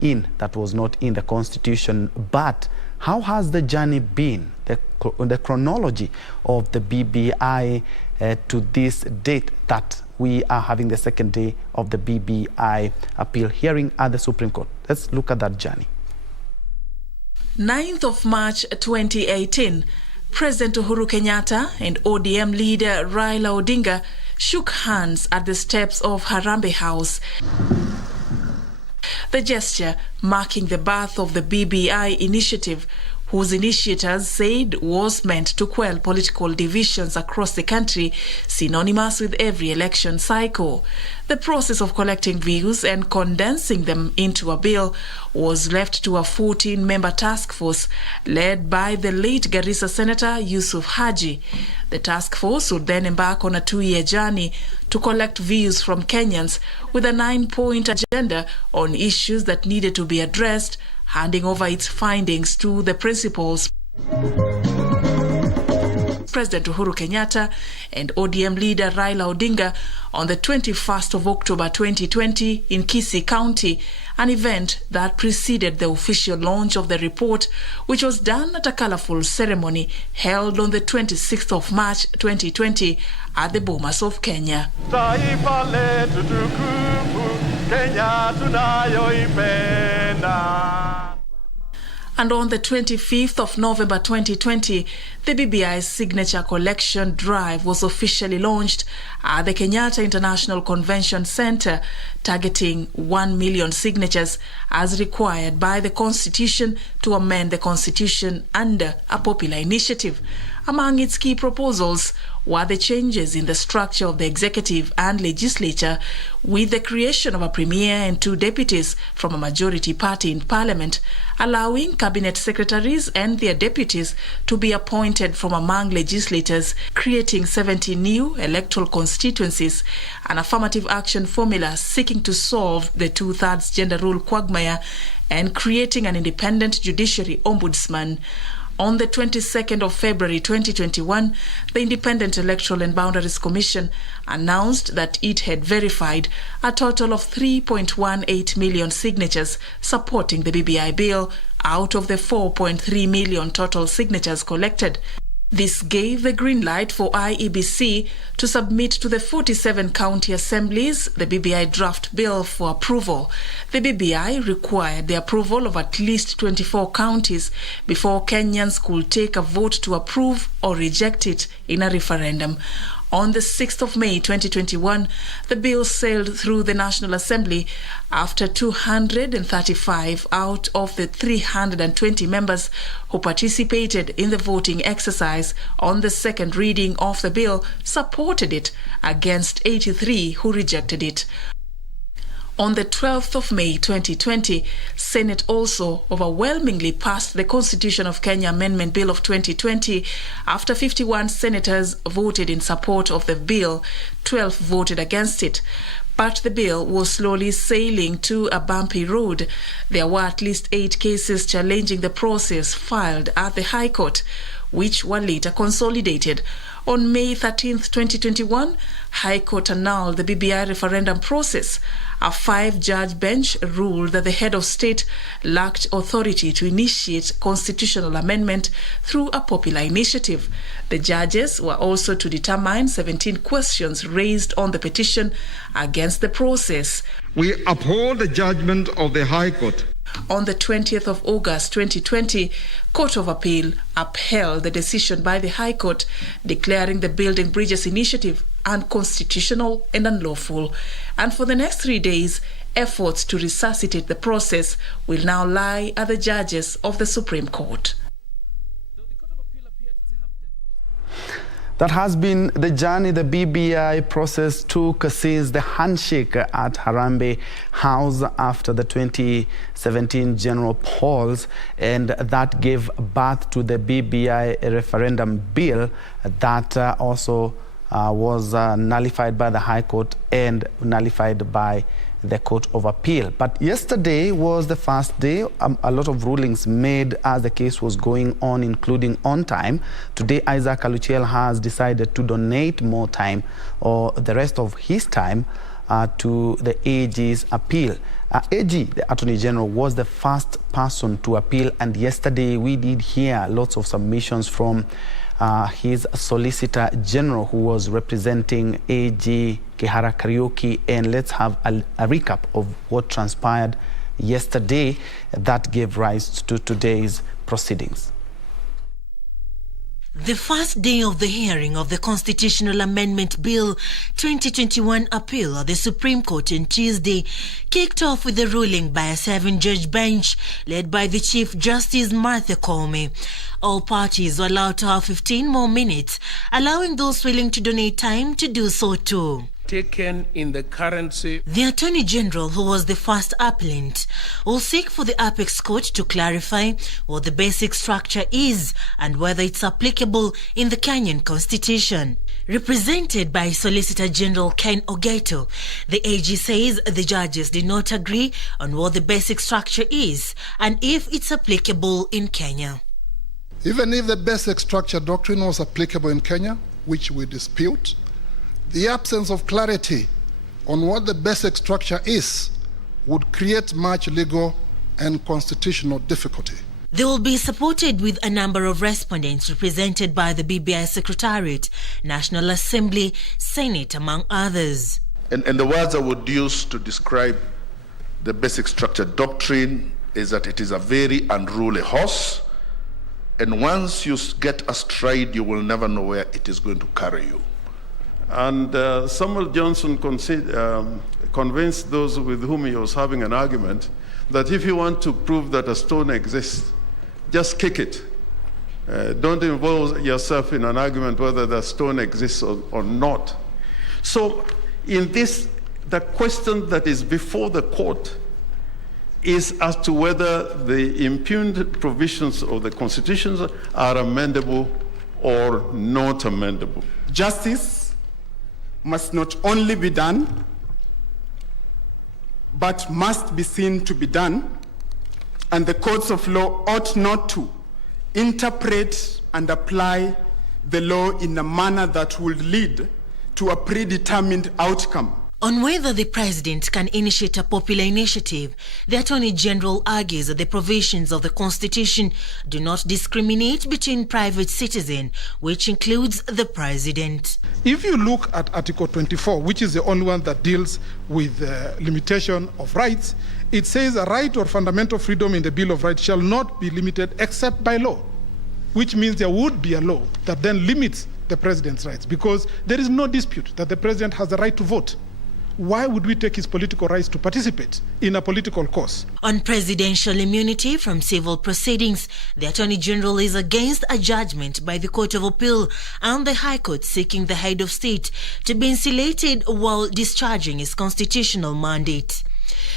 that was not in the Constitution. But how has the journey been, the chronology of the BBI to this date that we are having the second day of the BBI appeal hearing at the Supreme Court? Let's look at that journey. 9th of March 2018, President Uhuru Kenyatta and ODM leader Raila Odinga shook hands at the steps of Harambee House. The gesture marking the birth of the BBI initiative, whose initiators said was meant to quell political divisions across the country, synonymous with every election cycle. The process of collecting views and condensing them into a bill was left to a 14-member task force led by the late Garissa Senator Yusuf Haji. The task force would then embark on a 2-year journey to collect views from Kenyans with a 9-point agenda on issues that needed to be addressed, handing over its findings to the principals. President Uhuru Kenyatta and ODM leader Raila Odinga on the 21st of October 2020 in Kisii County, an event that preceded the official launch of the report, which was done at a colorful ceremony held on the 26th of March 2020 at the Bomas of Kenya. Taifa letu tukufu, Kenya tunayoipenda. And on the 25th of November 2020, the BBI's signature collection drive was officially launched at the Kenyatta International Convention Center, targeting 1 million signatures as required by the Constitution to amend the Constitution under a popular initiative. Among its key proposals were the changes in the structure of the executive and legislature, with the creation of a premier and 2 deputies from a majority party in parliament, allowing cabinet secretaries and their deputies to be appointed from among legislators, creating 70 new electoral constituencies, an affirmative action formula seeking to solve the 2/3 gender rule quagmire, and creating an independent judiciary ombudsman. On the 22nd of February 2021, the Independent Electoral and Boundaries Commission announced that it had verified a total of 3.18 million signatures supporting the BBI bill out of the 4.3 million total signatures collected. This gave the green light for IEBC to submit to the 47 county assemblies the BBI draft bill for approval. The BBI required the approval of at least 24 counties before Kenyans could take a vote to approve or reject it in a referendum. On the 6th of May 2021, the bill sailed through the National Assembly after 235 out of the 320 members who participated in the voting exercise on the second reading of the bill supported it, against 83 who rejected it. On the 12th of May 2020, Senate also overwhelmingly passed the Constitution of Kenya Amendment Bill of 2020 after 51 senators voted in support of the bill, 12 voted against it. But the bill was slowly sailing to a bumpy road. There were at least 8 cases challenging the process filed at the High Court, which were later consolidated. On May 13th, 2021, High Court annulled the BBI referendum process. A 5-judge bench ruled that the head of state lacked authority to initiate constitutional amendment through a popular initiative. The judges were also to determine 17 questions raised on the petition against the process. We uphold the judgment of the High Court. On the 20th of August 2020, Court of Appeal upheld the decision by the High Court, declaring the Building Bridges initiative unconstitutional and unlawful. And for the next 3 days, efforts to resuscitate the process will now lie at the judges of the Supreme Court. That has been the journey the BBI process took since the handshake at Harambee House after the 2017 general polls, and that gave birth to the BBI referendum bill that also was nullified by the High Court and nullified by the Court of Appeal. But yesterday was the first day. A lot of rulings made as the case was going on, including on time. Today, Isaac Aluchiel has decided to donate more time, or the rest of his time, to the AG's appeal. AG, the Attorney General, was the first person to appeal, and yesterday we did hear lots of submissions from his Solicitor General, who was representing AG Kihara Kariuki. And let's have a recap of what transpired yesterday that gave rise to today's proceedings. The first day of the hearing of the Constitutional Amendment Bill 2021 appeal at the Supreme Court on Tuesday kicked off with a ruling by a 7-judge bench led by the Chief Justice Martha Koome. All parties were allowed to have 15 more minutes, allowing those willing to donate time to do so too. Taken in the currency. The Attorney General, who was the first appellant, will seek for the Apex Court to clarify what the basic structure is and whether it's applicable in the Kenyan Constitution. Represented by Solicitor General Ken Ogeto, the AG says the judges did not agree on what the basic structure is and if it's applicable in Kenya. Even if the basic structure doctrine was applicable in Kenya, which we dispute, the absence of clarity on what the basic structure is would create much legal and constitutional difficulty. They will be supported with a number of respondents represented by the BBI Secretariat, National Assembly, Senate, among others. And the words I would use to describe the basic structure doctrine is that it is a very unruly horse, and once you get astride, you will never know where it is going to carry you. And Samuel Johnson convinced those with whom he was having an argument that if you want to prove that a stone exists, just kick it. Don't involve yourself in an argument whether the stone exists or not. So in this, the question that is before the court is as to whether the impugned provisions of the constitutions are amendable or not amendable. Justice must not only be done, but must be seen to be done, and the courts of law ought not to interpret and apply the law in a manner that would lead to a predetermined outcome. On whether the President can initiate a popular initiative, the Attorney General argues that the provisions of the Constitution do not discriminate between private citizens, which includes the President. If you look at Article 24, which is the only one that deals with limitation of rights, it says a right or fundamental freedom in the Bill of Rights shall not be limited except by law, which means there would be a law that then limits the President's rights, because there is no dispute that the President has the right to vote. Why would we take his political rights to participate in a political cause? On presidential immunity from civil proceedings, the Attorney General is against a judgment by the Court of Appeal and the High Court seeking the head of state to be insulated while discharging his constitutional mandate.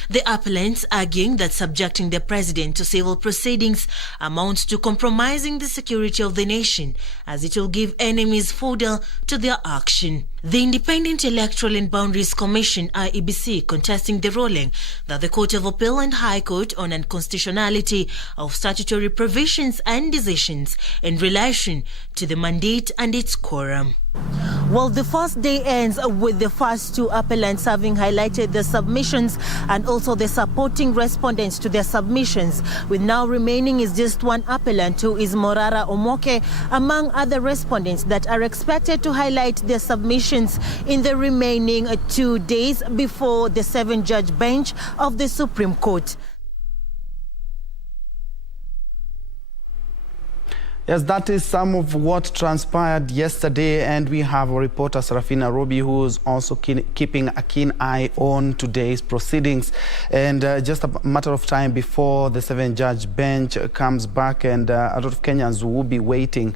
The appellants arguing that subjecting the President to civil proceedings amounts to compromising the security of the nation, as it will give enemies fodder to their action. The Independent Electoral and Boundaries Commission, IEBC, contesting the ruling that the Court of Appeal and High Court on unconstitutionality of statutory provisions and decisions in relation to the mandate and its quorum. Well, the first day ends with the first two appellants having highlighted the submissions and also the supporting respondents to their submissions, with now remaining is just one appellant, who is Morara Omoke, among other respondents that are expected to highlight their submissions in the remaining 2 days before the 7-judge bench of the Supreme Court. Yes, that is some of what transpired yesterday, and we have our reporter Sarafina Robi, who is also keeping a keen eye on today's proceedings. And just a matter of time before the 7-judge bench comes back, and a lot of Kenyans will be waiting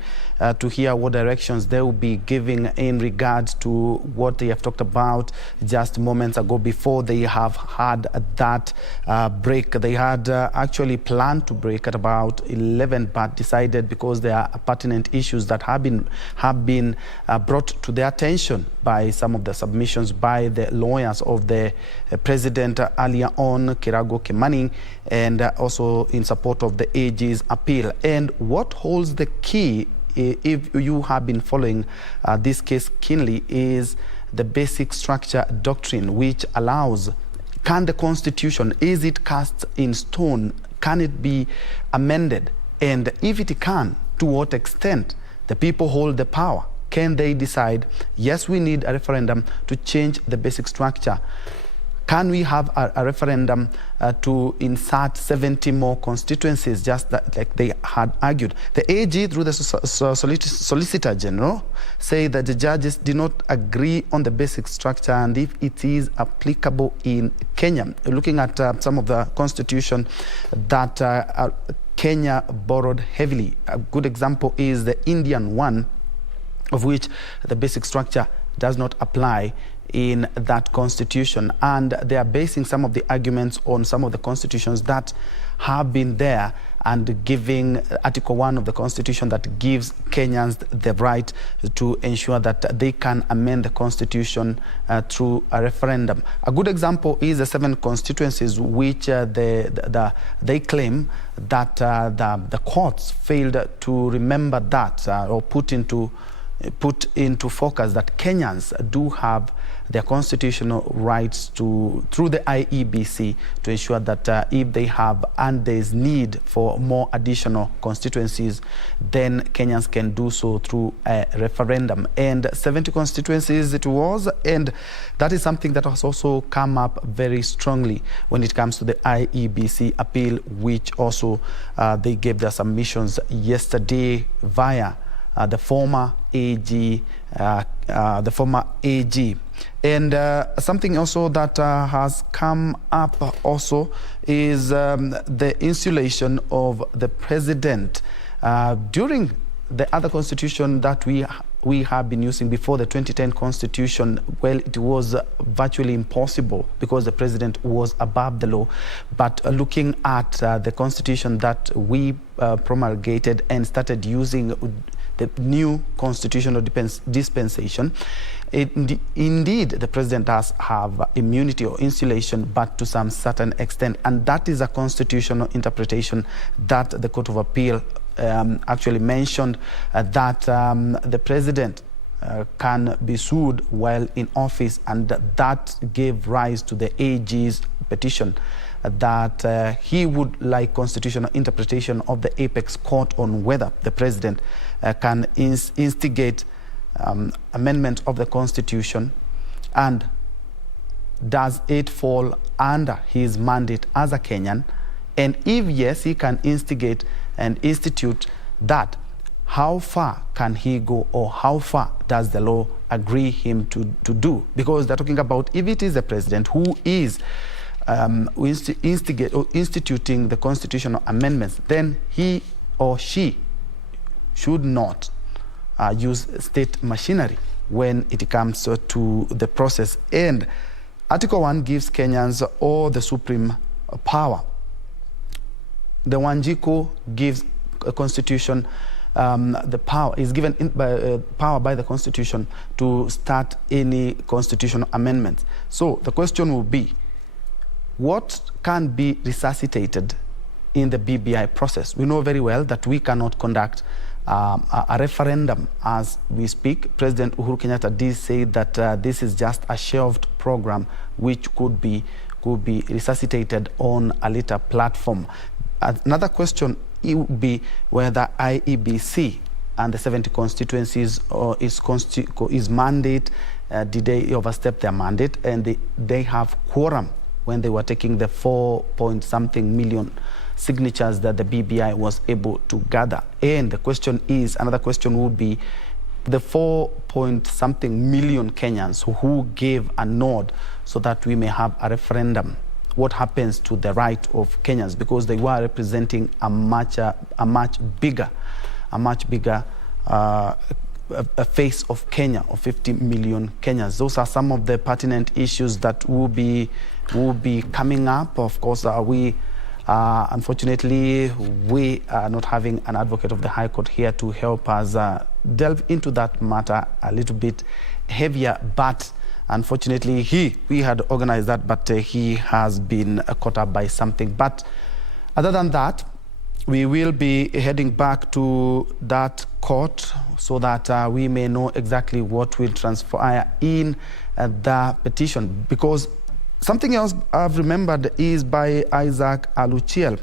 to hear what directions they will be giving in regard to what they have talked about just moments ago before they have had that break. They had actually planned to break at about 11, but decided because there are pertinent issues that have been brought to their attention by some of the submissions by the lawyers of the president earlier on, Kirago Kimani, and also in support of the AG's appeal. And what holds the key, if you have been following this case keenly, is the basic structure doctrine, which allows Can the Constitution, is it cast in stone? Can it be amended? And if it can, to what extent? The people hold the power. Can they decide, yes, we need a referendum to change the basic structure? Can we have a referendum to insert 70 more constituencies, just like they had argued? The AG, through the Solicitor General, say that the judges did not agree on the basic structure and if it is applicable in Kenya. Looking at some of the constitution that Kenya borrowed heavily. A good example is the Indian one, of which the basic structure does not apply in that constitution, and they are basing some of the arguments on some of the constitutions that have been there and giving Article 1 of the Constitution that gives Kenyans the right to ensure that they can amend the Constitution through a referendum. A good example is the 7 constituencies which they claim that the courts failed to remember that or put into focus that Kenyans do have their constitutional rights through the IEBC to ensure that if they have and there is need for more additional constituencies, then Kenyans can do so through a referendum. And 70 constituencies it was, and that is something that has also come up very strongly when it comes to the IEBC appeal, which also they gave their submissions yesterday via the former AG, And something also that has come up also is the installation of the president. During the other constitution that we have been using before the 2010 constitution, well, it was virtually impossible because the president was above the law. But looking at the constitution that we promulgated and started using the new constitutional dispensation, indeed the president does have immunity or insulation, but to some certain extent. And that is a constitutional interpretation that the Court of Appeal actually mentioned, that the president can be sued while in office, and that gave rise to the AG's petition that he would like constitutional interpretation of the apex court on whether the president can instigate amendment of the constitution, and does it fall under his mandate as a Kenyan, and if yes, he can instigate and institute that, how far can he go, or how far does the law agree him to do? Because they're talking about if it is the president who is instituting the constitutional amendments, then he or she should not use state machinery when it comes to the process. And Article 1 gives Kenyans all the supreme power. The Wanjiku gives a constitution, the power is given power by the constitution to start any constitutional amendments. So the question will be, what can be resuscitated in the BBI process? We know very well that we cannot conduct a referendum as we speak. President Uhuru Kenyatta did say that this is just a shelved program which could be resuscitated on a later platform. Another question would be whether IEBC and the 70 constituencies is mandate, did they overstep their mandate, and they have quorum when they were taking the 4-point-something million signatures that the BBI was able to gather. And the question is, another question would be, the 4-point-something million Kenyans who gave a nod so that we may have a referendum, what happens to the right of Kenyans? Because they were representing a much bigger face of Kenya, of 50 million Kenyans. Those are some of the pertinent issues that will be coming up. Of course, unfortunately, we are not having an advocate of the High Court here to help us delve into that matter a little bit heavier. But unfortunately, we had organized that, but he has been caught up by something. But other than that, we will be heading back to that court so that we may know exactly what will transpire in the petition. Because Something else I've remembered is by Isaac Aluchiel.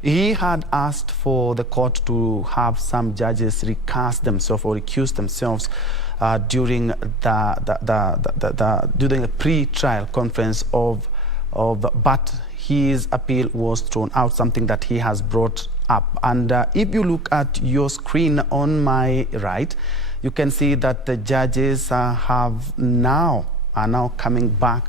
He had asked for the court to have some judges recast themselves or recuse themselves during the pre-trial conference but his appeal was thrown out, something that he has brought up. And if you look at your screen on my right, you can see that the judges are now coming back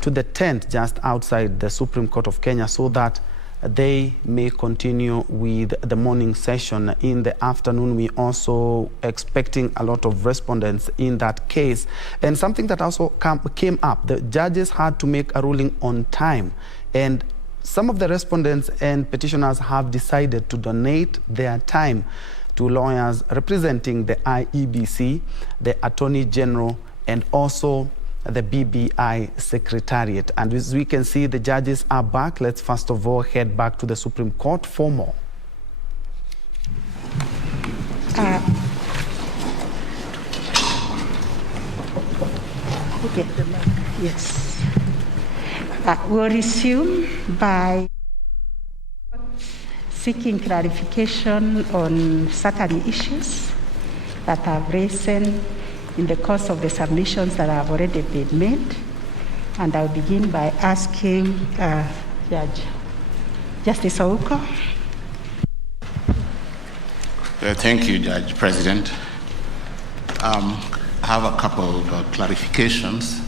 to the tent just outside the Supreme Court of Kenya so that they may continue with the morning session. In the afternoon, we also expecting a lot of respondents in that case. And something that also came up, the judges had to make a ruling on time. And some of the respondents and petitioners have decided to donate their time to lawyers representing the IEBC, the Attorney General, and also the BBI Secretariat. And as we can see, the judges are back. Let's first of all head back to the Supreme Court for more. Okay. Yes. We'll resume by seeking clarification on certain issues that have risen in the course of the submissions that have already been made. And I'll begin by asking Justice Ouko. Thank you, Judge President. I have a couple of clarifications.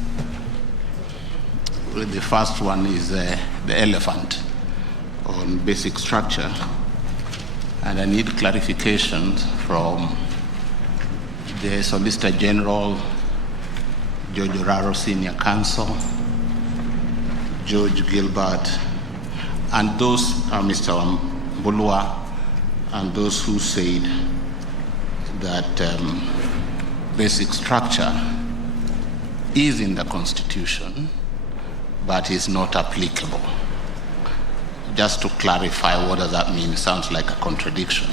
The first one is the elephant on basic structure. And I need clarifications from the Solicitor General, George Oraro Senior Counsel, George Gilbert, and those, Mr. Mbulua, and those who said that basic structure is in the Constitution, but is not applicable. Just to clarify, what does that mean? It sounds like a contradiction.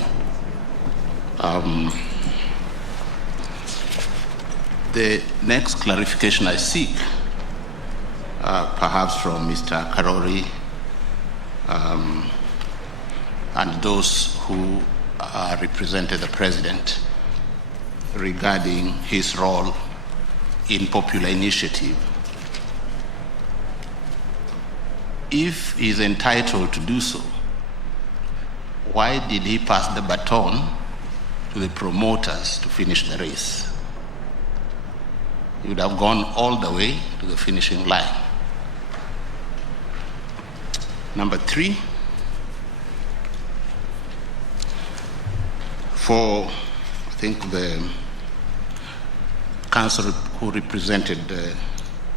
The next clarification I seek, perhaps from Mr. Karori and those who represented the President regarding his role in popular initiative. If he's entitled to do so, why did he pass the baton to the promoters to finish the race? He would have gone all the way to the finishing line. Number 3, for, I think, the counsel who represented the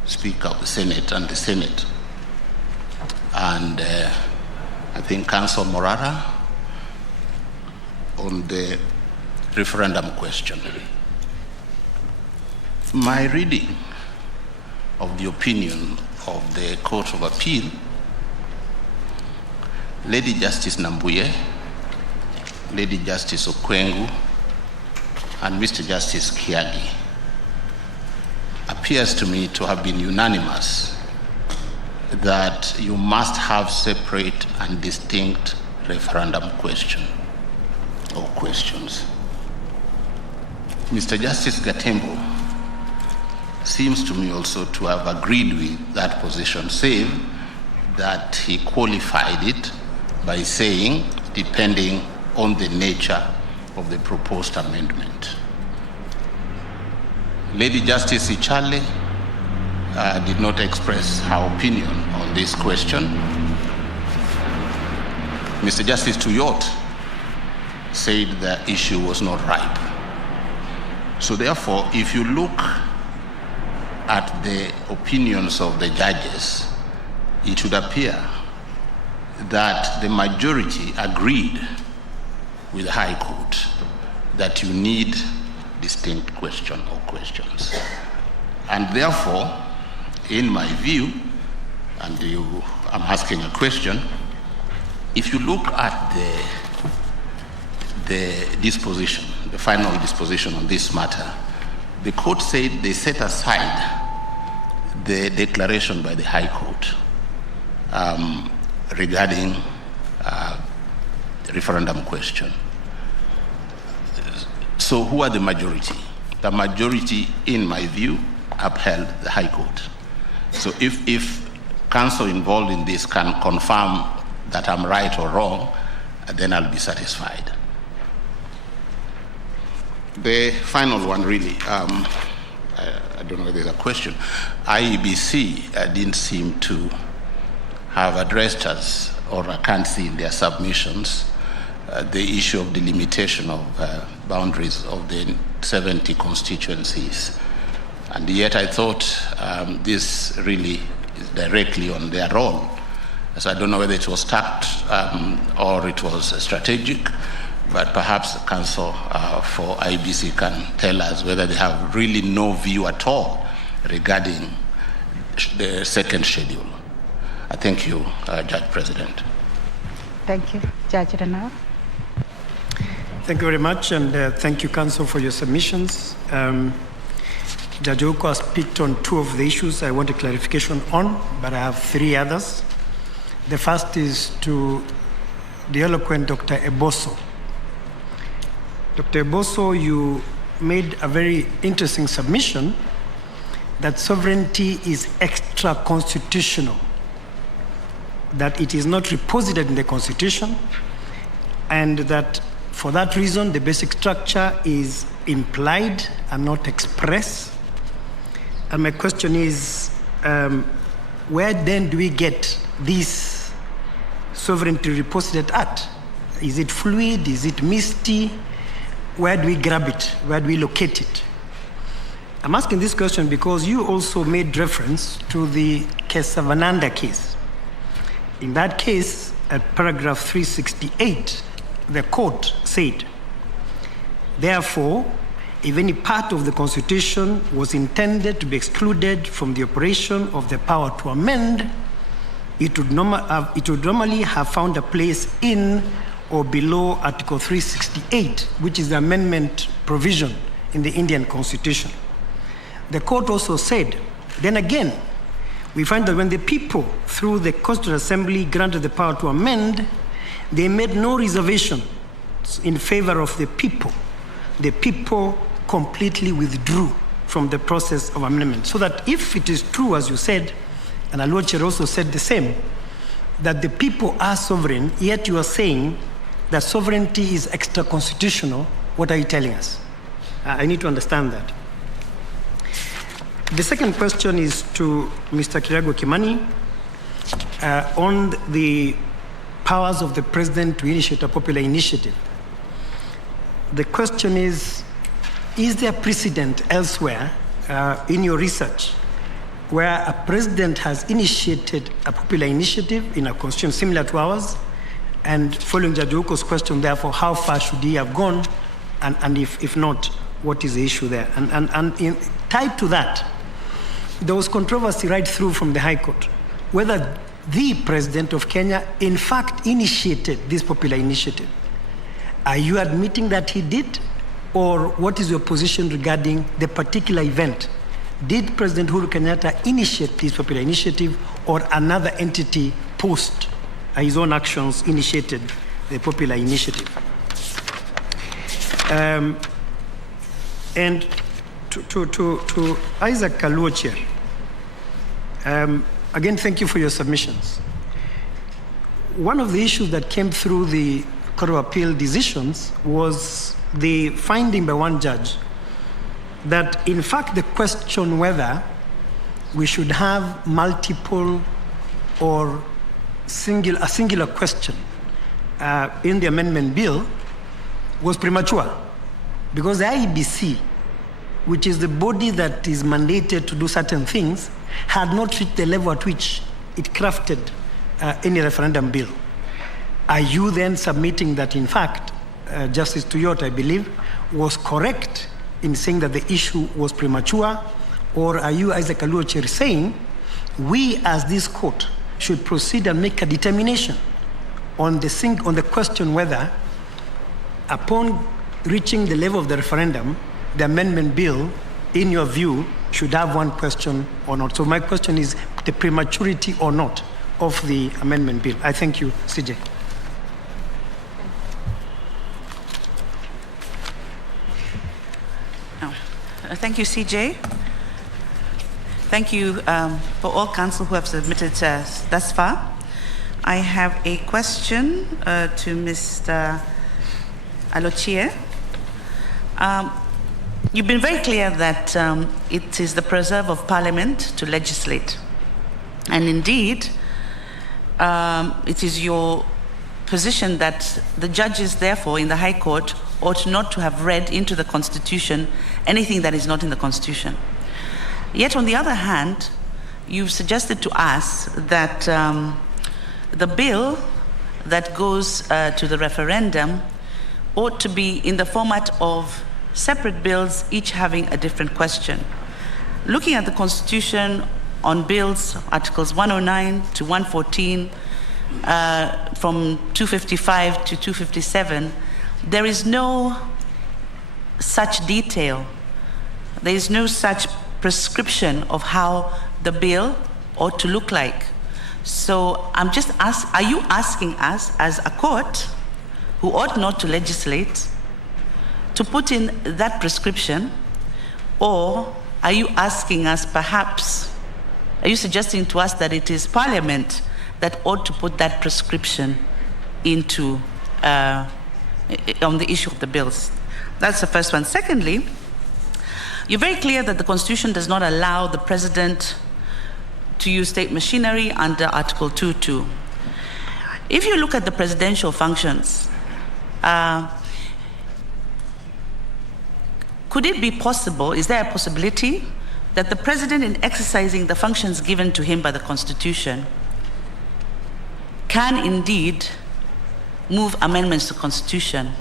Speaker of the Senate and the Senate, and I think Counsel Morara on the referendum question. My reading of the opinion of the Court of Appeal, Lady Justice Nambuye, Lady Justice Okwengu, and Mr. Justice Kiagi appears to me to have been unanimous that you must have separate and distinct referendum question or questions. Mr. Justice Gatembo seems to me also to have agreed with that position, save that he qualified it by saying, depending on the nature of the proposed amendment. Lady Justice Ichale did not express her opinion on this question. Mr. Justice Tuyot said the issue was not ripe. So therefore, if you look at the opinions of the judges, it would appear that the majority agreed with the High Court that you need distinct question or questions. And therefore, in my view, and I'm asking a question, if you look at the disposition, the final disposition on this matter, the court said they set aside the declaration by the High Court regarding the referendum question. So who are the majority? The majority, in my view, upheld the High Court. So if counsel involved in this can confirm that I'm right or wrong, then I'll be satisfied. The final one, really, I don't know if there's a question. IEBC didn't seem to have addressed us, or I can't see in their submissions, the issue of delimitation of boundaries of the 70 constituencies. And yet I thought this really is directly on their own. So I don't know whether it was tact or it was strategic, but perhaps the counsel for IBC can tell us whether they have really no view at all regarding the second schedule. Thank you, Judge President. Thank you. Judge Renal. Thank you very much, and thank you, counsel, for your submissions. Judge Oko has picked on two of the issues I want a clarification on, but I have three others. The first is to the eloquent Dr. Eboso. Dr. Eboso, you made a very interesting submission that sovereignty is extra-constitutional, that it is not reposited in the Constitution, and that for that reason the basic structure is implied and not express. And my question is, where then do we get this sovereignty reposited at? Is it fluid? Is it misty? Where do we grab it? Where do we locate it? I'm asking this question because you also made reference to the Kesavananda case. In that case, at paragraph 368, the court said, therefore, if any part of the Constitution was intended to be excluded from the operation of the power to amend, it would normally have found a place in or below Article 368, which is the amendment provision in the Indian Constitution. The court also said, then again, we find that when the people, through the Constitutional Assembly, granted the power to amend, they made no reservation in favor of the people. The people completely withdrew from the process of amendment. So that if it is true, as you said, and Aluocher also said the same, that the people are sovereign, yet you are saying that sovereignty is extra-constitutional, what are you telling us? I need to understand that. The second question is to Mr. Kirago Kimani on the powers of the president to initiate a popular initiative. The question is there precedent elsewhere in your research where a president has initiated a popular initiative in a constitution similar to ours? And following Judge Oko's question, therefore, how far should he have gone? And if not, what is the issue there? And tied to that, there was controversy right through from the High Court whether the president of Kenya in fact initiated this popular initiative. Are you admitting that he did? Or what is your position regarding the particular event? Did President Uhuru Kenyatta initiate this popular initiative, or another entity post his own actions initiated the popular initiative? And to Isaac Aluocher, again, thank you for your submissions. One of the issues that came through the Court of Appeal decisions was the finding by one judge that, in fact, the question whether we should have multiple or a singular question in the amendment bill was premature, because the IEBC, which is the body that is mandated to do certain things, had not reached the level at which it crafted any referendum bill. Are you then submitting that, in fact, Justice Tuyot, I believe, was correct in saying that the issue was premature? Or are you, Isaac Aluocher, saying we as this court should proceed and make a determination on the question whether, upon reaching the level of the referendum, the amendment bill, in your view, should have one question or not. So my question is the prematurity or not of the amendment bill. I thank you, CJ. Thank you, CJ. Thank you for all counsel who have submitted thus far. I have a question to Mr. Alochie. You've been very clear that it is the preserve of Parliament to legislate. And indeed, it is your position that the judges, therefore, in the High Court ought not to have read into the Constitution anything that is not in the Constitution. Yet, on the other hand, you've suggested to us that the bill that goes to the referendum ought to be in the format of separate bills, each having a different question. Looking at the Constitution on bills, Articles 109 to 114, from 255 to 257, there is no such detail. There is no such prescription of how the bill ought to look like. So I'm just asking, are you asking us as a court who ought not to legislate to put in that prescription, or are you asking us perhaps, are you suggesting to us that it is Parliament that ought to put that prescription into on the issue of the bills? That's the first one. Secondly, you're very clear that the Constitution does not allow the President to use state machinery under Article 2.2. If you look at the presidential functions, could it be possible, is there a possibility that the President, in exercising the functions given to him by the Constitution, can indeed move amendments to the Constitution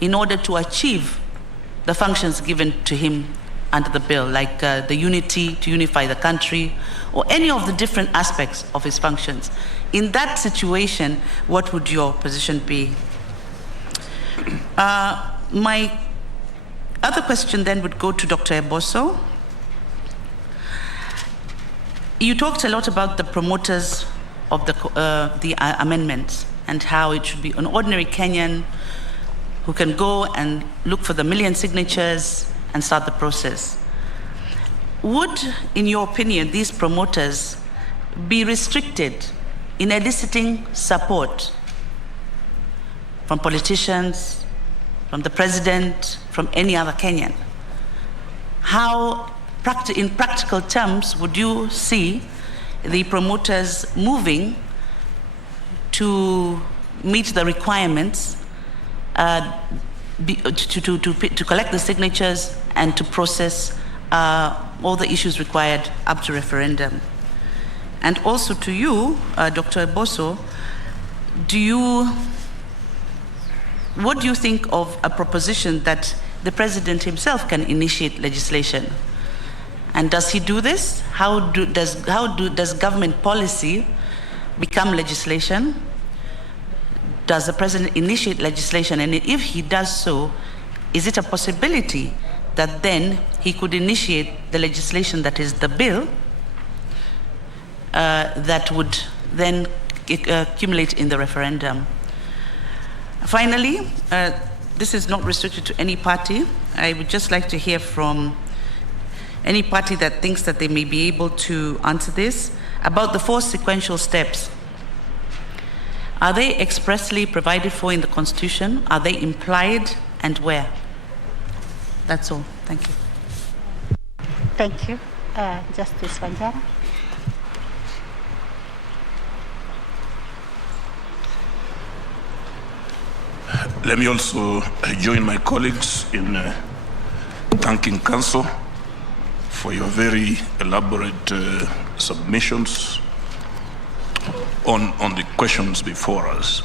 in order to achieve the functions given to him under the bill, like the unity, to unify the country, or any of the different aspects of his functions? In that situation, what would your position be? My other question then would go to Dr. Eboso. You talked a lot about the promoters of the amendments and how it should be an ordinary Kenyan who can go and look for the million signatures and start the process. Would, in your opinion, these promoters be restricted in eliciting support from politicians, from the President, from any other Kenyan? How, in practical terms, would you see the promoters moving to meet the requirements to collect the signatures and to process all the issues required up to referendum? And also to you, Dr. Eboso, what do you think of a proposition that the President himself can initiate legislation? And does he do this? How does government policy become legislation? Does the President initiate legislation? And if he does so, is it a possibility that then he could initiate the legislation that is the bill that would then accumulate in the referendum? Finally, this is not restricted to any party. I would just like to hear from any party that thinks that they may be able to answer this about the 4 sequential steps. Are they expressly provided for in the Constitution? Are they implied, and where? That's all. Thank you. Thank you. Justice Wanjara. Let me also join my colleagues in thanking Council for your very elaborate submissions on the questions before us.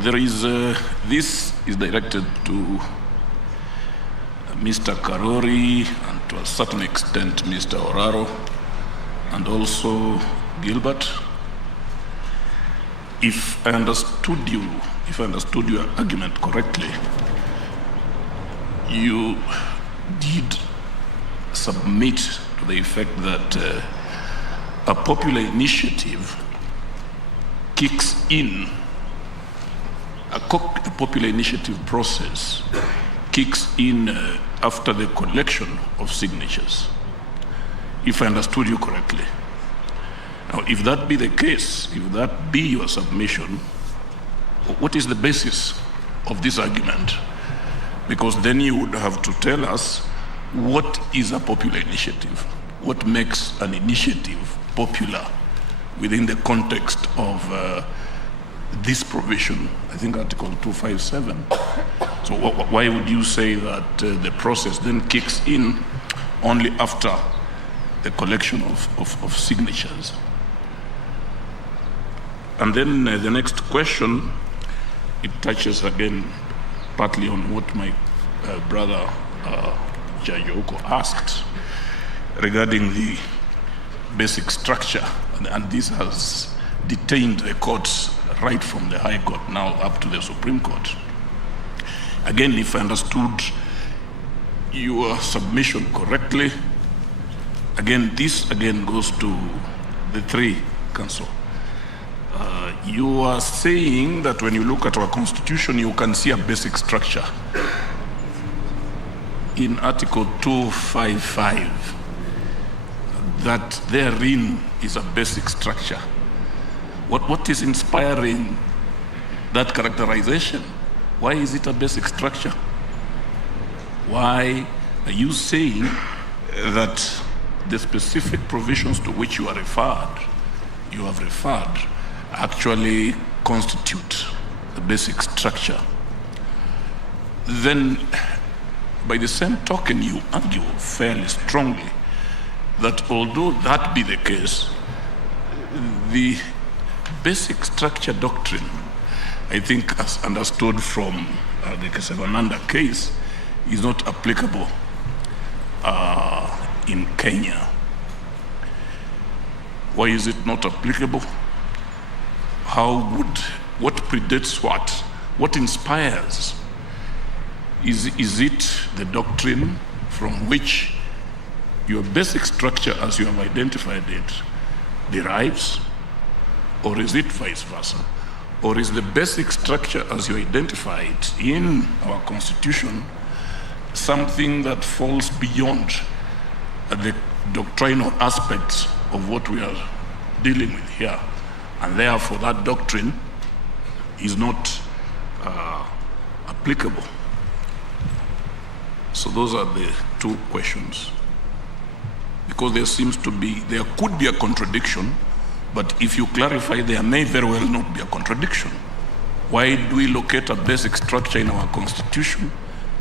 This is directed to Mr. Karori and to a certain extent Mr. Oraro and also Gilbert. If I understood your argument correctly, you did submit to the effect that a popular initiative kicks in, a popular initiative process kicks in after the collection of signatures, if I understood you correctly. Now, if that be the case, if that be your submission, what is the basis of this argument? Because then you would have to tell us what is a popular initiative, what makes an initiative popular within the context of this provision, I think Article 257. So why would you say that the process then kicks in only after the collection of signatures? And then the next question, it touches again partly on what my brother Judge Oko asked regarding the basic structure, and this has detained the courts right from the High Court now up to the Supreme Court. Again, if I understood your submission correctly, again, this again goes to the three counsel. You are saying that when you look at our constitution, you can see a basic structure. In Article 255, that therein is a basic structure. What is inspiring that characterization? Why is it a basic structure? Why are you saying that the specific provisions to which you have referred, actually constitute the basic structure? Then, by the same token, you argue fairly strongly that although that be the case, the basic structure doctrine, I think as understood from the Kesavananda case, is not applicable in Kenya. Why is it not applicable? What predates what? What inspires? Is it the doctrine from which your basic structure as you have identified it derives? Or is it vice versa? Or is the basic structure as you identify it in our constitution something that falls beyond the doctrinal aspects of what we are dealing with here? And therefore that doctrine is not applicable. So those are the two questions. Because there could be a contradiction, but if you clarify, there may very well not be a contradiction. Why do we locate a basic structure in our constitution?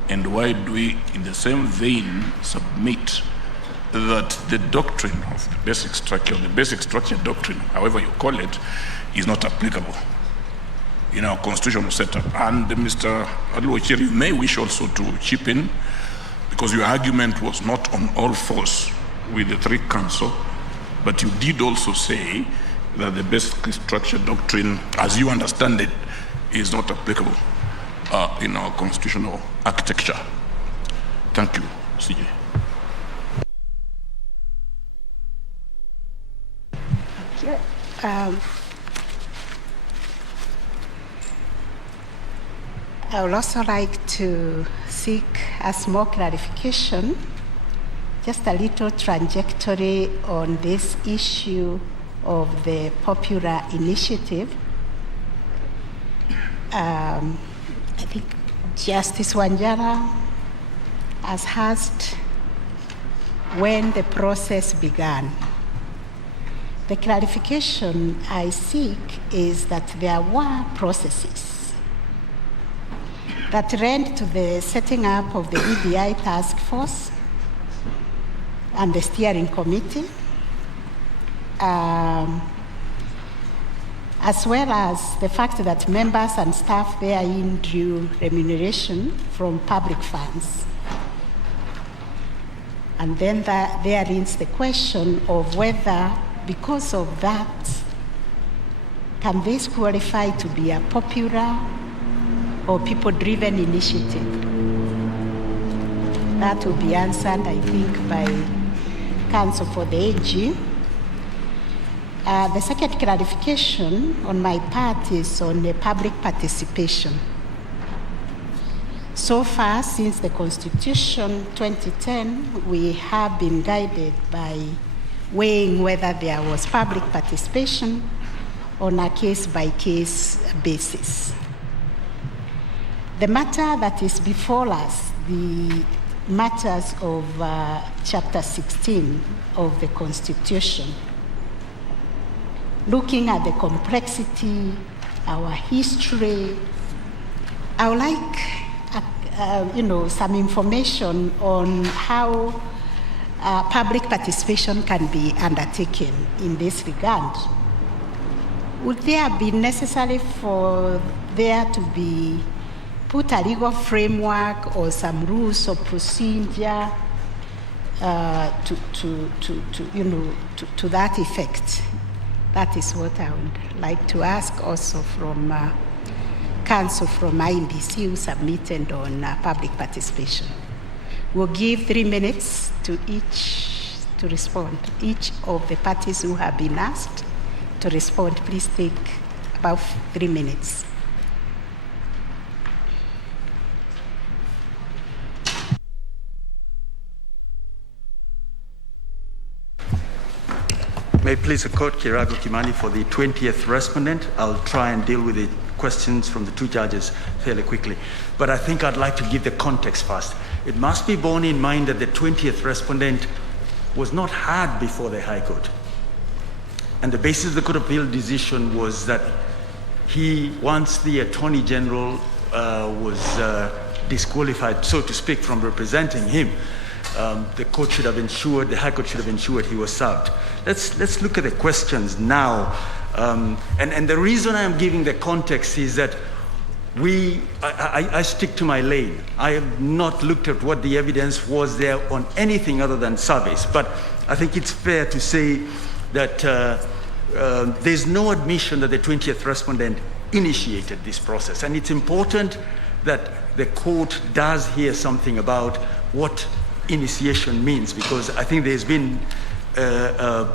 And why do we, in the same vein, submit that the doctrine of the basic structure doctrine, however you call it, is not applicable in our constitutional setup? And Mr. Aluochiri, you may wish also to chip in, because your argument was not on all fours with the three counsel, but you did also say that the basic structure doctrine, as you understand it, is not applicable in our constitutional architecture. Thank you, CJ. I would also like to seek a small clarification, just a little trajectory on this issue of the popular initiative. I think Justice Wanjara has asked when the process began. The clarification I seek is that there were processes that led to the setting up of the BBI task force and the steering committee, as well as the fact that members and staff therein drew remuneration from public funds. And then there is the question of whether, because of that, can this qualify to be a popular or people-driven initiative? that will be answered, I think, by counsel for the AG. The second clarification on my part is on the public participation. So far, since the Constitution 2010, we have been guided by weighing whether there was public participation on a case-by-case basis. The matter that is before us, the matters of Chapter 16 of the Constitution, looking at the complexity, our history, I would like some information on how public participation can be undertaken in this regard. Would there be necessary for there to be put a legal framework or some rules of procedure to that effect? That is what I would like to ask also from counsel from INBC who submitted on public participation. We'll give 3 minutes to each to respond. Each of the parties who have been asked to respond, please take about 3 minutes. May it please the Court, Kirago Kimani for the 20th respondent. I'll try and deal with the questions from the two judges fairly quickly. But I think I'd like to give the context first. It must be borne in mind that the 20th respondent was not heard before the High Court. And the basis of the Court of Appeal decision was that once the Attorney General was disqualified, so to speak, from representing him, the court should have ensured, the High Court should have ensured he was served. Let's look at the questions now. And the reason I'm giving the context is that I stick to my lane. I have not looked at what the evidence was there on anything other than service. But I think it's fair to say that there's no admission that the 20th respondent initiated this process. And it's important that the court does hear something about what initiation means, because I think there's been a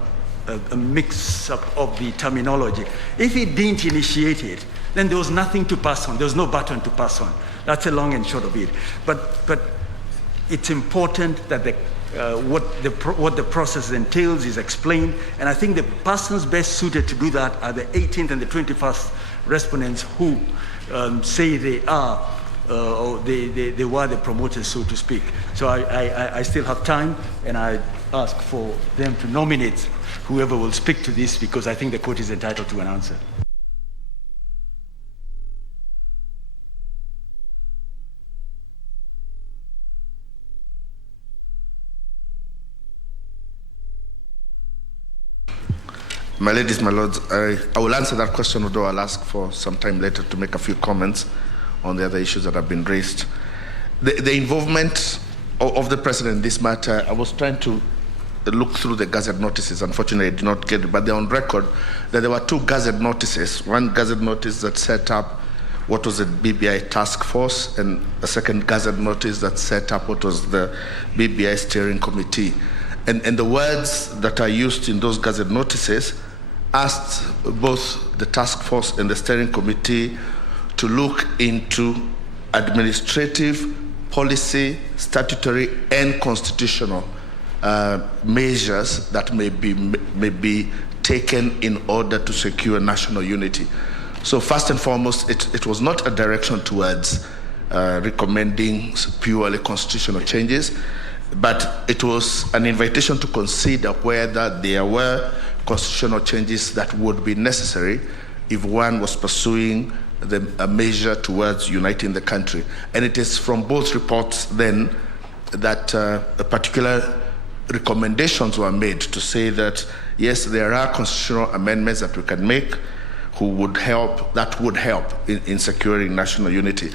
mix-up of the terminology. If he didn't initiate it, then there was nothing to pass on. There was no button to pass on. That's the long and short of it. But it's important that what the process entails is explained, and I think the persons best suited to do that are the 18th and the 21st respondents who say they are or they were the promoters, so to speak. So I still have time, and I ask for them to nominate whoever will speak to this, because I think the court is entitled to an answer. My ladies, my lords, I will answer that question, although I'll ask for some time later to make a few comments on the other issues that have been raised. The involvement of the President in this matter, I was trying to look through the Gazette notices. Unfortunately, I did not get it, but they're on record that there were 2 Gazette notices. One Gazette notice that set up what was the BBI task force, and a second Gazette notice that set up what was the BBI steering committee. And the words that are used in those Gazette notices asked both the task force and the steering committee to look into administrative, policy, statutory, and constitutional measures that may be taken in order to secure national unity. So first and foremost, it was not a direction towards recommending purely constitutional changes, but it was an invitation to consider whether there were constitutional changes that would be necessary if one was pursuing a measure towards uniting the country. And it is from both reports then that particular recommendations were made to say that, yes, there are constitutional amendments that we can make that would help in securing national unity.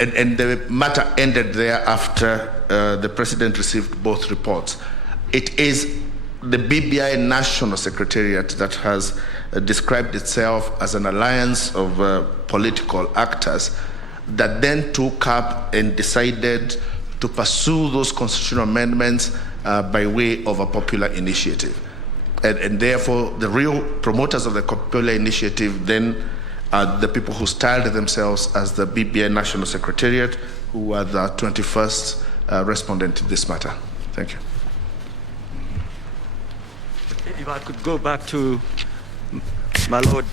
And the matter ended there after the President received both reports. It is the BBI National Secretariat that has described itself as an alliance of political actors that then took up and decided to pursue those constitutional amendments by way of a popular initiative. And therefore, the real promoters of the popular initiative then are the people who styled themselves as the BBI National Secretariat, who are the 21st respondent to this matter. Thank you. If I could go back to my Lord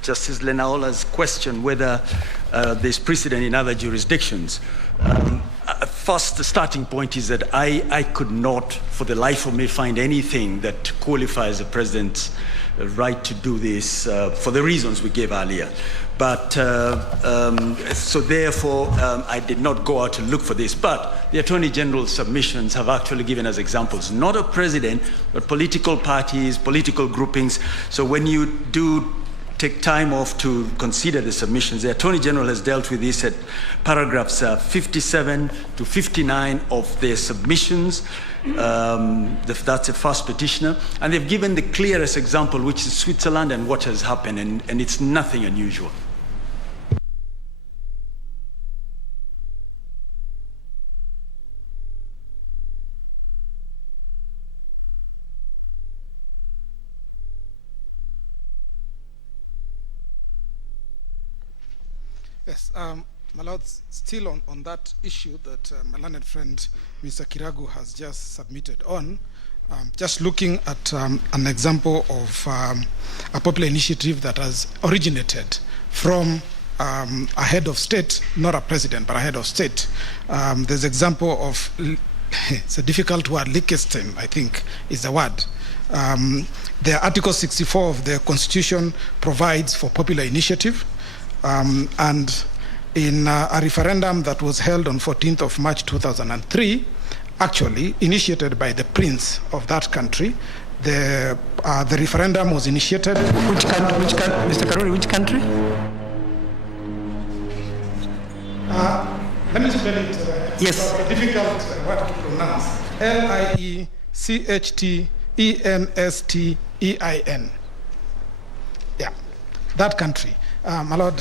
Justice Lenaola's question whether there's precedent in other jurisdictions. First, the starting point is that I could not, for the life of me, find anything that qualifies the president's right to do this for the reasons we gave earlier. But so therefore, I did not go out to look for this. But the Attorney General's submissions have actually given us examples, not of president, but political parties, political groupings. So when you do take time off to consider the submissions, the Attorney General has dealt with this at paragraphs 57 to 59 of their submissions. That's the first petitioner. And they've given the clearest example, which is Switzerland and what has happened, and it's nothing unusual. Yes, my Lord, still on that issue that my learned friend, Mr. Kiragu, has just submitted on, just looking at an example of a popular initiative that has originated from a head of state, not a president, but a head of state. There's example of, it's a difficult word, Liechtenstein, I think is the word. The Article 64 of the Constitution provides for popular initiative. And in a referendum that was held on 14th of March 2003, actually initiated by the prince of that country, the referendum was initiated. Which country, Mr. Karuri, which country? Let me spell it. Yes. It's a difficult word to pronounce. Liechtenstein. Yeah, that country. My Lord,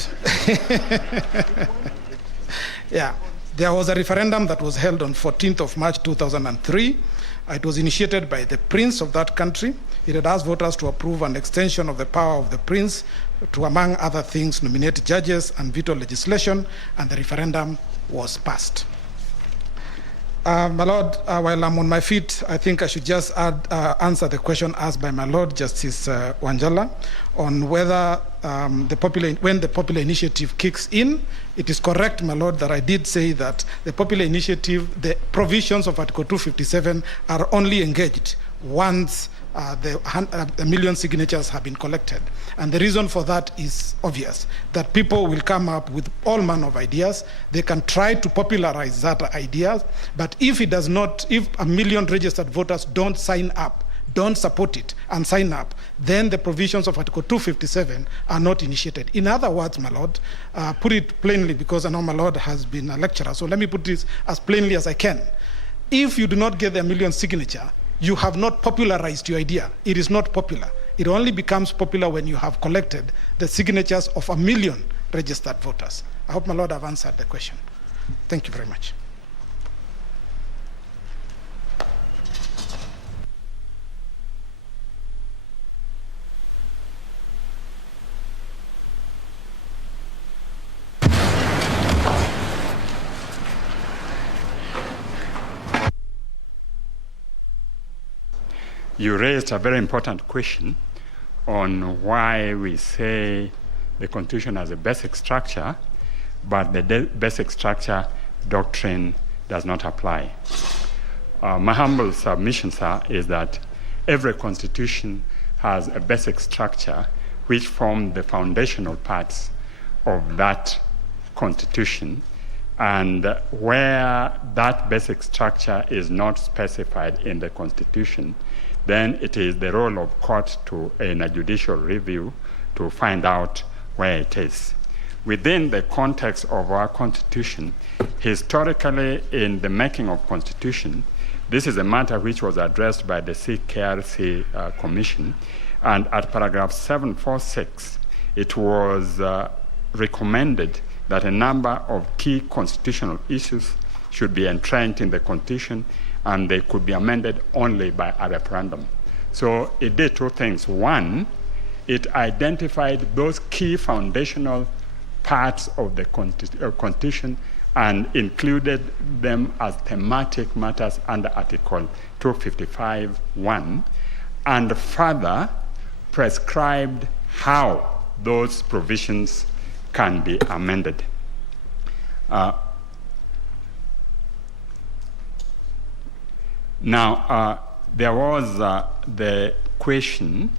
yeah, there was a referendum that was held on 14th of March 2003. It was initiated by the prince of that country. It had asked voters to approve an extension of the power of the prince to, among other things, nominate judges and veto legislation, and the referendum was passed. My Lord, while I'm on my feet, I think I should just answer the question asked by my Lord Justice Wanjala on whether when the popular initiative kicks in. It is correct, my Lord, that I did say that the popular initiative, the provisions of Article 257 are only engaged once a million signatures have been collected. And the reason for that is obvious, that people will come up with all manner of ideas. They can try to popularize that idea, but if a million registered voters don't sign up, don't support it and sign up, then the provisions of Article 257 are not initiated. In other words, my Lord, put it plainly, because I know my Lord has been a lecturer, so let me put this as plainly as I can. If you do not get the million signature, you have not popularized your idea. It is not popular. It only becomes popular when you have collected the signatures of 1 million registered voters. I hope, my Lord, I've answered the question. Thank you very much. You raised a very important question on why we say the Constitution has a basic structure, but the basic structure doctrine does not apply. My humble submission, sir, is that every Constitution has a basic structure which form the foundational parts of that Constitution, and where that basic structure is not specified in the Constitution, then it is the role of court in a judicial review to find out where it is. Within the context of our Constitution, historically in the making of Constitution, this is a matter which was addressed by the CKRC Commission, and at paragraph 746, it was recommended that a number of key constitutional issues should be entrenched in the Constitution, and they could be amended only by a referendum. So it did two things. One, it identified those key foundational parts of the Constitution and included them as thematic matters under Article 255(1), and further prescribed how those provisions can be amended. Now, there was the question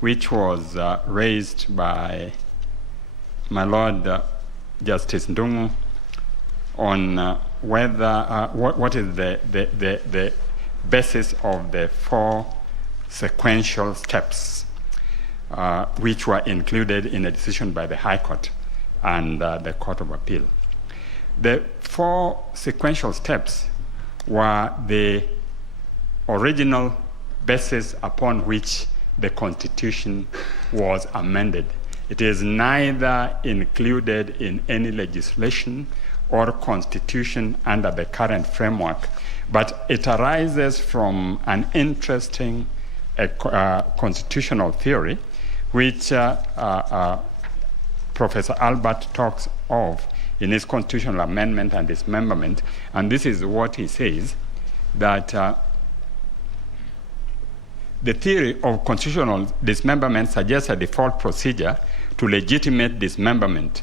which was raised by my Lord Justice Ndung'u on whether what is the basis of the 4 sequential steps which were included in a decision by the High Court and the Court of Appeal. The 4 sequential steps were the original basis upon which the Constitution was amended. It is neither included in any legislation or constitution under the current framework, but it arises from an interesting constitutional theory which Professor Albert talks of in his constitutional amendment and dismemberment, and this is what he says, that the theory of constitutional dismemberment suggests a default procedure to legitimate dismemberment.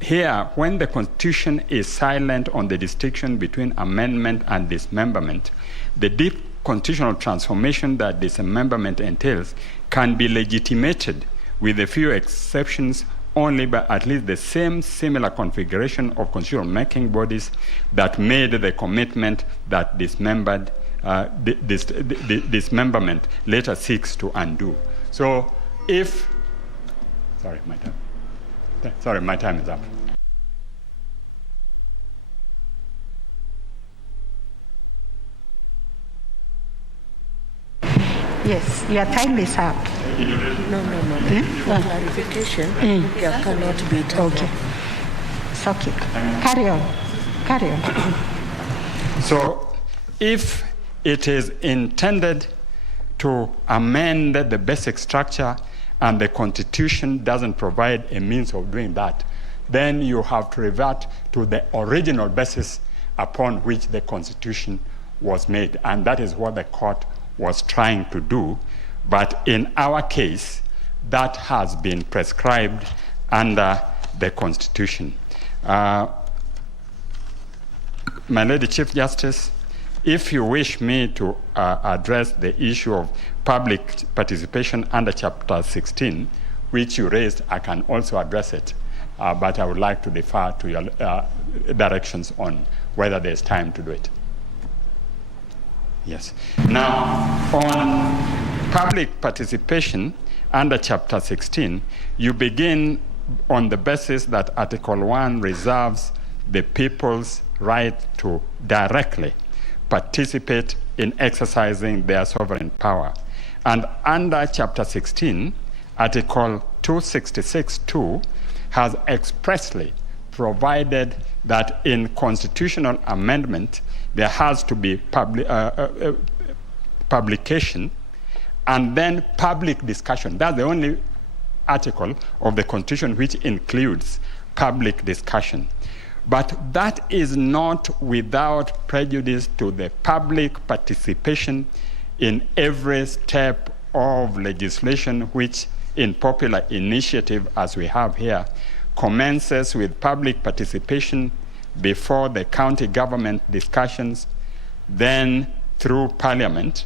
Here, when the Constitution is silent on the distinction between amendment and dismemberment, the deep constitutional transformation that dismemberment entails can be legitimated, with a few exceptions, only by at least the same similar configuration of constitutional making bodies that made the commitment that dismemberment later seeks to undo. So if, my time is up. Yes, your time is up. No. For clarification, there cannot be time. Okay. It's okay. Carry on. So if it is intended to amend the basic structure and the Constitution doesn't provide a means of doing that, then you have to revert to the original basis upon which the Constitution was made. And that is what the court was trying to do. But in our case, that has been prescribed under the Constitution. My Lady Chief Justice, if you wish me to address the issue of public participation under Chapter 16, which you raised, I can also address it. But I would like to defer to your directions on whether there's time to do it. Yes. Now, on public participation under Chapter 16, you begin on the basis that Article 1 reserves the people's right to directly participate in exercising their sovereign power. And under Chapter 16, Article 266(2) has expressly provided that in constitutional amendment, there has to be publication and then public discussion. That's the only article of the Constitution which includes public discussion. But that is not without prejudice to the public participation in every step of legislation which, in popular initiative as we have here, commences with public participation before the county government discussions, then through Parliament,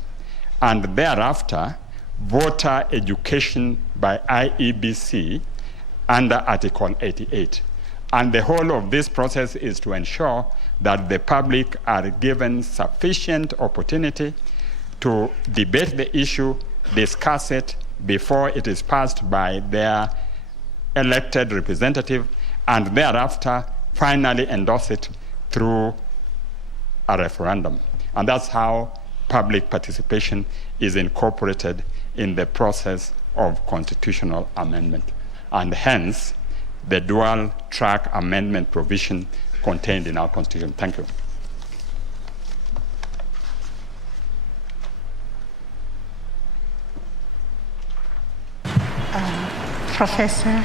and thereafter voter education by IEBC under Article 88. And the whole of this process is to ensure that the public are given sufficient opportunity to debate the issue, discuss it before it is passed by their elected representative, and thereafter finally endorse it through a referendum. And that's how public participation is incorporated in the process of constitutional amendment. And hence, the dual track amendment provision contained in our Constitution. Thank you. Professor.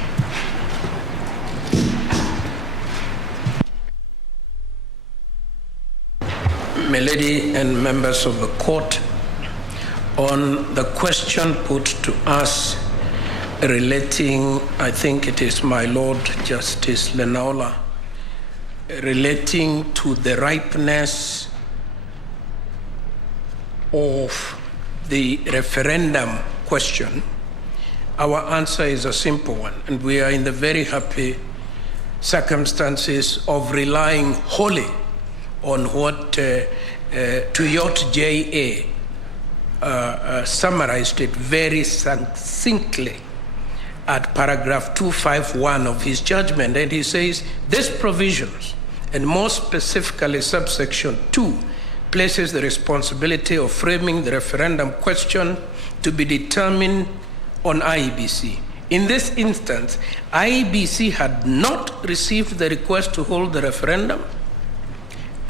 My lady and members of the court, on the question put to us relating, I think it is my Lord Justice Lenaola, relating to the ripeness of the referendum question, our answer is a simple one, and we are in the very happy circumstances of relying wholly on what Tuyot J.A. Summarized it very succinctly at paragraph 251 of his judgment, and he says, these provisions, and more specifically subsection 2, places the responsibility of framing the referendum question to be determined on IEBC. In this instance, IEBC had not received the request to hold the referendum,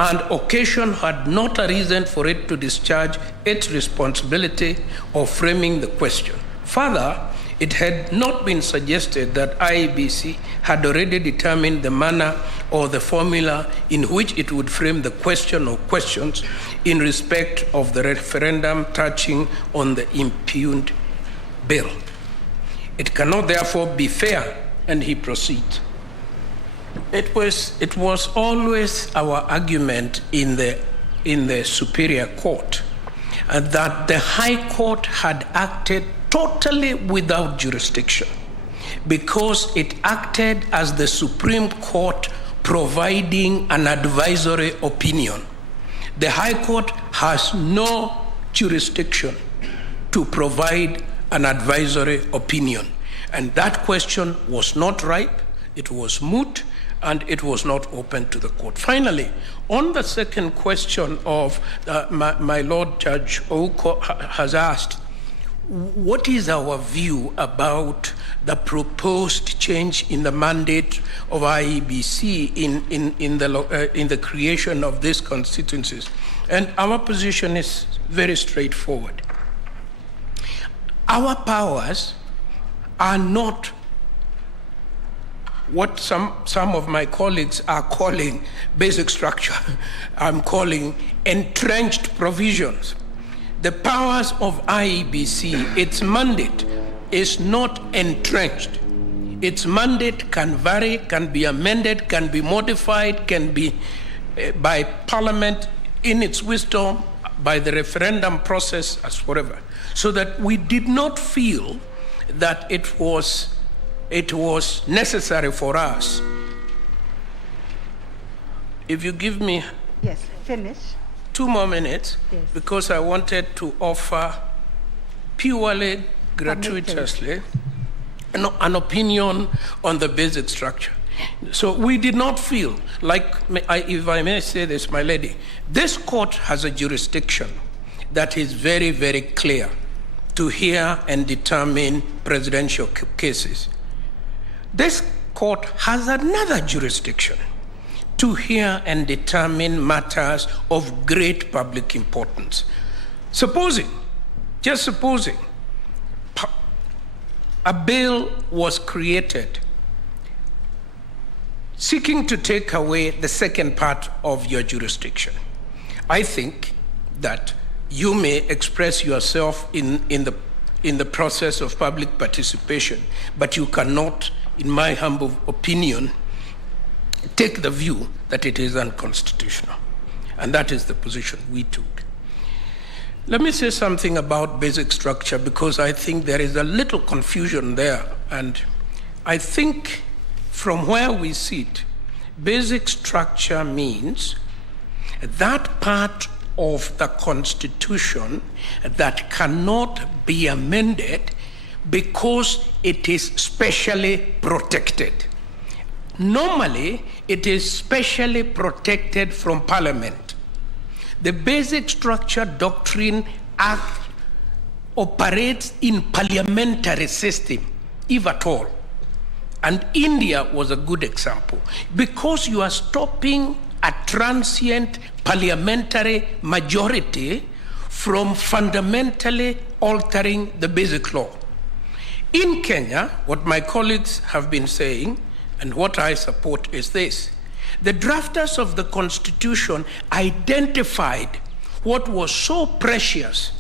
and occasion had not arisen for it to discharge its responsibility of framing the question. Further, it had not been suggested that IEBC had already determined the manner or the formula in which it would frame the question or questions in respect of the referendum touching on the impugned bill. It cannot therefore be fair, and he proceeds. It was always our argument in the Superior Court that the High Court had acted totally without jurisdiction because it acted as the Supreme Court providing an advisory opinion. The High Court has no jurisdiction to provide an advisory opinion, and that question was not ripe, it was moot, and it was not open to the court. Finally, on the second question of my Lord Judge Ouko has asked, what is our view about the proposed change in the mandate of IEBC in the creation of these constituencies? And our position is very straightforward. Our powers are not what some of my colleagues are calling basic structure. I'm calling entrenched provisions. The powers of IEBC, its mandate is not entrenched. Its mandate can vary, can be amended, can be modified, can be by Parliament in its wisdom, by the referendum process, as whatever. So that we did not feel that it was necessary for us. If you give me finish. 2 more minutes, because I wanted to offer purely gratuitously an opinion on the basic structure. So we did not feel like, if I may say this, my lady, this court has a jurisdiction that is very, very clear to hear and determine presidential cases. This court has another jurisdiction to hear and determine matters of great public importance. Just supposing, a bill was created seeking to take away the second part of your jurisdiction. I think that you may express yourself in the process of public participation, but you cannot, in my humble opinion, take the view that it is unconstitutional. And that is the position we took. Let me say something about basic structure, because I think there is a little confusion there. And I think from where we sit, basic structure means that part of the Constitution that cannot be amended because it is specially protected. Normally, it is specially protected from Parliament. The Basic Structure Doctrine Act operates in parliamentary system, if at all. And India was a good example, because you are stopping a transient parliamentary majority from fundamentally altering the basic law. In Kenya, what my colleagues have been saying, and what I support, is this. The drafters of the Constitution identified what was so precious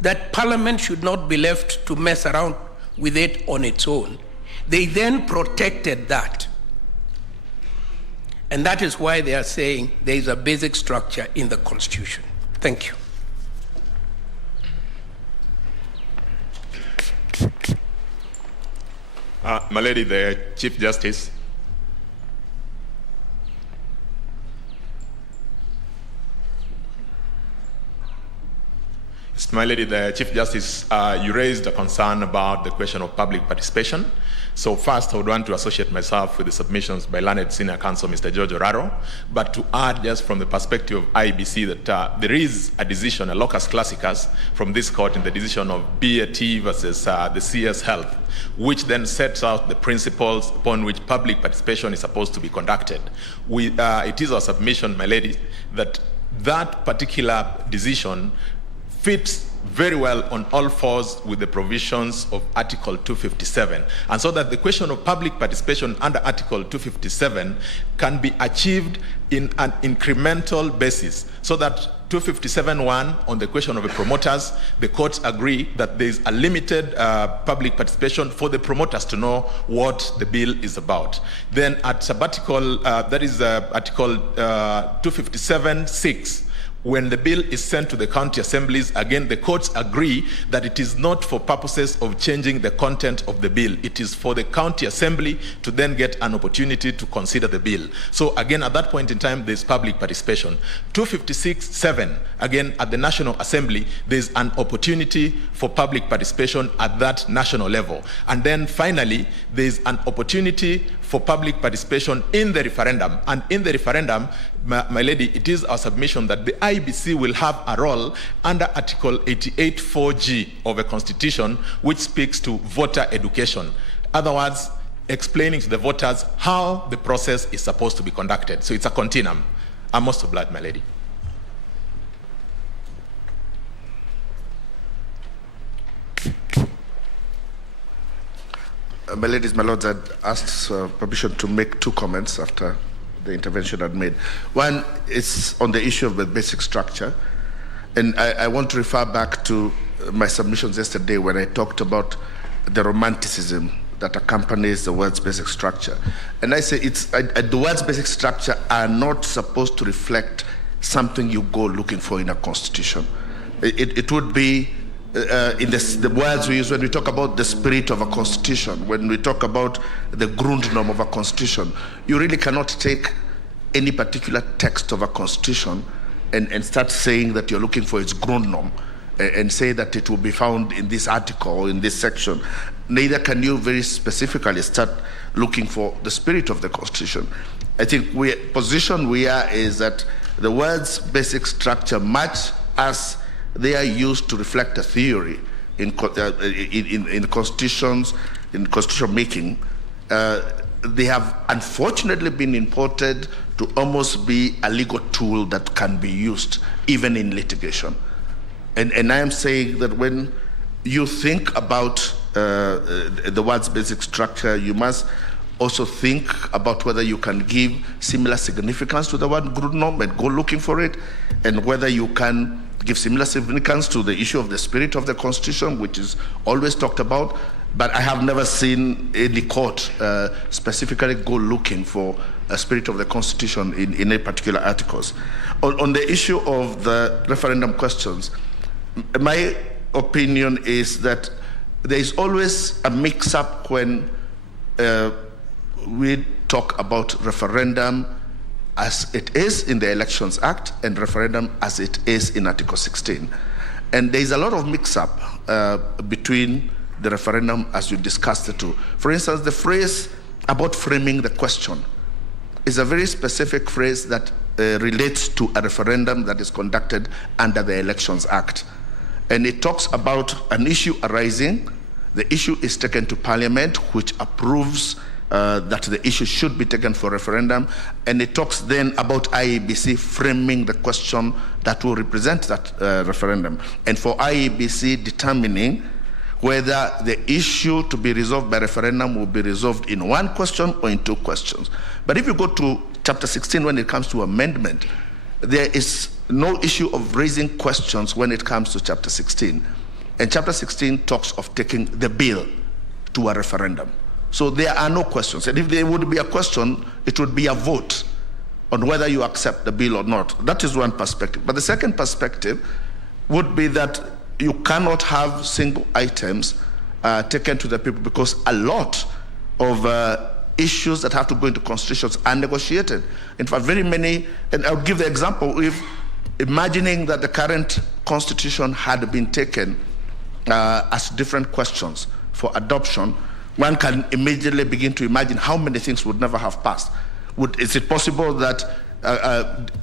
that Parliament should not be left to mess around with it on its own. They then protected that. And that is why they are saying there is a basic structure in the Constitution. Thank you. My lady, the Chief Justice. My lady, the Chief Justice, you raised a concern about the question of public participation. So first, I would want to associate myself with the submissions by learned Senior Counsel, Mr. George Oraro, but to add just from the perspective of IBC that there is a decision, a locus classicus from this court in the decision of BAT versus the CS Health, which then sets out the principles upon which public participation is supposed to be conducted. It is our submission, my lady, that that particular decision fits very well on all fours with the provisions of Article 257. And so that the question of public participation under Article 257 can be achieved in an incremental basis, so that 257.1 on the question of the promoters, the courts agree that there is a limited public participation for the promoters to know what the bill is about. Then at sabbatical, that is Article 257.6, when the bill is sent to the county assemblies, again, the courts agree that it is not for purposes of changing the content of the bill. It is for the county assembly to then get an opportunity to consider the bill. So again, at that point in time, there's public participation. 256.7, again, at the National Assembly, there's an opportunity for public participation at that national level. And then finally, there's an opportunity for public participation in the referendum. And in the referendum, my lady, it is our submission that the IBC will have a role under Article 88.4G of the Constitution, which speaks to voter education. Other words, explaining to the voters how the process is supposed to be conducted. So it's a continuum. I'm most obliged, my lady. My ladies, my lords, I'd asked permission to make two comments after the intervention I'd made. One is on the issue of the basic structure. And I want to refer back to my submissions yesterday when I talked about the romanticism that accompanies the words basic structure. And I say the words basic structure are not supposed to reflect something you go looking for in a constitution. It would be in the words we use when we talk about the spirit of a constitution, when we talk about the Grundnorm of a constitution. You really cannot take any particular text of a constitution and start saying that you're looking for its Grundnorm and say that it will be found in this article or in this section. Neither can you very specifically start looking for the spirit of the constitution. I think position we are is that the words basic structure, much as they are used to reflect a theory in constitutions, in constitution making, they have unfortunately been imported to almost be a legal tool that can be used even in litigation. And I am saying that when you think about the word's basic structure, you must also think about whether you can give similar significance to the word Grundnorm and go looking for it, and whether you can give similar significance to the issue of the spirit of the Constitution, which is always talked about. But I have never seen any court specifically go looking for a spirit of the Constitution in any particular articles. On the issue of the referendum questions, my opinion is that there is always a mix-up when we talk about referendum as it is in the Elections Act and referendum as it is in Article 16. And there is a lot of mix-up between the referendum as you discussed the two. For instance, the phrase about framing the question is a very specific phrase that relates to a referendum that is conducted under the Elections Act. And it talks about an issue arising. The issue is taken to Parliament, which approves that the issue should be taken for referendum, and it talks then about IEBC framing the question that will represent that referendum, and for IEBC determining whether the issue to be resolved by referendum will be resolved in one question or in two questions. But if you go to Chapter 16, when it comes to amendment, there is no issue of raising questions when it comes to Chapter 16. And Chapter 16 talks of taking the bill to a referendum. So there are no questions. And if there would be a question, it would be a vote on whether you accept the bill or not. That is one perspective. But the second perspective would be that you cannot have single items taken to the people, because a lot of issues that have to go into constitutions are negotiated. In fact, very many, and I'll give the example, if imagining that the current constitution had been taken as different questions for adoption, one can immediately begin to imagine how many things would never have passed. Is it possible that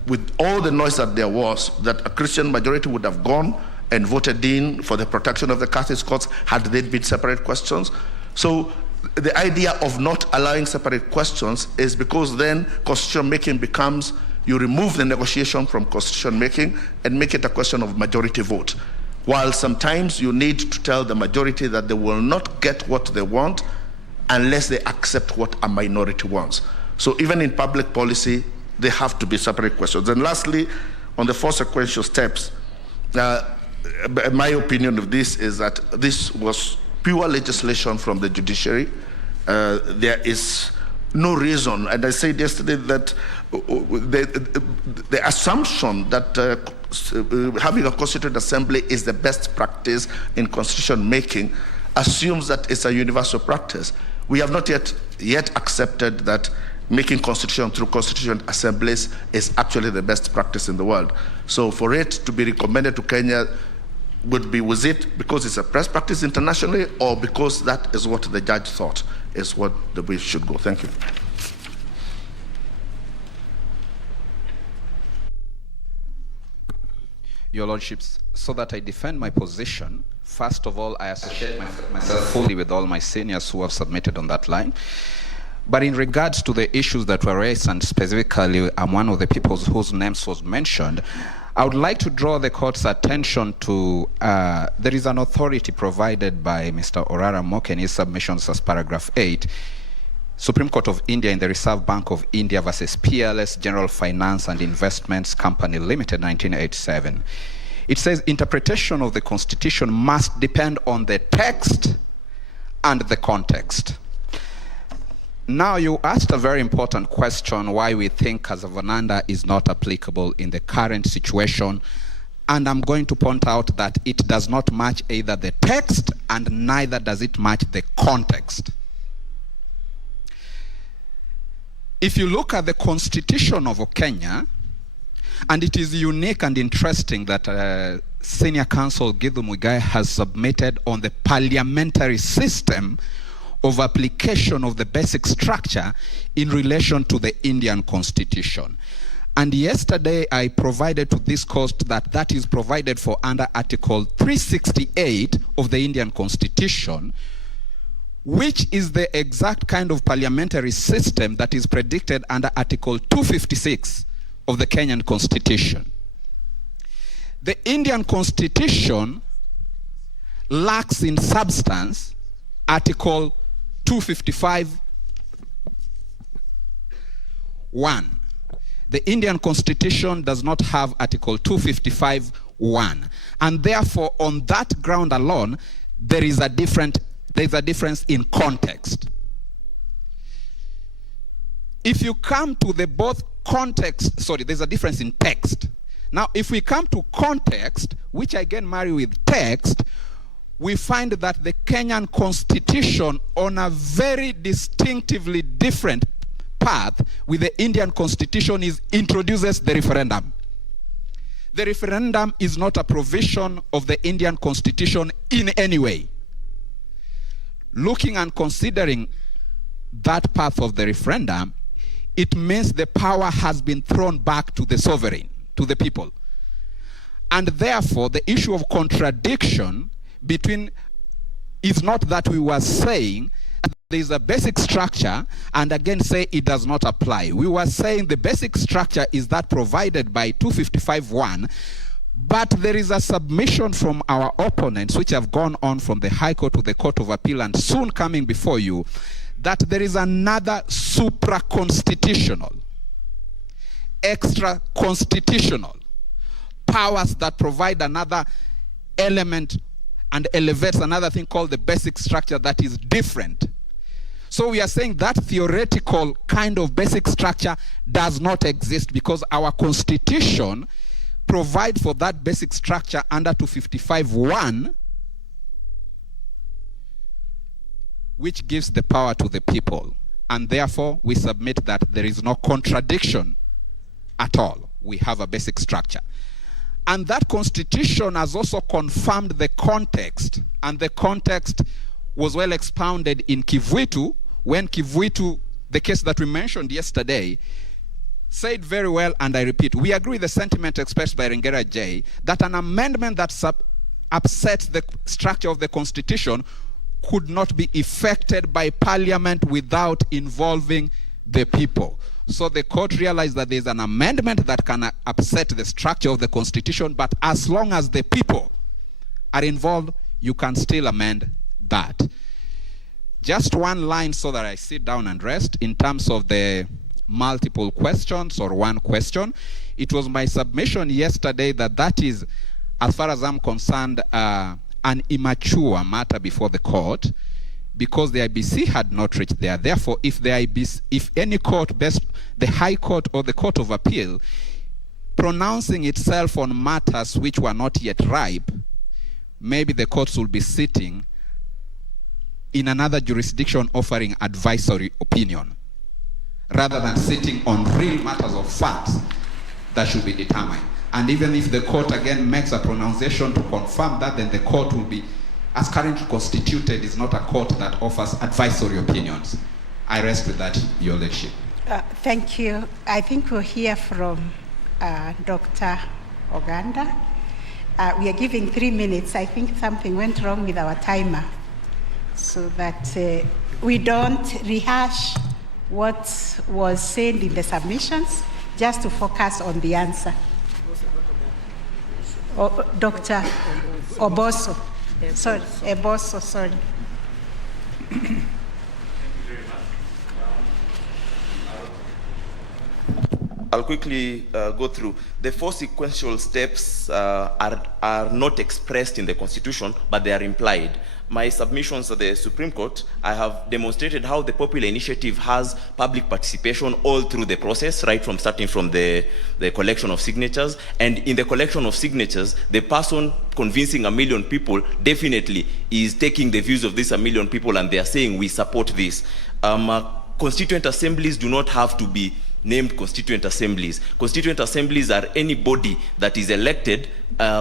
with all the noise that there was, that a Christian majority would have gone and voted in for the protection of the Catholic courts had they been separate questions? So the idea of not allowing separate questions is because then constitution making becomes, you remove the negotiation from constitution making and make it a question of majority vote. While sometimes you need to tell the majority that they will not get what they want unless they accept what a minority wants. So even in public policy, they have to be separate questions. And lastly, on the four sequential steps, my opinion of this is that this was pure legislation from the judiciary. There is no reason, and I said yesterday that the assumption that having a constituent assembly is the best practice in constitution making assumes that it's a universal practice. We have not yet accepted that making constitution through constituent assemblies is actually the best practice in the world. So for it to be recommended to Kenya, was it because it's a best practice internationally, or because that is what the judge thought is what the way should go? Thank you. Your Lordships, so that I defend my position, first of all, I associate myself fully with all my seniors who have submitted on that line. But in regards to the issues that were raised, and specifically I'm one of the people whose names was mentioned, I would like to draw the court's attention to, there is an authority provided by Mr. Orara Moke in his submissions as paragraph 8, Supreme Court of India in the Reserve Bank of India versus PLS General Finance and Investments Company Limited, 1987. It says interpretation of the Constitution must depend on the text and the context. Now, you asked a very important question, why we think Casavananda is not applicable in the current situation, and I'm going to point out that it does not match either the text and neither does it match the context. If you look at the Constitution of Kenya, and it is unique and interesting that Senior Counsel Githu Muigai has submitted on the parliamentary system of application of the basic structure in relation to the Indian Constitution. And yesterday I provided to this court that is provided for under Article 368 of the Indian Constitution, which is the exact kind of parliamentary system that is predicted under Article 256 of the Kenyan Constitution. The Indian Constitution lacks in substance Article 255(1). The Indian Constitution does not have Article 255(1), and therefore on that ground alone there is a difference in context. If you come to the both context, there's a difference in text. Now, if we come to context, which again marry with text, we find that the Kenyan Constitution, on a very distinctively different path with the Indian Constitution, introduces the referendum. The referendum is not a provision of the Indian Constitution in any way. Looking and considering that path of the referendum, it means the power has been thrown back to the sovereign, to the people. And therefore, the issue of contradiction between is not that we were saying There is a basic structure, and again say it does not apply. We were saying the basic structure is that provided by 255(1), but there is a submission from our opponents, which have gone on from the High Court to the Court of Appeal and soon coming before you, that there is another supra-constitutional, extra-constitutional powers that provide another element and elevates another thing called the basic structure that is different. So we are saying that theoretical kind of basic structure does not exist because our Constitution provides for that basic structure under 255(1), which gives the power to the people. And therefore, we submit that there is no contradiction at all. We have a basic structure. And that Constitution has also confirmed the context, and the context was well expounded in Kivuitu, when Kivuitu, the case that we mentioned yesterday, said very well, and I repeat, we agree with the sentiment expressed by Ringera J, that an amendment that upsets the structure of the Constitution could not be effected by Parliament without involving the people. So the court realized that there's an amendment that can upset the structure of the Constitution, but as long as the people are involved, you can still amend that. Just one line so that I sit down and rest in terms of the multiple questions or one question. It was my submission yesterday that that is, as far as I'm concerned, an immature matter before the court, because the IBC had not reached there. Therefore, if the IBC, if any court, best the High Court or the Court of Appeal, pronouncing itself on matters which were not yet ripe, maybe the courts will be sitting in another jurisdiction offering advisory opinion, rather than sitting on real matters of facts that should be determined. And even if the court again makes a pronunciation to confirm that, then the court will be, as currently constituted, is not a court that offers advisory opinions. I rest with that, Your Lordship. Thank you. I think we'll hear from Dr. Oganda. We are giving 3 minutes. I think something went wrong with our timer, so that we don't rehash what was said in the submissions, just to focus on the answer. Dr. Oboso. Sorry, Eboso, sorry. I'll quickly go through. The 4 sequential steps are not expressed in the Constitution, but they are implied. My submissions to the Supreme Court, I have demonstrated how the popular initiative has public participation all through the process, right from starting from the collection of signatures. And in the collection of signatures, the person convincing 1 million people definitely is taking the views of these 1 million people, and they are saying, we support this. Constituent assemblies do not have to be named constituent assemblies. Constituent assemblies are any body that is elected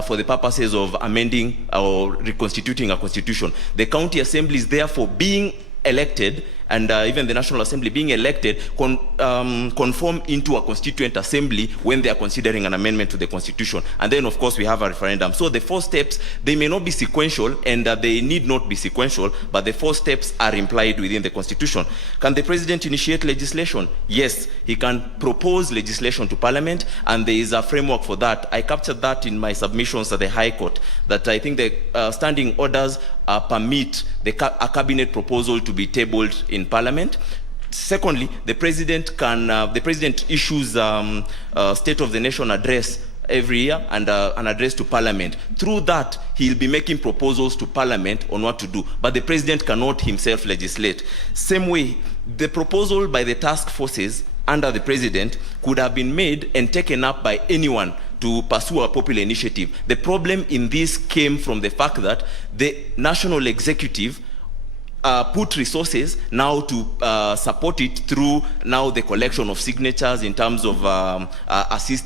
for the purposes of amending or reconstituting a constitution. The county assemblies, therefore, being elected, and even the National Assembly being elected, conform into a constituent assembly when they are considering an amendment to the Constitution. And then, of course, we have a referendum. So the 4 steps, they may not be sequential, and they need not be sequential, but the 4 steps are implied within the Constitution. Can the President initiate legislation? Yes, he can propose legislation to Parliament, and there is a framework for that. I captured that in my submissions at the High Court, that I think the standing orders permit a cabinet proposal to be tabled in Parliament. Secondly, the President issues State of the Nation address every year and an address to Parliament. Through that, he'll be making proposals to Parliament on what to do, but the President cannot himself legislate. Same way, the proposal by the task forces under the President could have been made and taken up by anyone to pursue a popular initiative. The problem in this came from the fact that the national executive put resources now to support it through now the collection of signatures in terms of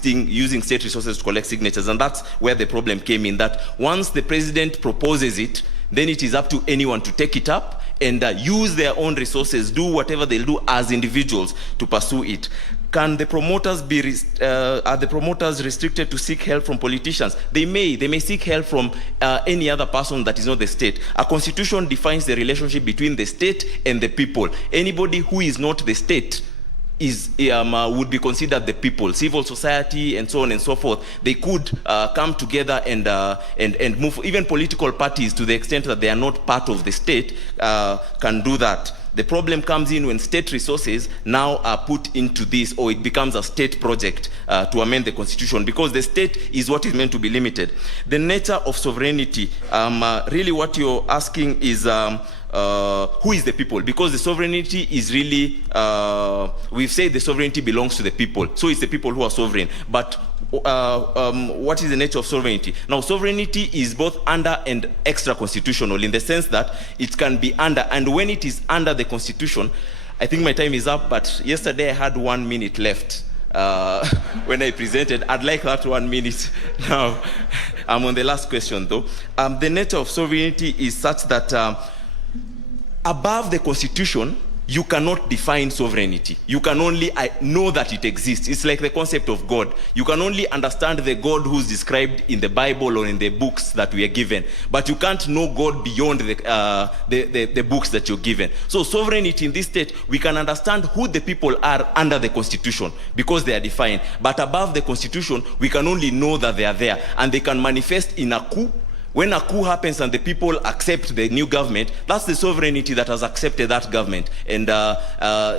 using state resources to collect signatures. And that's where the problem came in, that once the President proposes it, then it is up to anyone to take it up and use their own resources, do whatever they'll do as individuals to pursue it. Can the promoters are the promoters restricted to seek help from politicians? They may seek help from any other person that is not the state. A constitution defines the relationship between the state and the people. Anybody who is not the state would be considered the people, civil society, and so on and so forth. They could come together and move. Even political parties, to the extent that they are not part of the state, can do that. The problem comes in when state resources now are put into this, or it becomes a state project to amend the constitution, because the state is what is meant to be limited. The nature of sovereignty, really what you're asking is who is the people? Because the sovereignty is really, we've said the sovereignty belongs to the people, so it's the people who are sovereign. But what is the nature of sovereignty? Now, sovereignty is both under and extra constitutional, in the sense that it can be under, and when it is under the constitution, I think my time is up, but yesterday I had 1 minute left when I presented. I'd like that 1 minute now. I'm on the last question though. The nature of sovereignty is such that above the constitution, you cannot define sovereignty. You can only know that it exists. It's like the concept of God. You can only understand the God who's described in the Bible or in the books that we are given. But you can't know God beyond the books that you're given. So sovereignty in this state, we can understand who the people are under the constitution because they are defined. But above the constitution, we can only know that they are there. And they can manifest in a coup. When a coup happens and the people accept the new government, that's the sovereignty that has accepted that government. And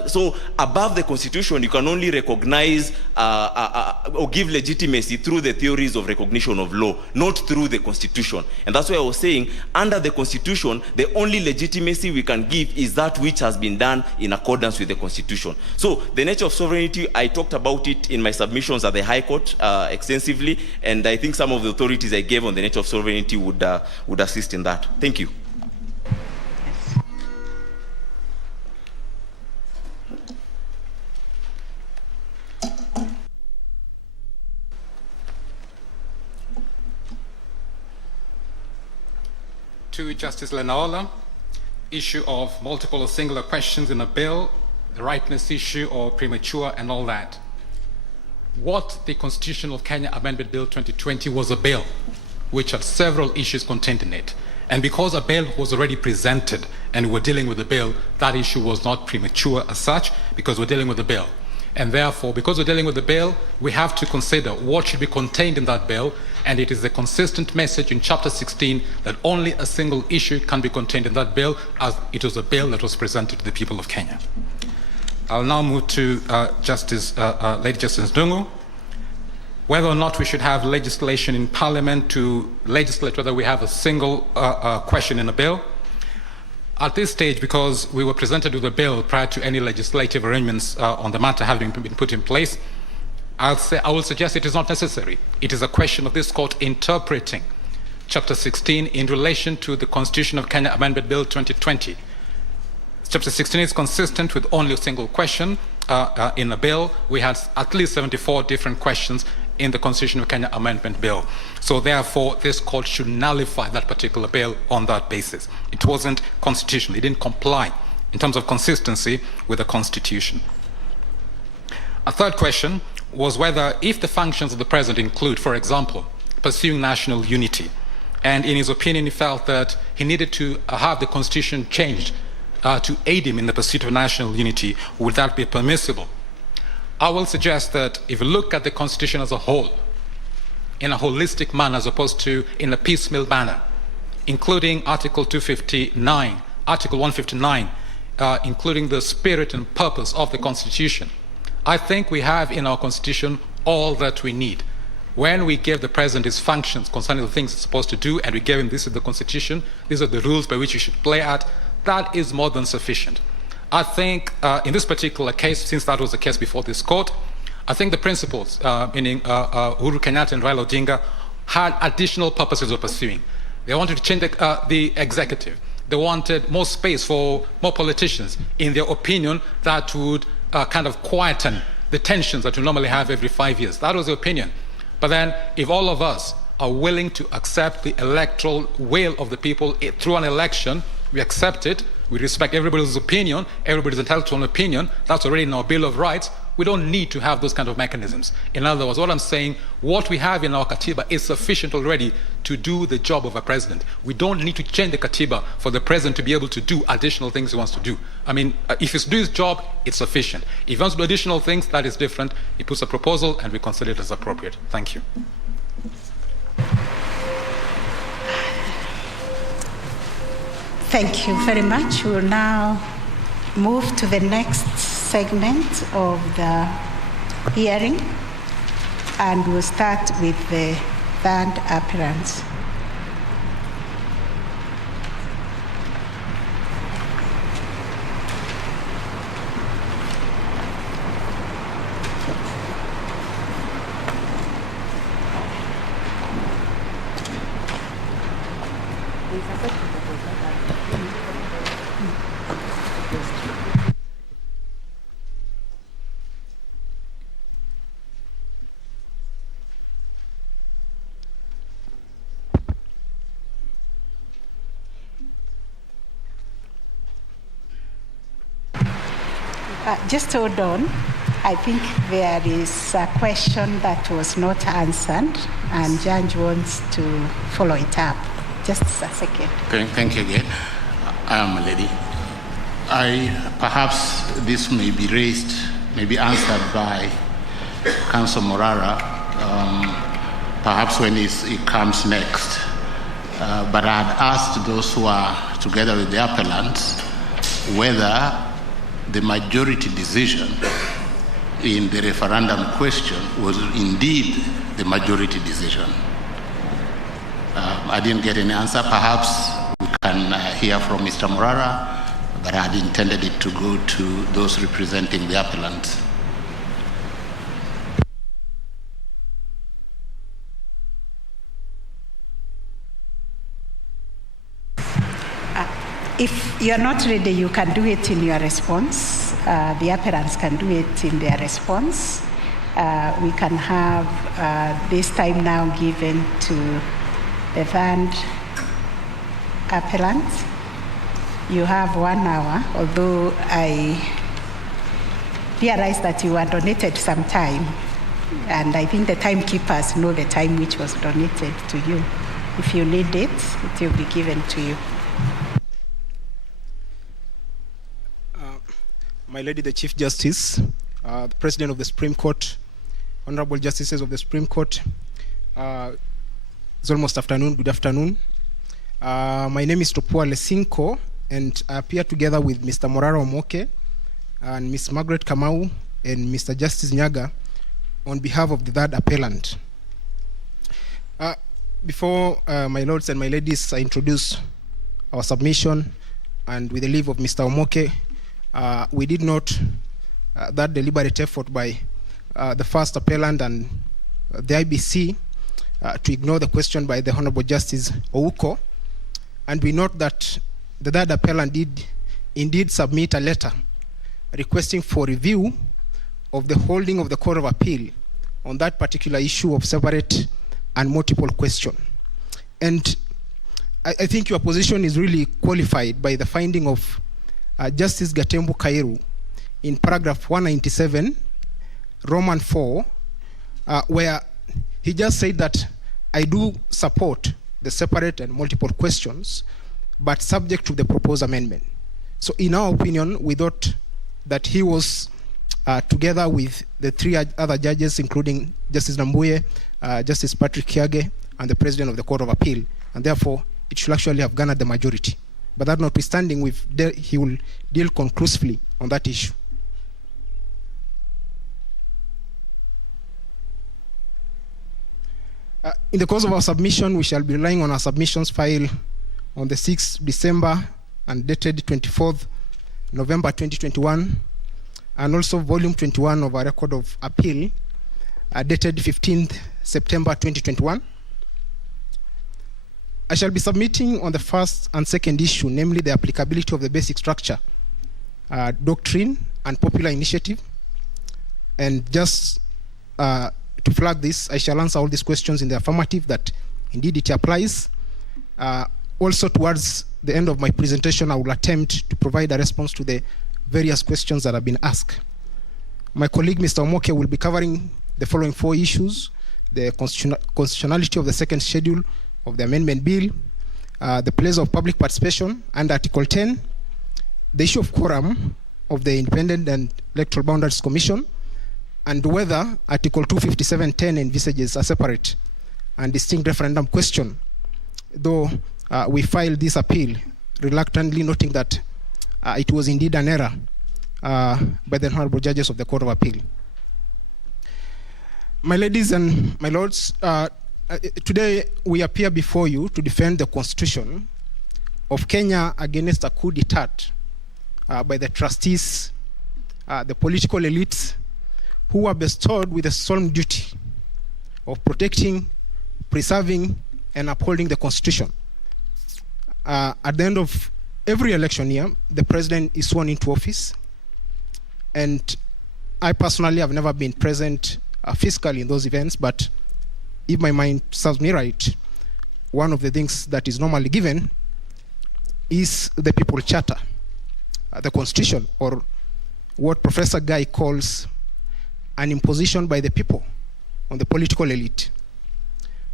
so above the constitution, you can only recognize or give legitimacy through the theories of recognition of law, not through the constitution. And that's why I was saying, under the constitution, the only legitimacy we can give is that which has been done in accordance with the constitution. So the nature of sovereignty, I talked about it in my submissions at the High Court extensively, and I think some of the authorities I gave on the nature of sovereignty would assist in that. Thank you. To Justice Lenaola, issue of multiple or singular questions in a bill, the rightness issue or premature and all that. What the Constitution of Kenya Amendment Bill 2020 was a bill which had several issues contained in it. And because a bill was already presented and we're dealing with the bill, that issue was not premature as such, because we're dealing with the bill. And therefore, because we're dealing with the bill, we have to consider what should be contained in that bill, and it is a consistent message in Chapter 16 that only a single issue can be contained in that bill, as it was a bill that was presented to the people of Kenya. I'll now move to Lady Justice Ndungu. Whether or not we should have legislation in Parliament to legislate whether we have a single question in a bill. At this stage, because we were presented with a bill prior to any legislative arrangements on the matter having been put in place, I will suggest it is not necessary. It is a question of this court interpreting Chapter 16 in relation to the Constitution of Kenya Amendment Bill 2020. Chapter 16 is consistent with only a single question in a bill. We had at least 74 different questions in the Constitution of Kenya Amendment Bill. So therefore, this court should nullify that particular bill on that basis. It wasn't constitutional. It didn't comply in terms of consistency with the Constitution. A third question was whether, if the functions of the President include, for example, pursuing national unity, and in his opinion he felt that he needed to have the Constitution changed to aid him in the pursuit of national unity, would that be permissible? I will suggest that if you look at the Constitution as a whole, in a holistic manner as opposed to in a piecemeal manner, including Article 259, Article 159, including the spirit and purpose of the Constitution, I think we have in our Constitution all that we need. When we gave the President his functions concerning the things he's supposed to do, and we gave him this is the Constitution, these are the rules by which he should play at, that is more than sufficient. I think in this particular case, since that was the case before this court, I think the principals, meaning Uhuru Kenyatta and Raila Odinga, had additional purposes of pursuing. They wanted to change the executive. They wanted more space for more politicians, in their opinion, that would kind of quieten the tensions that we normally have every 5 years. That was the opinion. But then, if all of us are willing to accept the electoral will of the people through an election, we accept it, we respect everybody's opinion, everybody's entitled to an opinion, that's already in our Bill of Rights, We don't need to have those kind of mechanisms. In other words, what I'm saying, what we have in our Katiba is sufficient already to do the job of a president. We don't need to change the Katiba for the president to be able to do additional things he wants to do. I mean, if he's doing his job, it's sufficient. If he wants to do additional things, that is different. He puts a proposal and we consider it as appropriate. Thank you. Thank you very much. We'll now move to the next segment of the hearing, and we'll start with the third appearance. Just hold on. I think there is a question that was not answered, and Judge wants to follow it up. Just a second. Okay, thank you again. I am a lady. Perhaps this may be raised, may be answered by Councillor Morara, perhaps when it comes next. But I had asked those who are together with the appellants whether the majority decision in the referendum question was indeed the majority decision. I didn't get any answer. Perhaps we can hear from Mr. Morara, but I had intended it to go to those representing the appellants. If you're not ready, you can do it in your response. The appellants can do it in their response. We can have this time now given to the third appellant. You have 1 hour, although I realize that you were donated some time, and I think the timekeepers know the time which was donated to you. If you need it, it will be given to you. My Lady the Chief Justice, the President of the Supreme Court, Honorable Justices of the Supreme Court, it's almost afternoon, good afternoon. My name is Topua Lesinko, and I appear together with Mr. Morara Omoke and Ms. Margaret Kamau and Mr. Justice Nyaga on behalf of the third appellant. Before my lords and my ladies, I introduce our submission, and with the leave of Mr. Omoke, we did note that deliberate effort by the first appellant and the IBC to ignore the question by the Honorable Justice Ouko, and we note that the third appellant did indeed submit a letter requesting for review of the holding of the Court of Appeal on that particular issue of separate and multiple question. And I think your position is really qualified by the finding of Justice Gatembu Kairu in paragraph 197, Roman 4, where he just said that I do support the separate and multiple questions, but subject to the proposed amendment. So in our opinion, we thought that he was together with the three other judges, including Justice Nambuye, Justice Patrick Kiage, and the President of the Court of Appeal, and therefore it should actually have garnered the majority. But that notwithstanding, he will deal conclusively on that issue. In the course of our submission, we shall be relying on our submissions file on the 6th December and dated 24th November 2021, and also volume 21 of our record of appeal dated 15th September 2021. I shall be submitting on the first and second issue, namely the applicability of the basic structure, doctrine, and popular initiative. And just to flag this, I shall answer all these questions in the affirmative that indeed it applies. Also, towards the end of my presentation, I will attempt to provide a response to the various questions that have been asked. My colleague, Mr. Omoke, will be covering the following 4 issues: the constitutionality of the second schedule of the amendment bill, the place of public participation under Article 10, the issue of quorum of the Independent and Electoral Boundaries Commission, and whether Article 257.10 envisages a separate and distinct referendum question, though we filed this appeal reluctantly, noting that it was indeed an error by the honorable judges of the Court of Appeal. My ladies and my lords, today we appear before you to defend the Constitution of Kenya against a coup d'etat by the trustees, the political elites, who were bestowed with the solemn duty of protecting, preserving, and upholding the Constitution. At the end of every election year, the president is sworn into office, and I personally have never been present physically in those events, but if my mind serves me right, one of the things that is normally given is the People Charter, the Constitution, or what Professor Guy calls an imposition by the people on the political elite.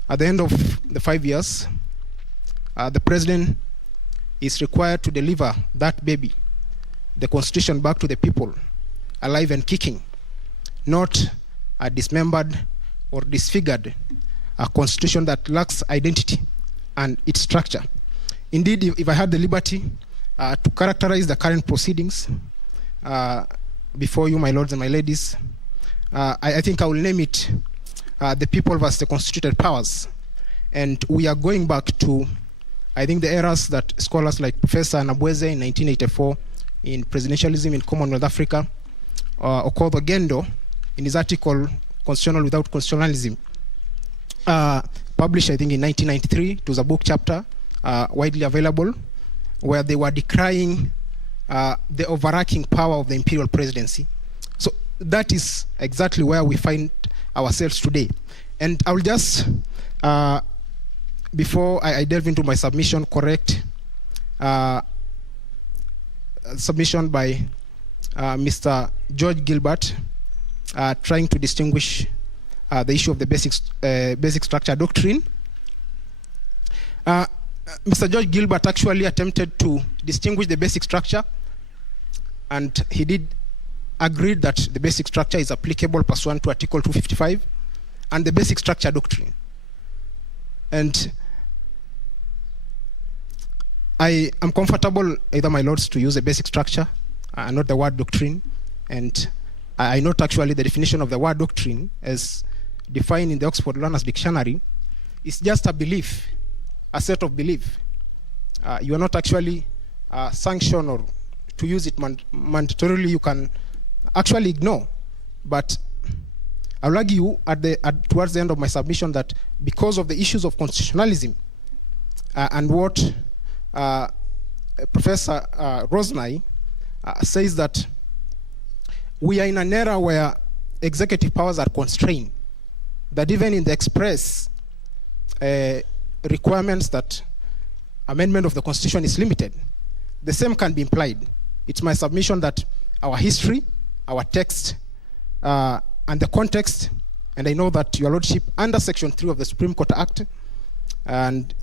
At the end of the 5 years, the president is required to deliver that baby, the Constitution, back to the people, alive and kicking, not a dismembered or disfigured Constitution that lacks identity and its structure. Indeed, if I had the liberty to characterize the current proceedings before you, my lords and my ladies, I think I will name it the people versus the constituted powers. And we are going back to, I think, the eras that scholars like Professor Nabweze in 1984 in Presidentialism in Commonwealth Africa, Okoth Ogendo in his article Constitutional Without Constitutionalism, published I think in 1993. It was a book chapter widely available, where they were decrying the overarching power of the imperial presidency. So that is exactly where we find ourselves today. And I will just, before I delve into my submission, correct submission by Mr. George Gilbert, trying to distinguish the issue of the basic structure doctrine. Mr. George Gilbert actually attempted to distinguish the basic structure, and he did agree that the basic structure is applicable pursuant to Article 255 and the basic structure doctrine. And I am comfortable, either my lords, to use a basic structure, not the word doctrine. And I note actually the definition of the word doctrine as defined in the Oxford Learner's Dictionary is just a belief, a set of belief. You are not actually sanctioned or to use it mandatorily. You can actually ignore. But I'll argue towards the end of my submission that because of the issues of constitutionalism and what Professor Rosnai says, that we are in an era where executive powers are constrained, that even in the express requirements that amendment of the Constitution is limited, the same can be implied. It's my submission that our history, our text, and the context, and I know that your lordship, under Section 3 of the Supreme Court Act, and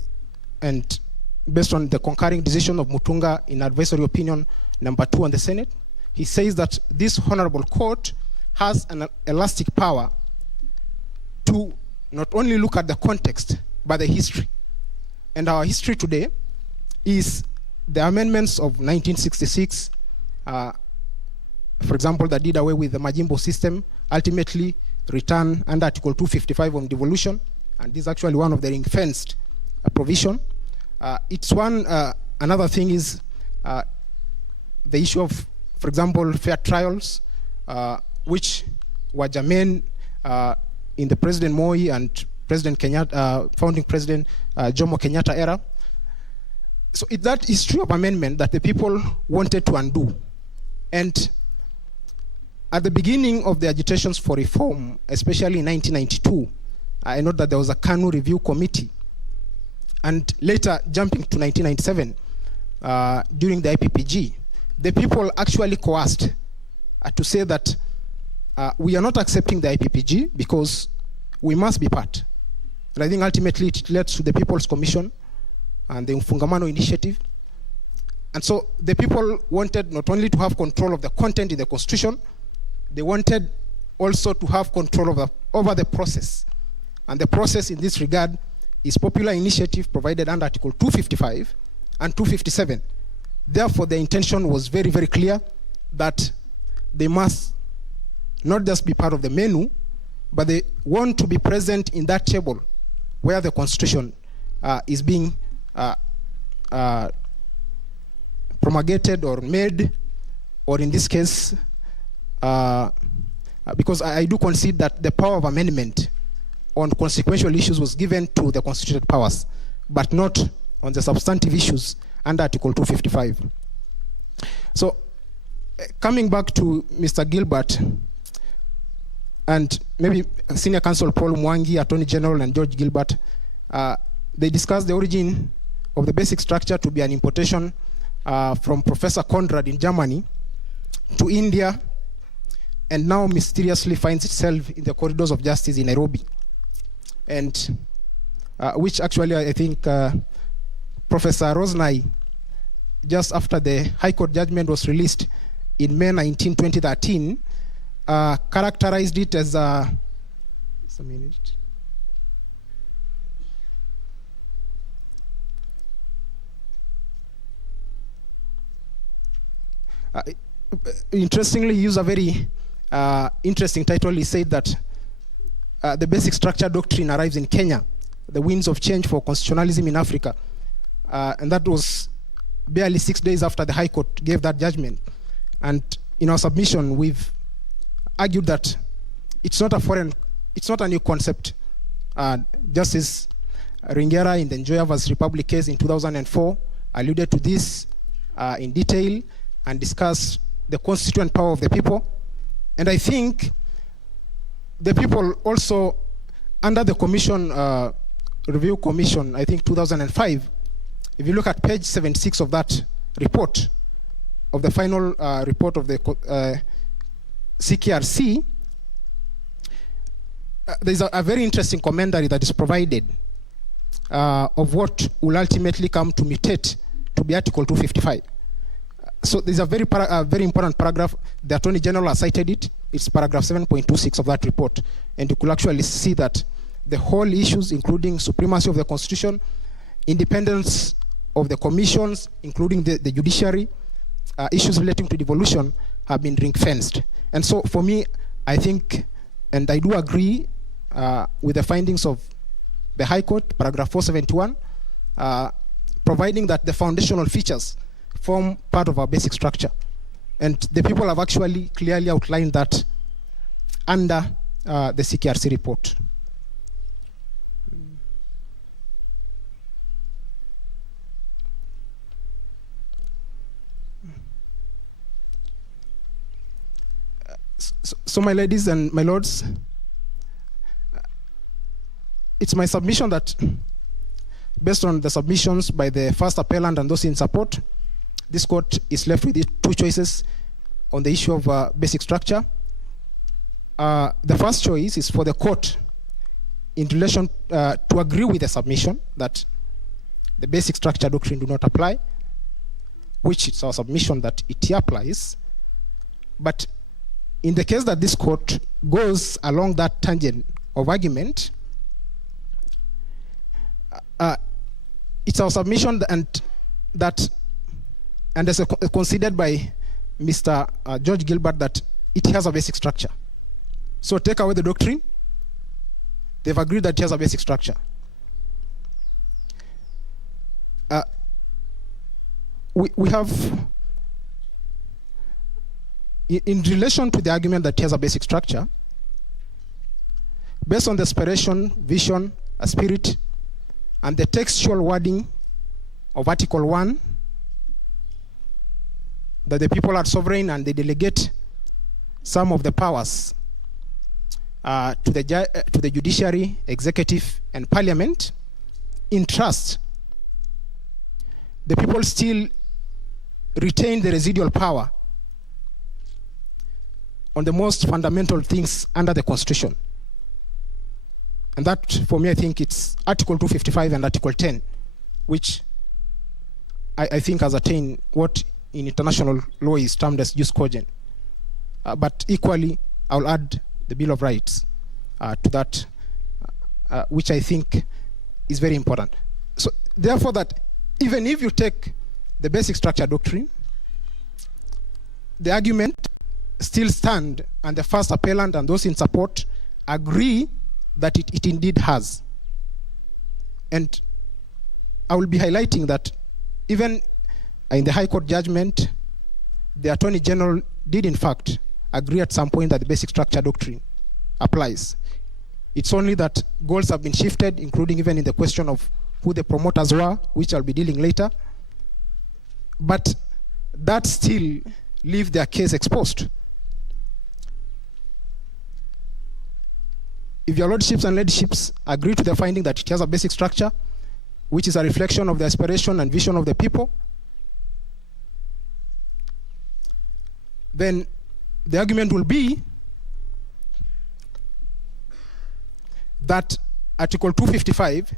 based on the concurring decision of Mutunga in advisory opinion number 2 on the Senate, he says that this honorable court has an elastic power to not only look at the context, but the history. And our history today is the amendments of 1966, for example, that did away with the Majimbo system, ultimately returned under Article 255 on devolution, and this is actually one of the ring-fenced provision. It's one, another thing is the issue of, for example, fair trials, which were germane in the President Moi and President Kenyatta, founding President Jomo Kenyatta era. So that is true of amendment that the people wanted to undo. And at the beginning of the agitations for reform, especially in 1992, I know that there was a KANU review committee. And later, jumping to 1997, during the IPPG, the people actually coerced to say that we are not accepting the IPPG because we must be part. And I think ultimately it led to the People's Commission and the Mfungamano Initiative. And so the people wanted not only to have control of the content in the Constitution, they wanted also to have control over the process. And the process in this regard is popular initiative provided under Article 255 and 257. Therefore, the intention was very, very clear that they must not just be part of the menu, but they want to be present in that table where the Constitution is being promulgated or made, or in this case, because I do concede that the power of amendment on consequential issues was given to the constituted powers, but not on the substantive issues under Article 255. So, coming back to Mr. Gilbert, and maybe Senior Counsel Paul Mwangi, Attorney General, and George Gilbert, they discussed the origin of the basic structure to be an importation from Professor Conrad in Germany to India, and now mysteriously finds itself in the corridors of justice in Nairobi. And which actually I think Professor Rosnai, just after the High Court judgment was released in May 19, 2013, characterized it as a, just a minute. Interestingly, he used a very interesting title. He said that the basic structure doctrine arrives in Kenya, the winds of change for constitutionalism in Africa. And that was barely 6 days after the High Court gave that judgment. And in our submission, we've argued that it's not a new concept. Justice Ringera in the Njoya vs. Republic case in 2004 alluded to this in detail and discussed the constituent power of the people. And I think the people also, under the commission, review commission, I think 2005, if you look at page 76 of that report, of the final report of the CKRC, there's a very interesting commentary that is provided of what will ultimately come to mutate to be Article 255. So there's a very important paragraph. The Attorney General has cited it. It's paragraph 7.26 of that report. And you could actually see that the whole issues, including supremacy of the Constitution, independence of the commissions, including the judiciary, issues relating to devolution, have been ring-fenced. And so for me, I think, and I do agree with the findings of the High Court, paragraph 471, providing that the foundational features form part of our basic structure. And the people have actually clearly outlined that under the CKRC report. So my ladies and my lords, it's my submission that based on the submissions by the first appellant and those in support, this court is left with two choices on the issue of basic structure. The first choice is for the court in relation to agree with the submission that the basic structure doctrine do not apply, which it's our submission that it applies. But in the case that this court goes along that tangent of argument, it's our submission and as considered by Mr. George Gilbert that it has a basic structure. So take away the doctrine. They've agreed that it has a basic structure. We have, in relation to the argument that it has a basic structure, based on the aspiration, vision, a spirit, and the textual wording of Article 1, that the people are sovereign and they delegate some of the powers to the judiciary, executive, and parliament in trust, the people still retain the residual power on the most fundamental things under the Constitution. And that, for me, I think it's Article 255 and Article 10, which I think has attained what in international law is termed as jus cogent. But equally, I'll add the Bill of Rights to that, which I think is very important. So, therefore, that even if you take the basic structure doctrine, the argument still stand, and the first appellant and those in support agree that it indeed has. And I will be highlighting that even in the High Court judgment, the Attorney General did in fact agree at some point that the basic structure doctrine applies. It's only that goals have been shifted, including even in the question of who the promoters were, which I'll be dealing later. But that still leave their case exposed. If your lordships and ladyships agree to the finding that it has a basic structure, which is a reflection of the aspiration and vision of the people, then the argument will be that Article 255,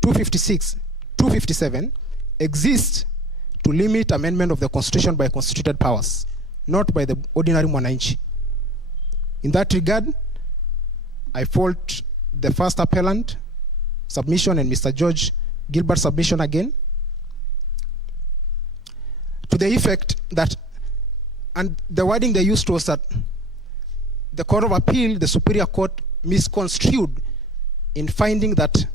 256, 257 exist to limit amendment of the Constitution by constituted powers, not by the ordinary mwananchi. In that regard, I fault the first appellant submission and Mr. George Gilbert's submission again, to the effect that, and the wording they used was that the Court of Appeal, the Superior Court, misconstrued in finding that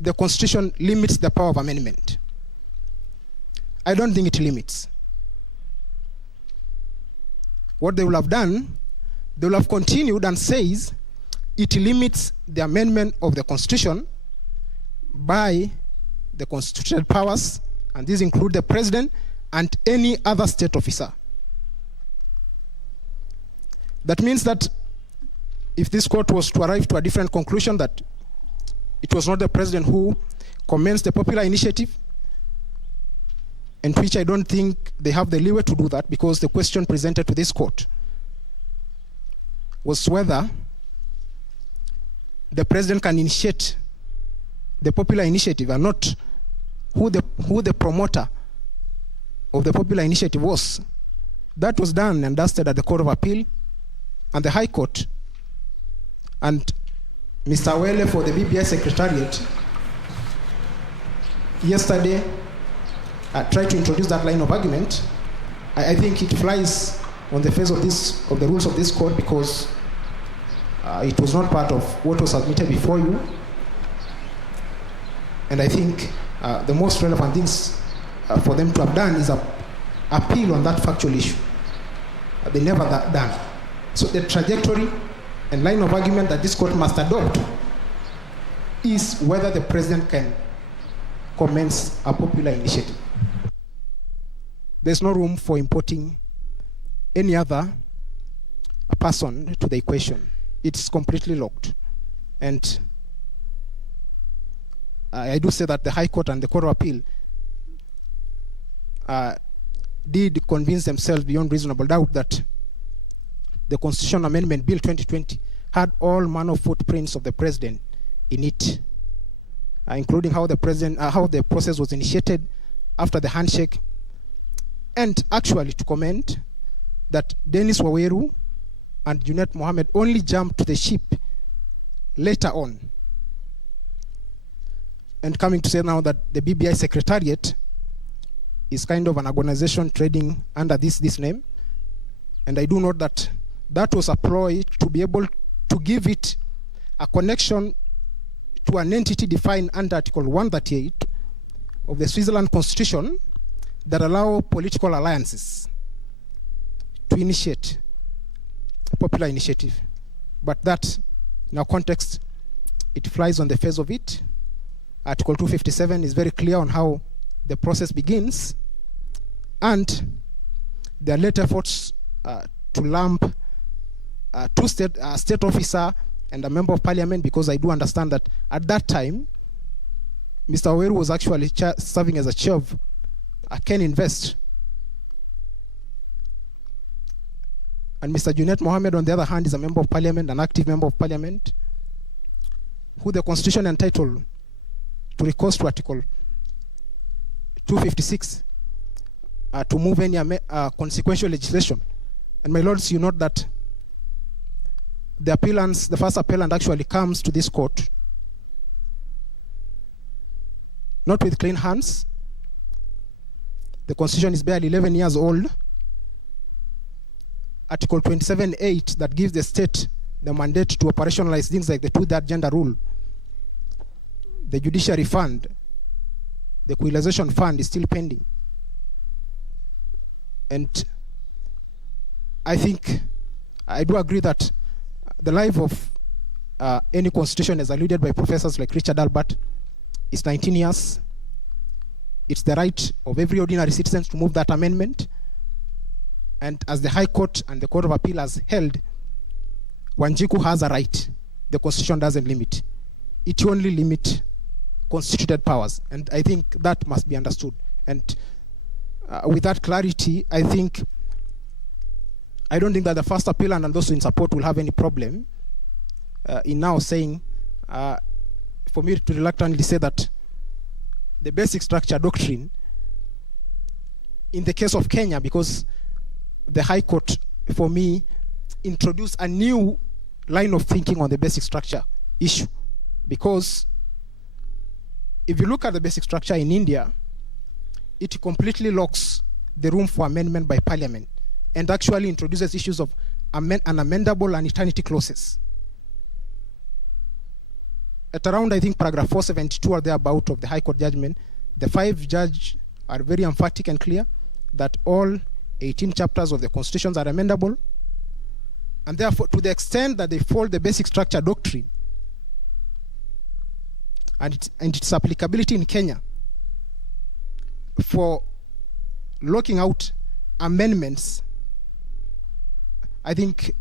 the Constitution limits the power of amendment. I don't think it limits. What they will have done, they will have continued and says it limits the amendment of the Constitution by the constitutional powers, and these include the President and any other state officer. That means that if this court was to arrive to a different conclusion that it was not the President who commenced the popular initiative, and which I don't think they have the leeway to do that, because the question presented to this court was whether the President can initiate the popular initiative and not who the promoter of the popular initiative was. That was done and dusted at the Court of Appeal and the High Court. And Mr. Wele for the BBI Secretariat yesterday tried to introduce that line of argument. I think it flies on the face of the rules of this court, because it was not part of what was submitted before you. And I think the most relevant things for them to have done is appeal on that factual issue. They never done. So the trajectory and line of argument that this court must adopt is whether the President can commence a popular initiative. There's no room for importing any other person to the equation. It's completely locked. And I do say that the High Court and the Court of Appeal did convince themselves beyond reasonable doubt that the Constitution Amendment Bill 2020 had all manner of footprints of the President in it, including how the process was initiated after the handshake, and actually to comment that Dennis Waweru and Junet Mohammed only jumped to the ship later on, and coming to say now that the BBI Secretariat is kind of an organization trading under this name. And I do note that that was a ploy to be able to give it a connection to an entity defined under Article 138 of the Switzerland Constitution that allow political alliances to initiate a popular initiative. But that, in our context, it flies on the face of it. Article 257 is very clear on how the process begins, and there are late efforts to lump two state officer and a member of parliament, because I do understand that at that time, Mr. Waweru was actually serving as a chair of Ken Invest. And Mr. Junet Mohammed, on the other hand, is a member of parliament, an active member of parliament, who the constitution entitled to recourse to Article 256 to move any consequential legislation. And my lords, you note that the first appellant actually comes to this court not with clean hands. The constitution is barely 11 years old. Article 27.8 that gives the state the mandate to operationalize things like the two-third gender rule, the judiciary fund, the equalization fund is still pending. And I think I do agree that the life of any constitution, as alluded by professors like Richard Albert, is 19 years. It's the right of every ordinary citizen to move that amendment. And as the High Court and the Court of Appeal has held, Wanjiku has a right. The Constitution doesn't limit. It only limits constituted powers. And I think that must be understood. And with that clarity, I don't think that the first appellant and those in support will have any problem in now saying, for me to reluctantly say that the basic structure doctrine, in the case of Kenya, because the High Court, for me, introduced a new line of thinking on the basic structure issue. Because if you look at the basic structure in India, it completely locks the room for amendment by parliament and actually introduces issues of unamendable and eternity clauses. At around, I think, paragraph 472 or thereabout of the High Court judgment, the 5 judges are very emphatic and clear that all 18 chapters of the constitutions are amendable, and therefore, to the extent that they follow the basic structure doctrine and its applicability in Kenya for locking out amendments, I think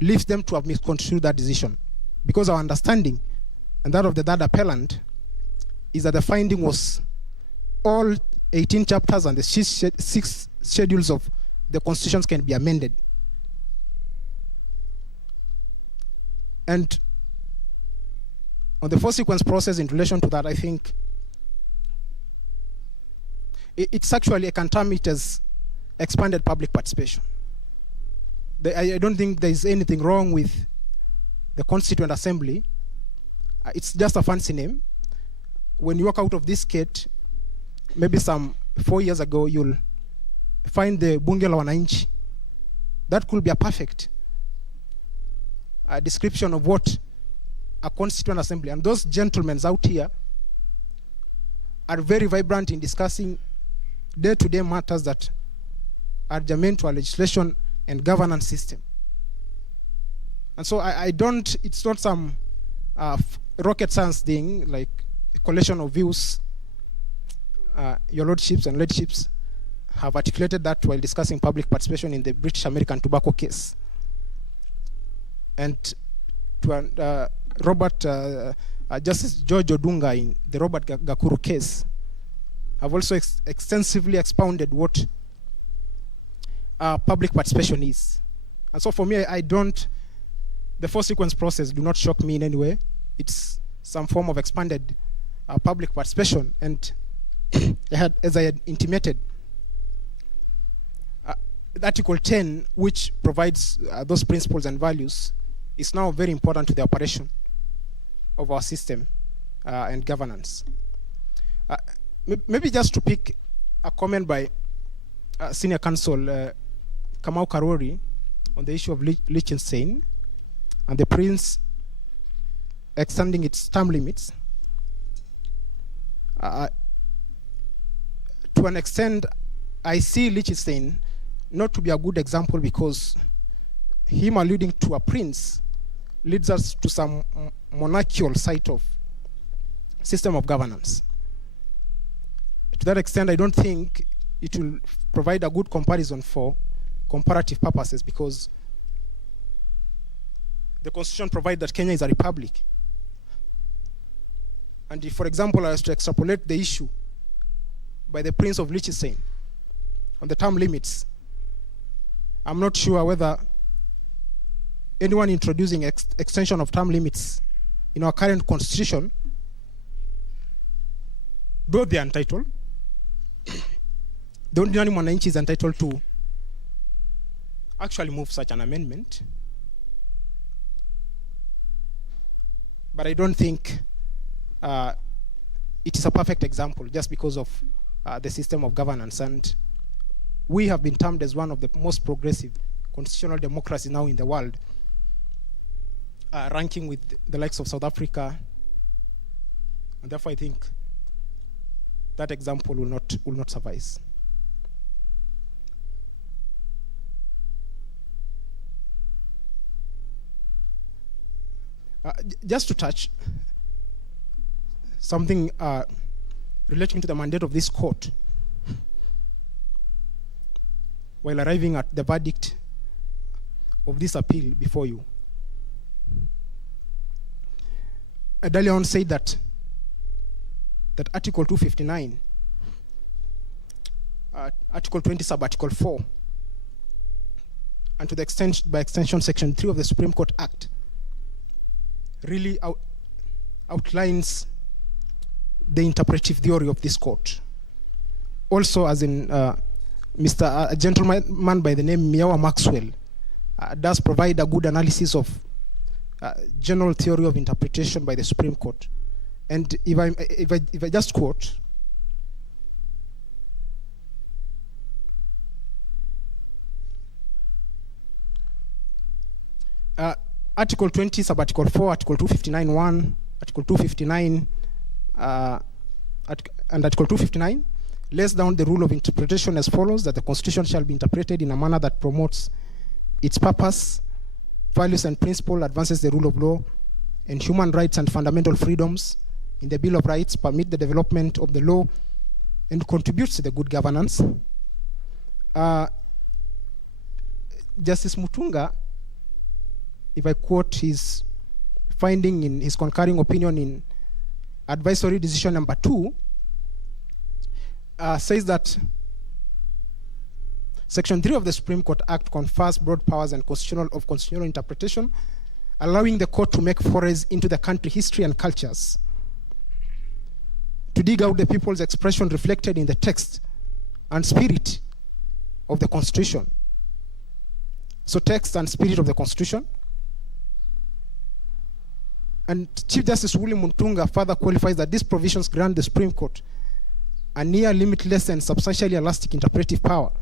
leaves them to have misconstrued that decision. Because our understanding, and that of the third appellant, is that the finding was all 18 chapters and the 6 schedules of the constitutions can be amended. And on the first sequence process in relation to that, I think it's actually, I can term it as expanded public participation. I don't think there is anything wrong with the Constituent Assembly. It's just a fancy name. When you walk out of this gate, maybe some 4 years ago, you'll find the Bunge la Wananchi. That could be a perfect description of what a Constituent Assembly, and those gentlemen out here are very vibrant in discussing day-to-day matters that are germane to our legislation and governance system. And so it's not some rocket science thing, like a collection of views. Your lordships and ladyship have articulated that while discussing public participation in the British American tobacco case. And to Justice George Odunga in the Robert Gakuru case have also extensively expounded what public participation is. And so for me, the 4 sequence process do not shock me in any way. It's some form of expanded public participation. And as I had intimated, Article 10, which provides those principles and values, is now very important to the operation of our system and governance. Maybe just to pick a comment by Senior Counsel Kamau Karori on the issue of Liechtenstein and the Prince extending its term limits. To an extent, I see Liechtenstein not to be a good example, because him alluding to a prince leads us to some monarchical side of system of governance. To that extent, I don't think it will provide a good comparison for comparative purposes, because the Constitution provides that Kenya is a republic. And if, for example, I was to extrapolate the issue by the Prince of Liechtenstein on the term limits, I'm not sure whether anyone introducing extension of term limits in our current constitution, though they are entitled, the ordinary mwananchi is entitled to actually move such an amendment. But I don't think it is a perfect example just because of the system of governance. And we have been termed as one of the most progressive constitutional democracies now in the world, ranking with the likes of South Africa. And therefore I think that example will not suffice. Just to touch something relating to the mandate of this court, while arriving at the verdict of this appeal before you. Dalion said that Article 259, Article 20 sub-Article 4, and to the extent, by extension, Section 3 of the Supreme Court Act, really outlines the interpretive theory of this court. Also, as in a gentleman by the name Miawa Maxwell does provide a good analysis of general theory of interpretation by the Supreme Court. And if I just quote, Article 20 sub-Article 4, Article 259(1), Article 259, and Article 259 lays down the rule of interpretation as follows: that the Constitution shall be interpreted in a manner that promotes its purpose, values and principle, advances the rule of law, and human rights and fundamental freedoms in the Bill of Rights, permit the development of the law, and contributes to the good governance. Justice Mutunga, if I quote his finding in his concurring opinion in advisory decision number 2, says that Section 3 of the Supreme Court Act confers broad powers and constitutional interpretation, allowing the court to make forays into the country history and cultures, to dig out the people's expression reflected in the text and spirit of the Constitution. So text and spirit of the Constitution. And Chief Justice William Mutunga further qualifies that these provisions grant the Supreme Court a near limitless and substantially elastic interpretive power.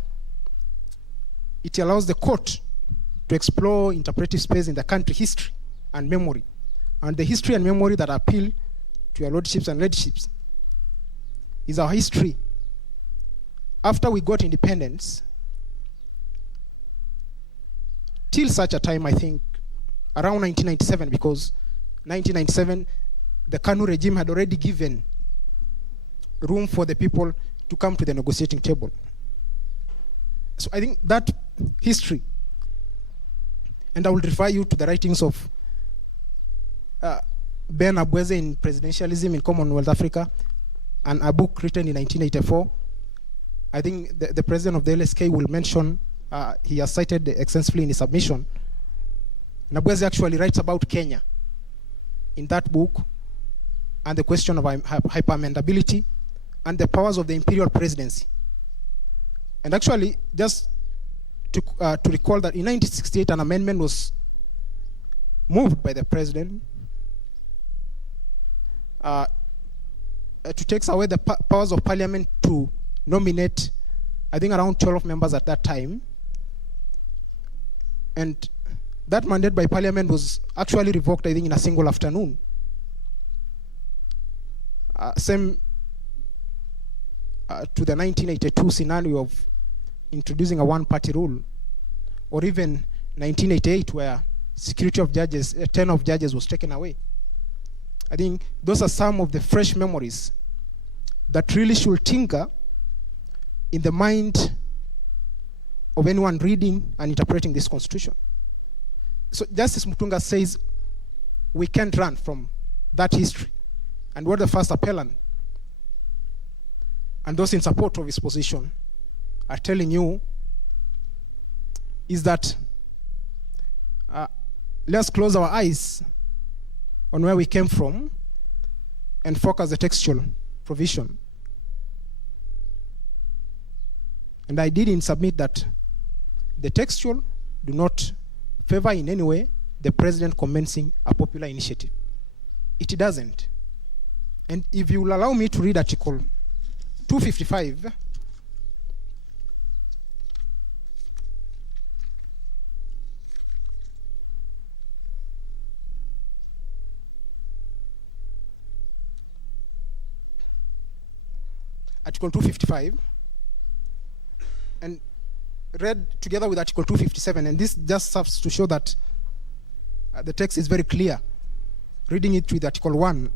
It allows the court to explore interpretive space in the country history and memory, and the history and memory that appeal to your lordships and ladyship is our history. After we got independence, till such a time, I think, around 1997, because 1997, the Kanu regime had already given room for the people to come to the negotiating table. So I think that history, and I will refer you to the writings of Ben Abweze in Presidentialism in Commonwealth Africa, and a book written in 1984. I think the president of the LSK will mention, he has cited extensively in his submission. Nabweze actually writes about Kenya in that book, and the question of hyper-amendability and the powers of the imperial presidency. And actually, just to recall that in 1968, an amendment was moved by the president to take away the powers of parliament to nominate, I think, around 12 members at that time. And that mandate by parliament was actually revoked, I think, in a single afternoon. Same to the 1982 scenario of introducing a one-party rule, or even 1988 where security of judges, 10 of judges was taken away. I think those are some of the fresh memories that really should tinker in the mind of anyone reading and interpreting this constitution. So Justice Mutunga says we can't run from that history. And what the first appellant and those in support of his position are telling you is that let's close our eyes on where we came from and focus the textual provision. And I didn't submit that the textual do not favor in any way the president commencing a popular initiative. It doesn't. And if you will allow me to read Article 255, Article 255, and read together with Article 257, and this just serves to show that the text is very clear. Reading it with Article 1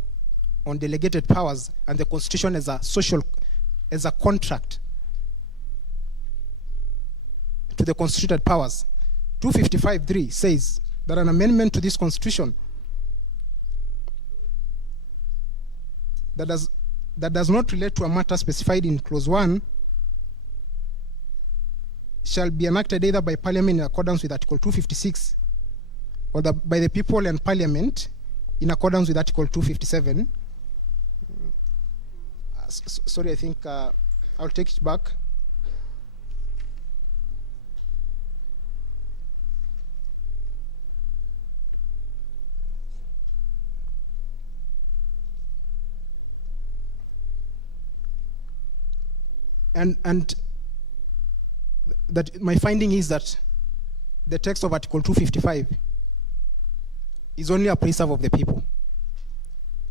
on delegated powers and the Constitution as a contract to the constituted powers. 255.3 says that an amendment to this Constitution that does not relate to a matter specified in Clause 1 shall be enacted either by Parliament in accordance with Article 256 or by the people and Parliament in accordance with Article 257. Sorry, I think I'll take it back. And that my finding is that the text of Article 255 is only a preserve of the people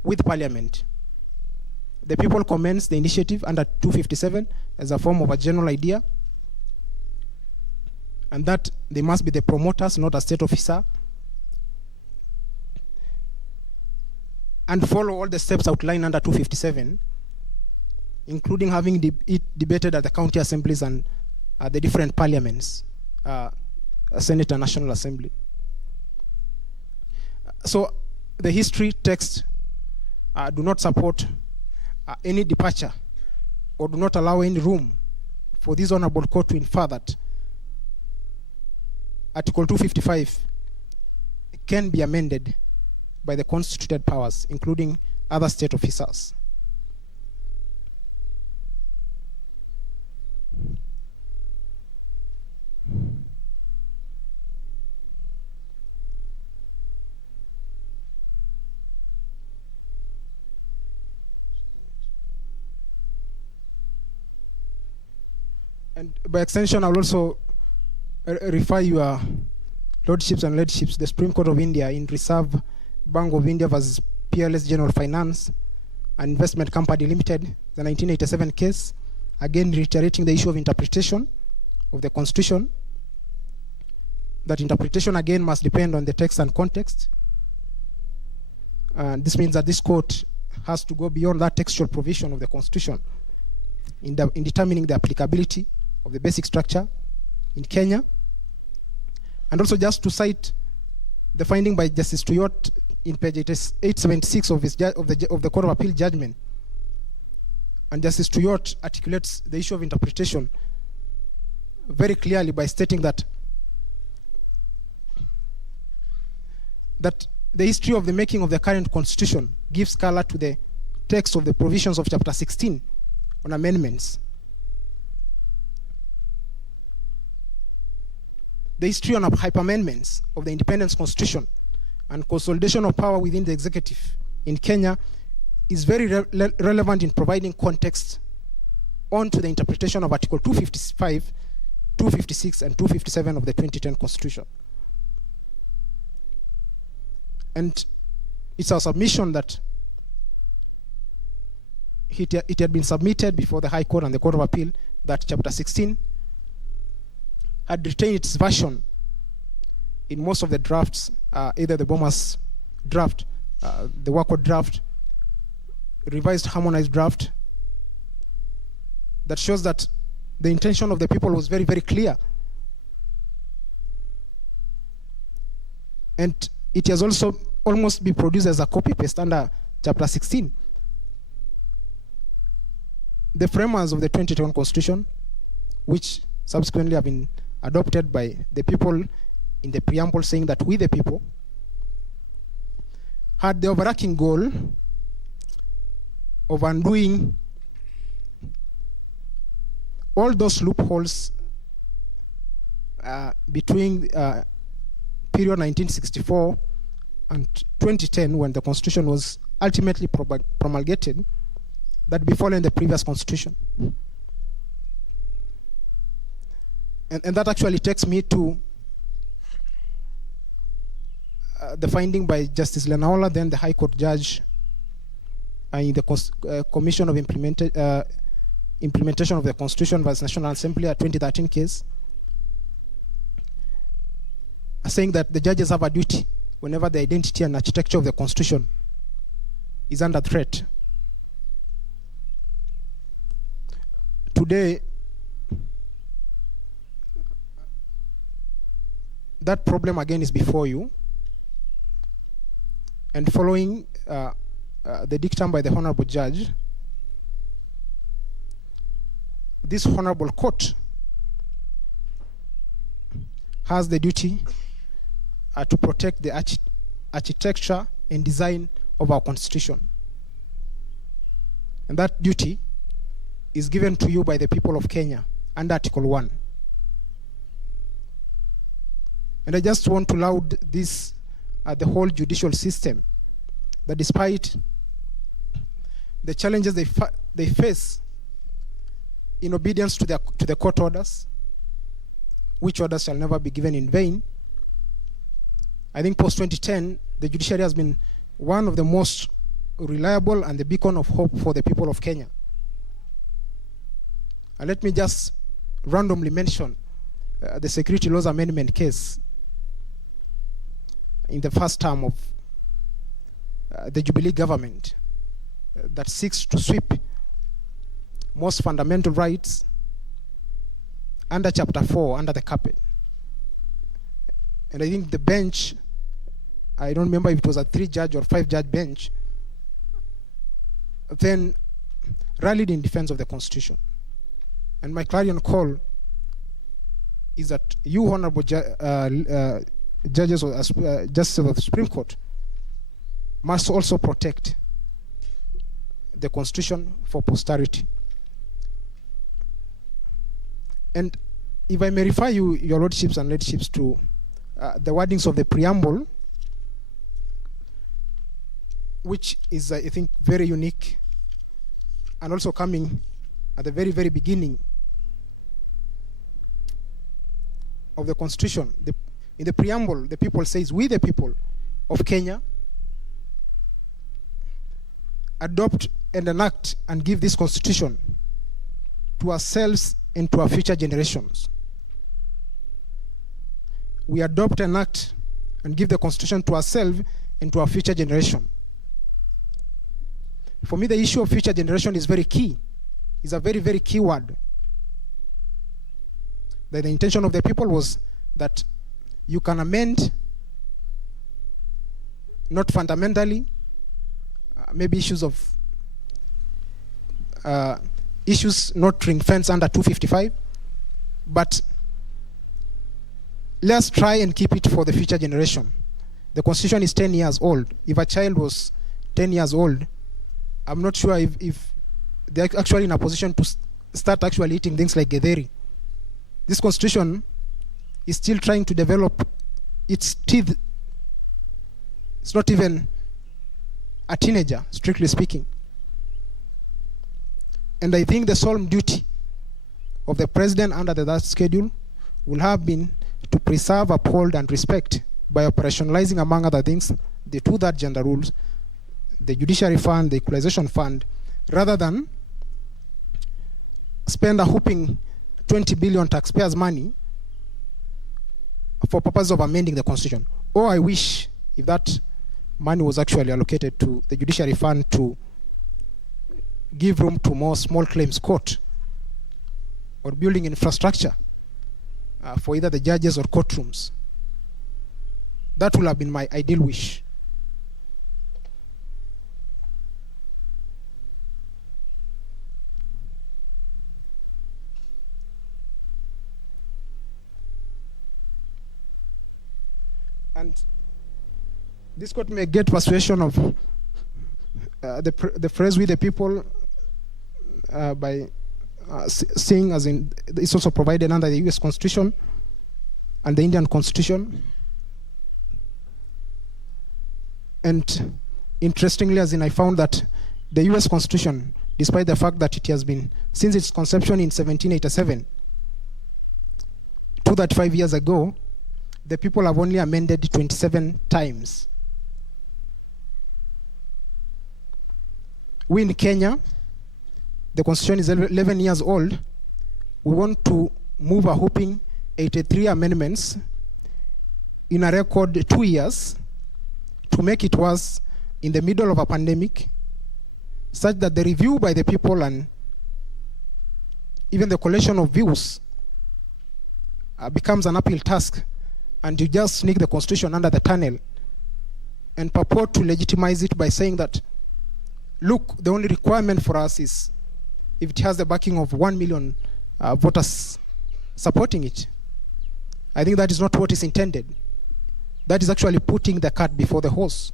with Parliament. The people commence the initiative under 257 as a form of a general idea, and that they must be the promoters, not a state officer, and follow all the steps outlined under 257, including having it debated at the county assemblies and the different parliaments, Senate and National Assembly. So the history text do not support any departure or do not allow any room for this honorable court to infer that Article 255 can be amended by the constituted powers, including other state officers. And by extension, I will also refer your lordships and ladyship, the Supreme Court of India in Reserve Bank of India versus PLS General Finance and Investment Company Limited, the 1987 case, again reiterating the issue of interpretation of the Constitution. That interpretation again must depend on the text and context. This means that this court has to go beyond that textual provision of the Constitution in determining the applicability of the basic structure in Kenya. And also just to cite the finding by Justice Tuyot in page 876 of the Court of Appeal judgment. And Justice Tuyot articulates the issue of interpretation very clearly by stating that the history of the making of the current Constitution gives color to the text of the provisions of Chapter 16 on amendments. The history on hyper-amendments of the Independence Constitution and consolidation of power within the executive in Kenya is very relevant in providing context onto the interpretation of Article 255, 256, and 257 of the 2010 Constitution. And it's our submission that it had been submitted before the High Court and the Court of Appeal that Chapter 16 had retained its version in most of the drafts, either the Bomas draft, the Wako draft, revised harmonized draft, that shows that the intention of the people was very, very clear. And it has also almost been produced as a copy-paste under Chapter 16. The framers of the 2021 Constitution, which subsequently have been adopted by the people in the preamble, saying that we the people had the overarching goal of undoing all those loopholes between period 1964 and 2010, when the Constitution was ultimately promulgated, that befallen the previous Constitution. And that actually takes me to the finding by Justice Lenaola, then the High Court judge, in the Commission of Implementation of the Constitution vs. National Assembly, a 2013 case, saying that the judges have a duty whenever the identity and architecture of the Constitution is under threat. Today, that problem again is before you, and following the dictum by the Honorable Judge, this Honorable Court has the duty to protect the architecture and design of our Constitution. And that duty is given to you by the people of Kenya under Article 1. And I just want to laud this the whole judicial system, that despite the challenges they face in obedience to the court orders, which orders shall never be given in vain, I think post-2010, the judiciary has been one of the most reliable and the beacon of hope for the people of Kenya. And let me just randomly mention the Security Laws Amendment case in the first term of the Jubilee government that seeks to sweep most fundamental rights under Chapter 4, under the carpet. And I think the bench, I don't remember if it was a 3-judge or 5-judge bench, then rallied in defense of the Constitution. And my clarion call is that you, honorable judges or justices of the Supreme Court, must also protect the Constitution for posterity. And if I may refer you, your lordships and ladyships, to the wordings of the preamble, which is, I think, very unique, and also coming at the very, very beginning of the Constitution. In the preamble, the people says, we the people of Kenya adopt and enact and give this Constitution to ourselves and to our future generations. We adopt, enact, and give the Constitution to ourselves and to our future generation. For me, the issue of future generation is very key. It's a very, very key word. The intention of the people was that you can amend, not fundamentally, maybe issues of issues not ring fence under 255, but let's try and keep it for the future generation. The Constitution is 10 years old. If a child was 10 years old, I'm not sure if they're actually in a position to start actually eating things like getheri. This Constitution is still trying to develop its teeth. It's not even a teenager, strictly speaking. And I think the solemn duty of the president under the that schedule will have been to preserve, uphold, and respect by operationalizing, among other things, the 2/3 gender rules, the judiciary fund, the equalization fund, rather than spend a whooping 20 billion taxpayers' money for purpose of amending the Constitution. Or I wish if that money was actually allocated to the judiciary fund to give room to more small claims court or building infrastructure for either the judges or courtrooms. That would have been my ideal wish. And this court may get persuasion of the phrase "we the people" by seeing as in it's also provided under the U.S. Constitution and the Indian Constitution. And interestingly, as in I found that the U.S. Constitution, despite the fact that it has been since its conception in 1787, 235 years ago, the people have only amended 27 times. We in Kenya, the Constitution is 11 years old. We want to move a whopping 83 amendments in a record 2 years to make it worse in the middle of a pandemic, such that the review by the people and even the collection of views becomes an uphill task, and you just sneak the Constitution under the tunnel and purport to legitimize it by saying that, look, the only requirement for us is if it has the backing of 1 million voters supporting it. I think that is not what is intended. That is actually putting the cart before the horse.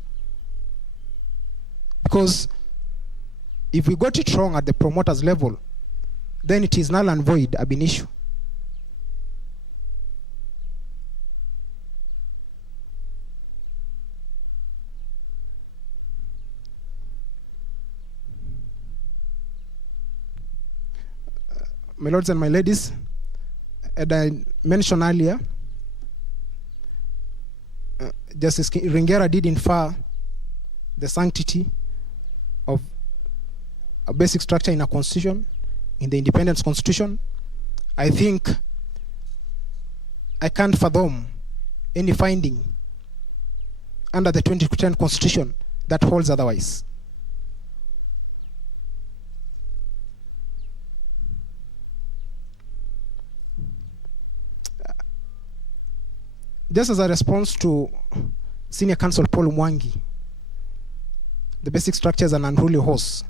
Because if we got it wrong at the promoters level, then it is null and void ab initio. My lords and my ladies, as I mentioned earlier, Justice Ringera did infer the sanctity of a basic structure in a constitution, in the Independence Constitution. I think I can't fathom any finding under the 2010 Constitution that holds otherwise. Just as a response to Senior Counsel Paul Mwangi, the basic structure is an unruly horse.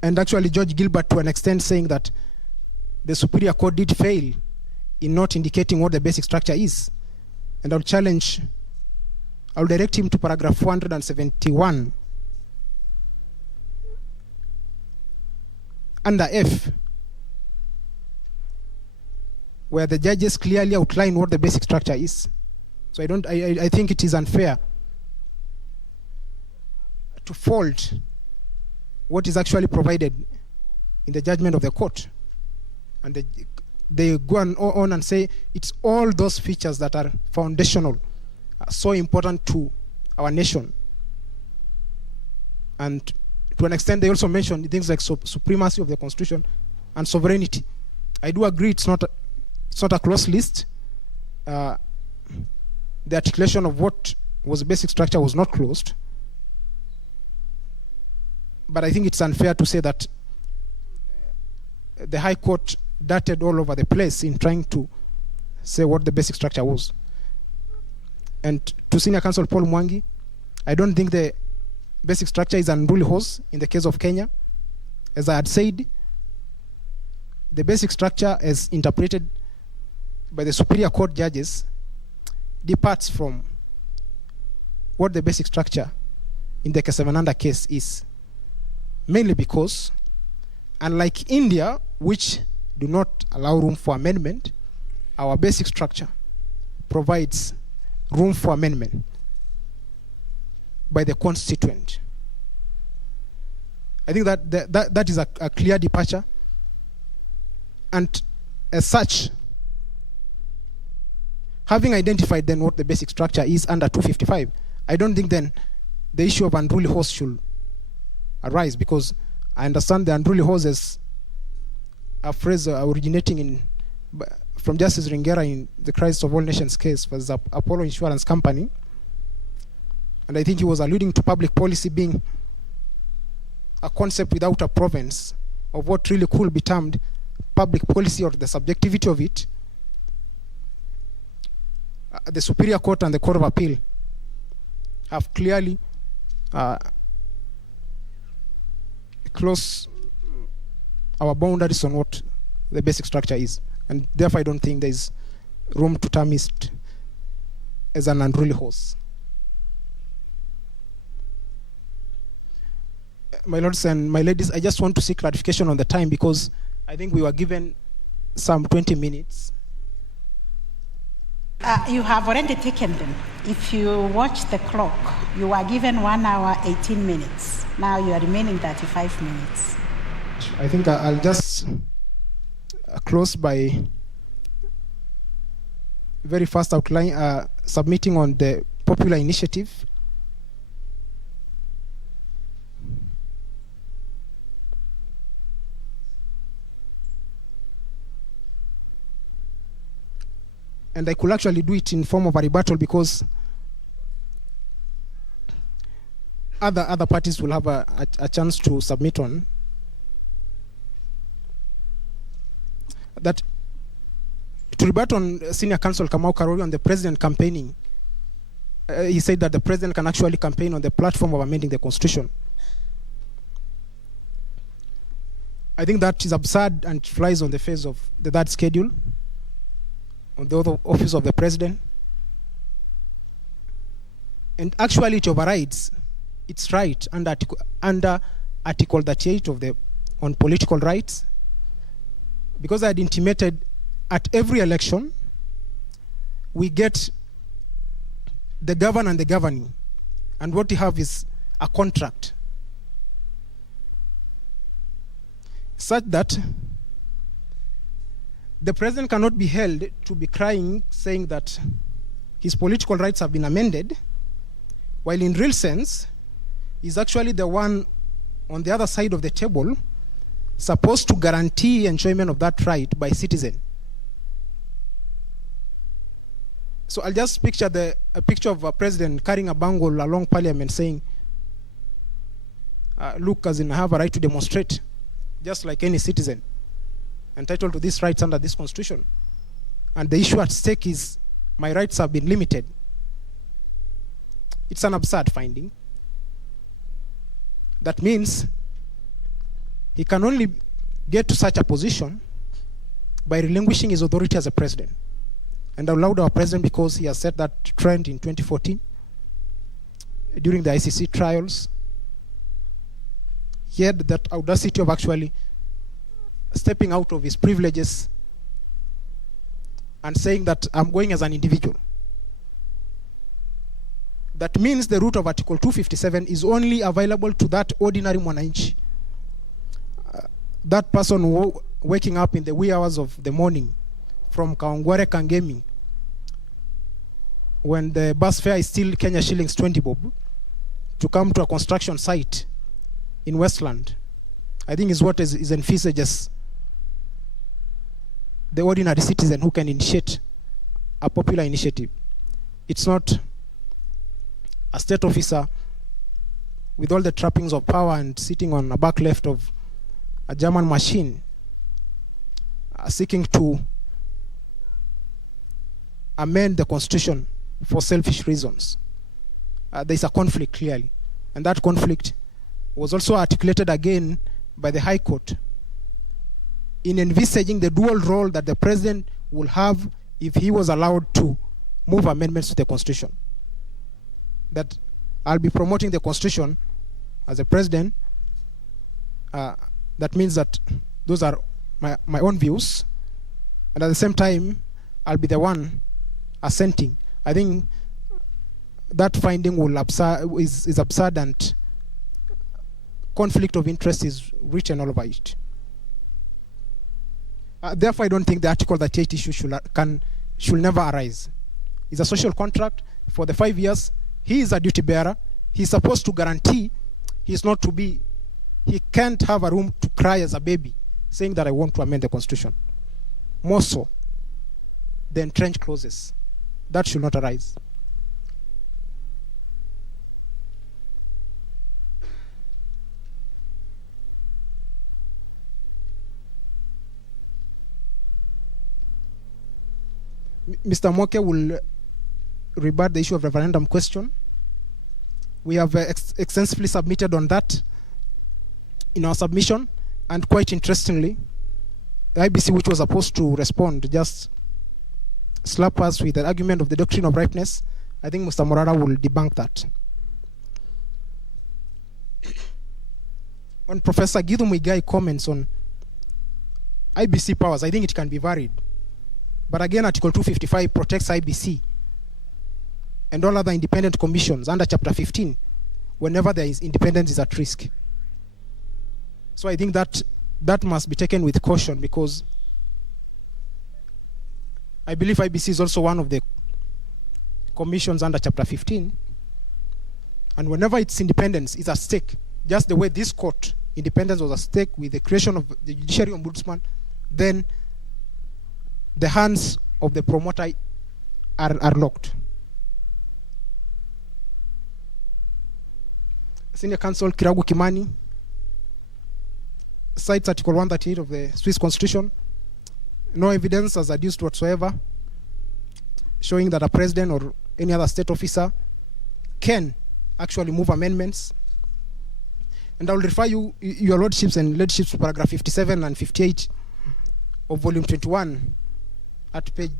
And actually Judge Gilbert, to an extent, saying that the Superior Court did fail in not indicating what the basic structure is. And I'll direct him to paragraph 471 under F, where the judges clearly outline what the basic structure is. So I think it is unfair to fault what is actually provided in the judgment of the court. And they go on and say it's all those features that are foundational, so important to our nation. And to an extent, they also mention things like supremacy of the Constitution and sovereignty. I do agree it's not a close list. The articulation of what was the basic structure was not closed. But I think it's unfair to say that the High Court darted all over the place in trying to say what the basic structure was. And to Senior Counsel Paul Mwangi, I don't think the basic structure is an unruly horse in the case of Kenya. As I had said, the basic structure as interpreted by the Superior Court judges departs from what the basic structure in the Kesavananda case is. Mainly because, unlike India, which do not allow room for amendment, our basic structure provides room for amendment by the constituent. I think that is a clear departure. And as such, having identified then what the basic structure is under 255, I don't think then the issue of unruly horse should arise, because I understand the unruly horse as a phrase originating from Justice Ringera in the Christ of All Nations case was Apollo Insurance Company. And I think he was alluding to public policy being a concept without a province of what really could be termed public policy or the subjectivity of it. The Superior Court and the Court of Appeal have clearly closed our boundaries on what the basic structure is. And therefore I don't think there is room to term it as an unruly horse. My lords and my ladies, I just want to seek clarification on the time because I think we were given some 20 minutes. You have already taken them. If you watch the clock, you are given 1 hour, 18 minutes. Now you are remaining 35 minutes. I think I'll just close by very fast outline, submitting on the popular initiative. And I could actually do it in form of a rebuttal because other parties will have a chance to submit on. That to rebut on Senior Counsel Kamau Karori on the president campaigning, he said that the president can actually campaign on the platform of amending the constitution. I think that is absurd and flies on the face of the third schedule on the other office of the president. And actually it overrides its right under Article 38 of the on political rights, because I had intimated at every election we get the governed and the governing, and what we have is a contract such that the president cannot be held to be crying saying that his political rights have been amended, while in real sense is actually the one on the other side of the table supposed to guarantee enjoyment of that right by citizen. So I'll just picture a picture of a president carrying a bangle along parliament saying, look, as in I have a right to demonstrate just like any citizen entitled to these rights under this constitution. And the issue at stake is my rights have been limited. It's an absurd finding. That means he can only get to such a position by relinquishing his authority as a president. And I allowed our president because he has set that trend in 2014 during the ICC trials. He had that audacity of actually stepping out of his privileges and saying that I'm going as an individual. That means the root of Article 257 is only available to that ordinary mwananchi. That person waking up in the wee hours of the morning from Kaongware Kangemi, when the bus fare is still Kenya shillings 20 bob, to come to a construction site in Westland, I think is what is envisages the ordinary citizen who can initiate a popular initiative. It's not a state officer with all the trappings of power and sitting on a back left of a German machine seeking to amend the constitution for selfish reasons. There's a conflict clearly, and that conflict was also articulated again by the High Court in envisaging the dual role that the president will have if he was allowed to move amendments to the constitution. That I'll be promoting the constitution as a president. That means that those are my own views, and at the same time I'll be the one assenting. I think that finding is absurd, and conflict of interest is written all over it. Therefore, I don't think the Article 38 issue should never arise. It's a social contract for the 5 years. He is a duty bearer. He's supposed to guarantee he's not to be, he can't have a room to cry as a baby saying that I want to amend the constitution. More so, the entrenched clauses. That should not arise. Mr. Moke will rebut the issue of referendum question. We have extensively submitted on that in our submission, and quite interestingly, the IBC, which was supposed to respond just slap us with the argument of the doctrine of ripeness, I think Mr. Morara will debunk that. When Professor Githu Muigai comments on IBC powers, I think it can be varied. But again, Article 255 protects IBC and all other independent commissions under Chapter 15 whenever there is independence is at risk. So I think that must be taken with caution, because I believe IBC is also one of the commissions under Chapter 15. And whenever its independence is at stake, just the way this court independence was at stake with the creation of the Judiciary Ombudsman, then the hands of the promoter are locked. Senior Counsel Kiragu Kimani cites Article 138 of the Swiss Constitution. No evidence has adduced whatsoever showing that a president or any other state officer can actually move amendments. And I will refer you, your lordships and ladyship, to paragraph 57 and 58 of volume 21 at page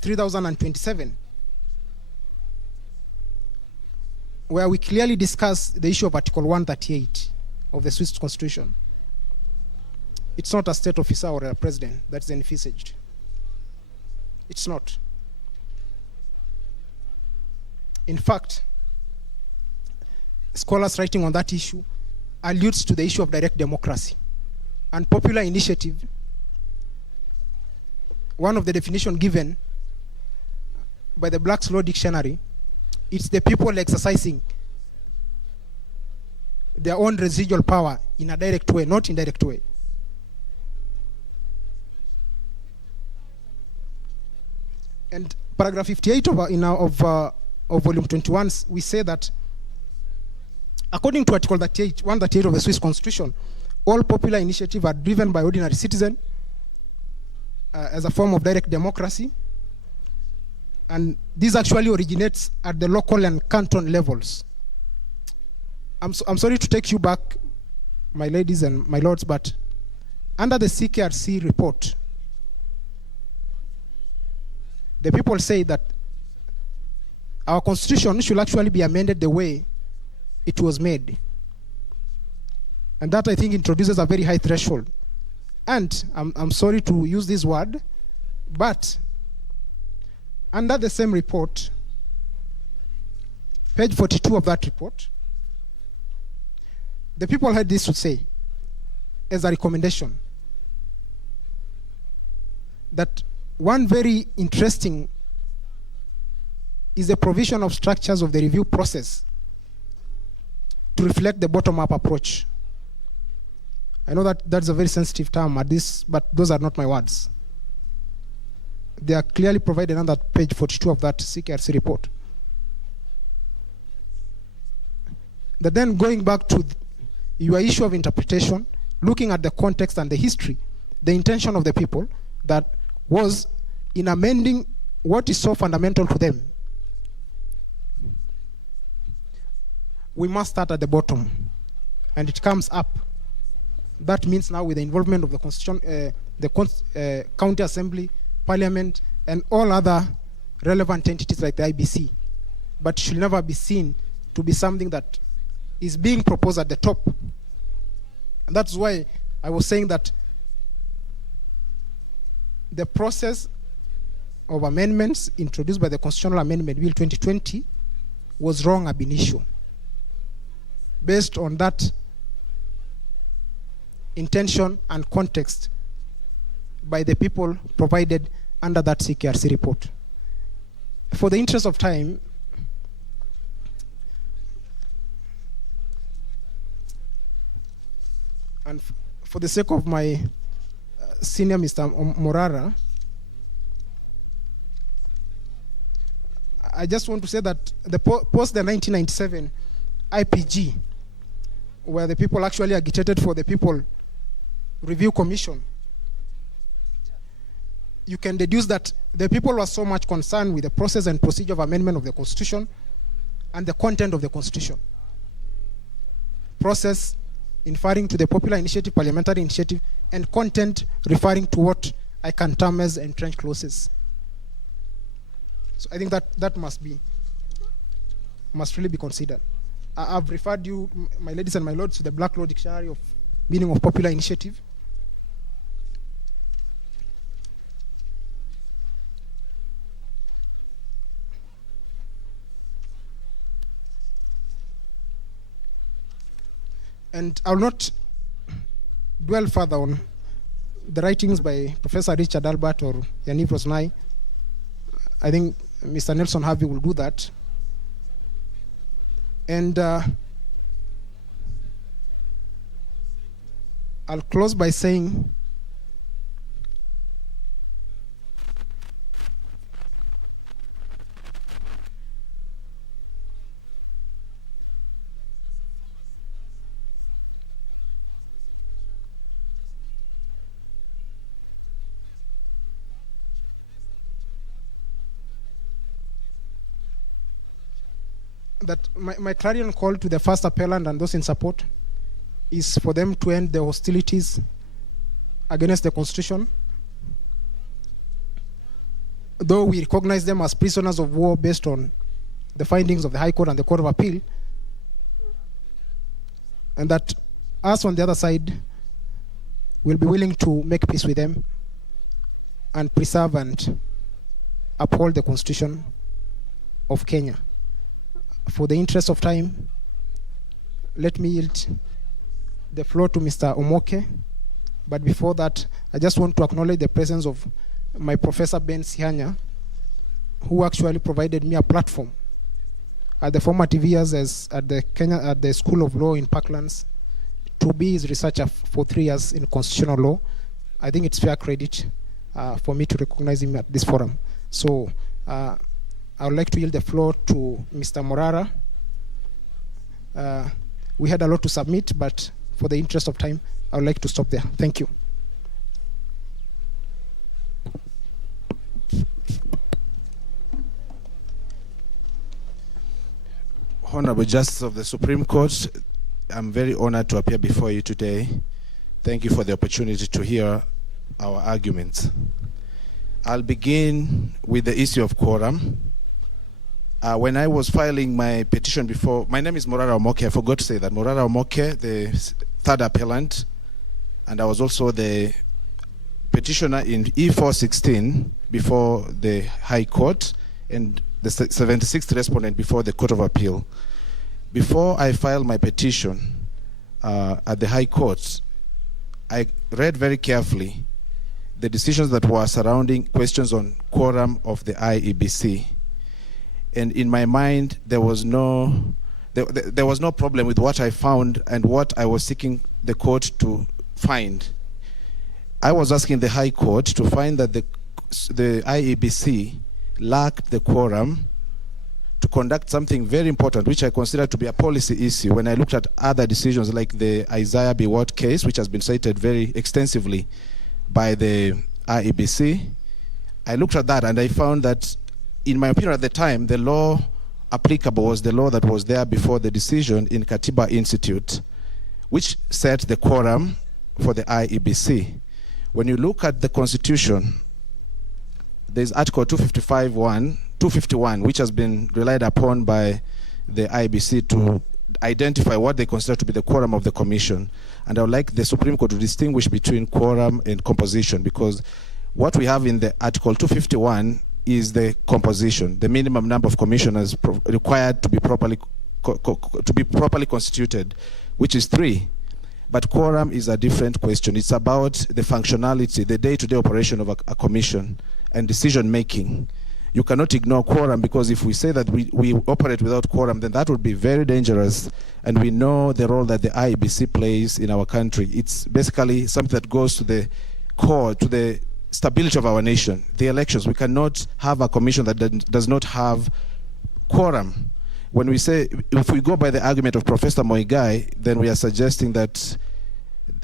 3027, where we clearly discuss the issue of Article 138 of the Swiss Constitution. It's not a state officer or a president that's envisaged. It's not. In fact, scholars writing on that issue alludes to the issue of direct democracy and popular initiative. One of the definitions given by the Black's Law Dictionary, it's the people exercising their own residual power in a direct way, not indirect way. And paragraph 58 of volume 21, we say that according to Article 138 of the Swiss Constitution, all popular initiatives are driven by ordinary citizens as a form of direct democracy. And this actually originates at the local and canton levels. I'm sorry to take you back, my ladies and my lords, but under the CKRC report, the people say that our constitution should actually be amended the way it was made. And that, I think, introduces a very high threshold. And I'm sorry to use this word, but under the same report, page 42 of that report, the people had this to say as a recommendation, that one very interesting is the provision of structures of the review process to reflect the bottom-up approach. I know that that's a very sensitive term at this, but those are not my words. They are clearly provided under page 42 of that CKRC report. But then going back to your issue of interpretation, looking at the context and the history, the intention of the people that was in amending what is so fundamental to them, we must start at the bottom, and it comes up. That means now with the involvement of the Constitution, the County Assembly, Parliament, and all other relevant entities like the IBC, but should never be seen to be something that is being proposed at the top. And that's why I was saying that the process of amendments introduced by the Constitutional Amendment Bill 2020 was wrong ab initio, based on that intention and context by the people provided under that CKRC report. For the interest of time, and for the sake of my senior Mr. Morara, I just want to say that the post the 1997 IPG, where the people actually agitated for the People Review Commission, you can deduce that the people were so much concerned with the process and procedure of amendment of the Constitution and the content of the Constitution. Process referring to the popular initiative, parliamentary initiative, and content referring to what I can term as entrenched clauses. So I think that must really be considered. I've referred you, my ladies and my lords, to the Black Law Dictionary of meaning of popular initiative. And I'll not dwell further on the writings by Professor Richard Albert or Yaniv Rosnai. I think Mr. Nelson Harvey will do that. And I'll close by saying that my clarion call to the first appellant and those in support is for them to end the hostilities against the Constitution. Though we recognize them as prisoners of war based on the findings of the High Court and the Court of Appeal, and that us on the other side will be willing to make peace with them and preserve and uphold the Constitution of Kenya. For the interest of time, let me yield the floor to Mr. Omoke. But before that, I just want to acknowledge the presence of my Professor Ben Sianya, who actually provided me a platform at the formative years at the School of Law in Parklands to be his researcher for 3 years in constitutional law. I think it's fair credit for me to recognize him at this forum. So I would like to yield the floor to Mr. Morara. We had a lot to submit, but for the interest of time, I would like to stop there. Thank you. Honorable Justice of the Supreme Court, I'm very honored to appear before you today. Thank you for the opportunity to hear our arguments. I'll begin with the issue of quorum. When I was filing my petition before, my name is Morara Omoke, I forgot to say that. Morara Omoke, the third appellant, and I was also the petitioner in E416 before the High Court and the 76th respondent before the Court of Appeal. Before I filed my petition at the High Court, I read very carefully the decisions that were surrounding questions on quorum of the IEBC. And in my mind, there was no problem with what I found and what I was seeking the court to find. I was asking the High Court to find that the IEBC lacked the quorum to conduct something very important, which I consider to be a policy issue. When I looked at other decisions like the Isaiah B. Watt case, which has been cited very extensively by the IEBC, I looked at that and I found that, in my opinion at the time, the law applicable was the law that was there before the decision in Katiba Institute, which set the quorum for the IEBC. When you look at the Constitution, there's Article 251, which has been relied upon by the IEBC to identify what they consider to be the quorum of the Commission. And I would like the Supreme Court to distinguish between quorum and composition, because what we have in the Article 251 is the composition, the minimum number of commissioners required to be properly constituted, which is 3. But quorum is a different question. It's about the functionality, the day-to-day operation of a commission and decision-making. You cannot ignore quorum, because if we say that we operate without quorum, then that would be very dangerous. And we know the role that the IEBC plays in our country. It's basically something that goes to the core, to the stability of our nation, the elections. We cannot have a commission that does not have quorum. When we say, if we go by the argument of Professor Moigai, then we are suggesting that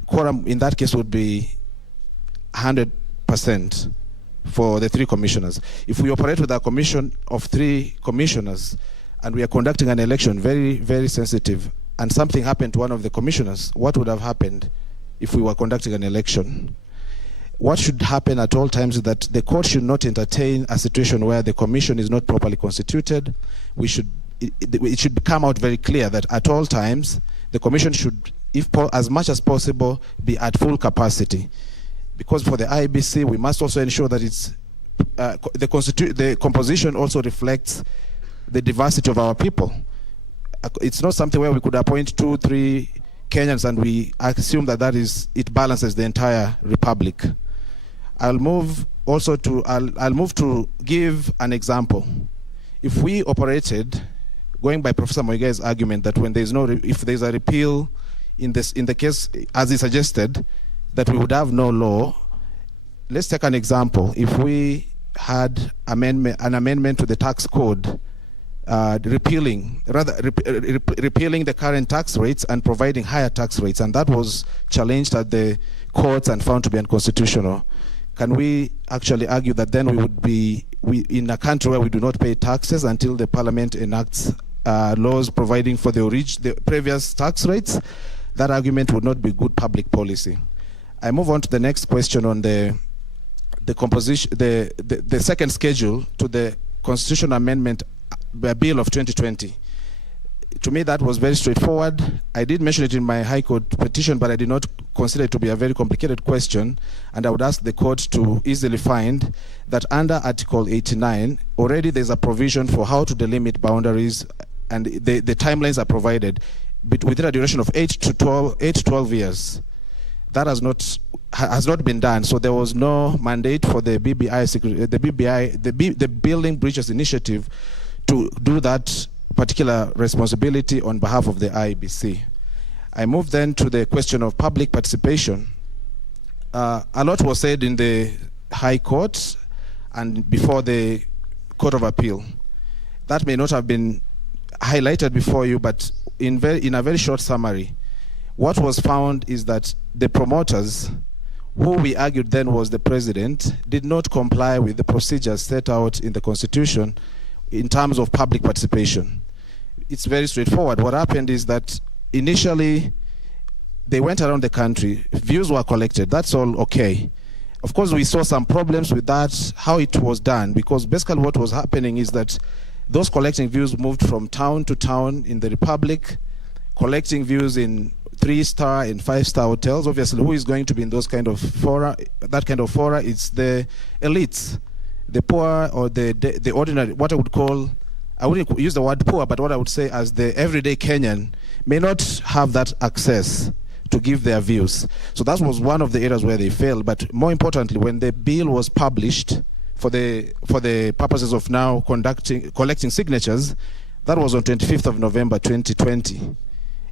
quorum in that case would be 100% for the 3 commissioners. If we operate with a commission of 3 commissioners and we are conducting an election, very, very sensitive, and something happened to one of the commissioners, what would have happened if we were conducting an election? what should happen at all times is that the court should not entertain a situation where the commission is not properly constituted. It should come out very clear that at all times the commission should, as much as possible, be at full capacity. Because for the IBC, we must also ensure that the composition also reflects the diversity of our people. It's not something where we could appoint 2-3 Kenyans and we assume that it balances the entire republic. I'll move to give an example. If we operated, going by Professor Moigai's argument that when if there's a repeal in the case as he suggested, that we would have no law. Let's take an example. If we had an amendment to the tax code, repealing the current tax rates and providing higher tax rates, and that was challenged at the courts and found to be unconstitutional, can we actually argue that then we would be in a country where we do not pay taxes until the parliament enacts laws providing for the previous tax rates? That argument would not be good public policy. I move on to the next question on the composition, the second schedule to the Constitutional Amendment Bill of 2020. To me, that was very straightforward. I did mention it in my High Court petition, but I did not consider it to be a very complicated question, and I would ask the court to easily find that under Article 89, already there's a provision for how to delimit boundaries, and the timelines are provided within a duration of 8 to 12 years. That has not been done, so there was no mandate for the BBI, the Building Bridges Initiative, to do that particular responsibility on behalf of the IBC. I move then to the question of public participation. A lot was said in the High Court and before the Court of Appeal. That may not have been highlighted before you, but in a very short summary, what was found is that the promoters, who we argued then was the president, did not comply with the procedures set out in the Constitution in terms of public participation. It's very straightforward. What happened is that initially they went around the country, views were collected, that's all okay. Of course, we saw some problems with that, how it was done, because basically what was happening is that those collecting views moved from town to town in the Republic, collecting views in 3-star and 5-star hotels. Obviously, who is going to be in those kind of fora? That kind of fora, it's the elites, the poor, or the ordinary, what I would call, I wouldn't use the word poor, but what I would say as the everyday Kenyan may not have that access to give their views. So that was one of the areas where they failed. But more importantly, when the bill was published for the purposes of now collecting signatures, that was on 25th of November 2020.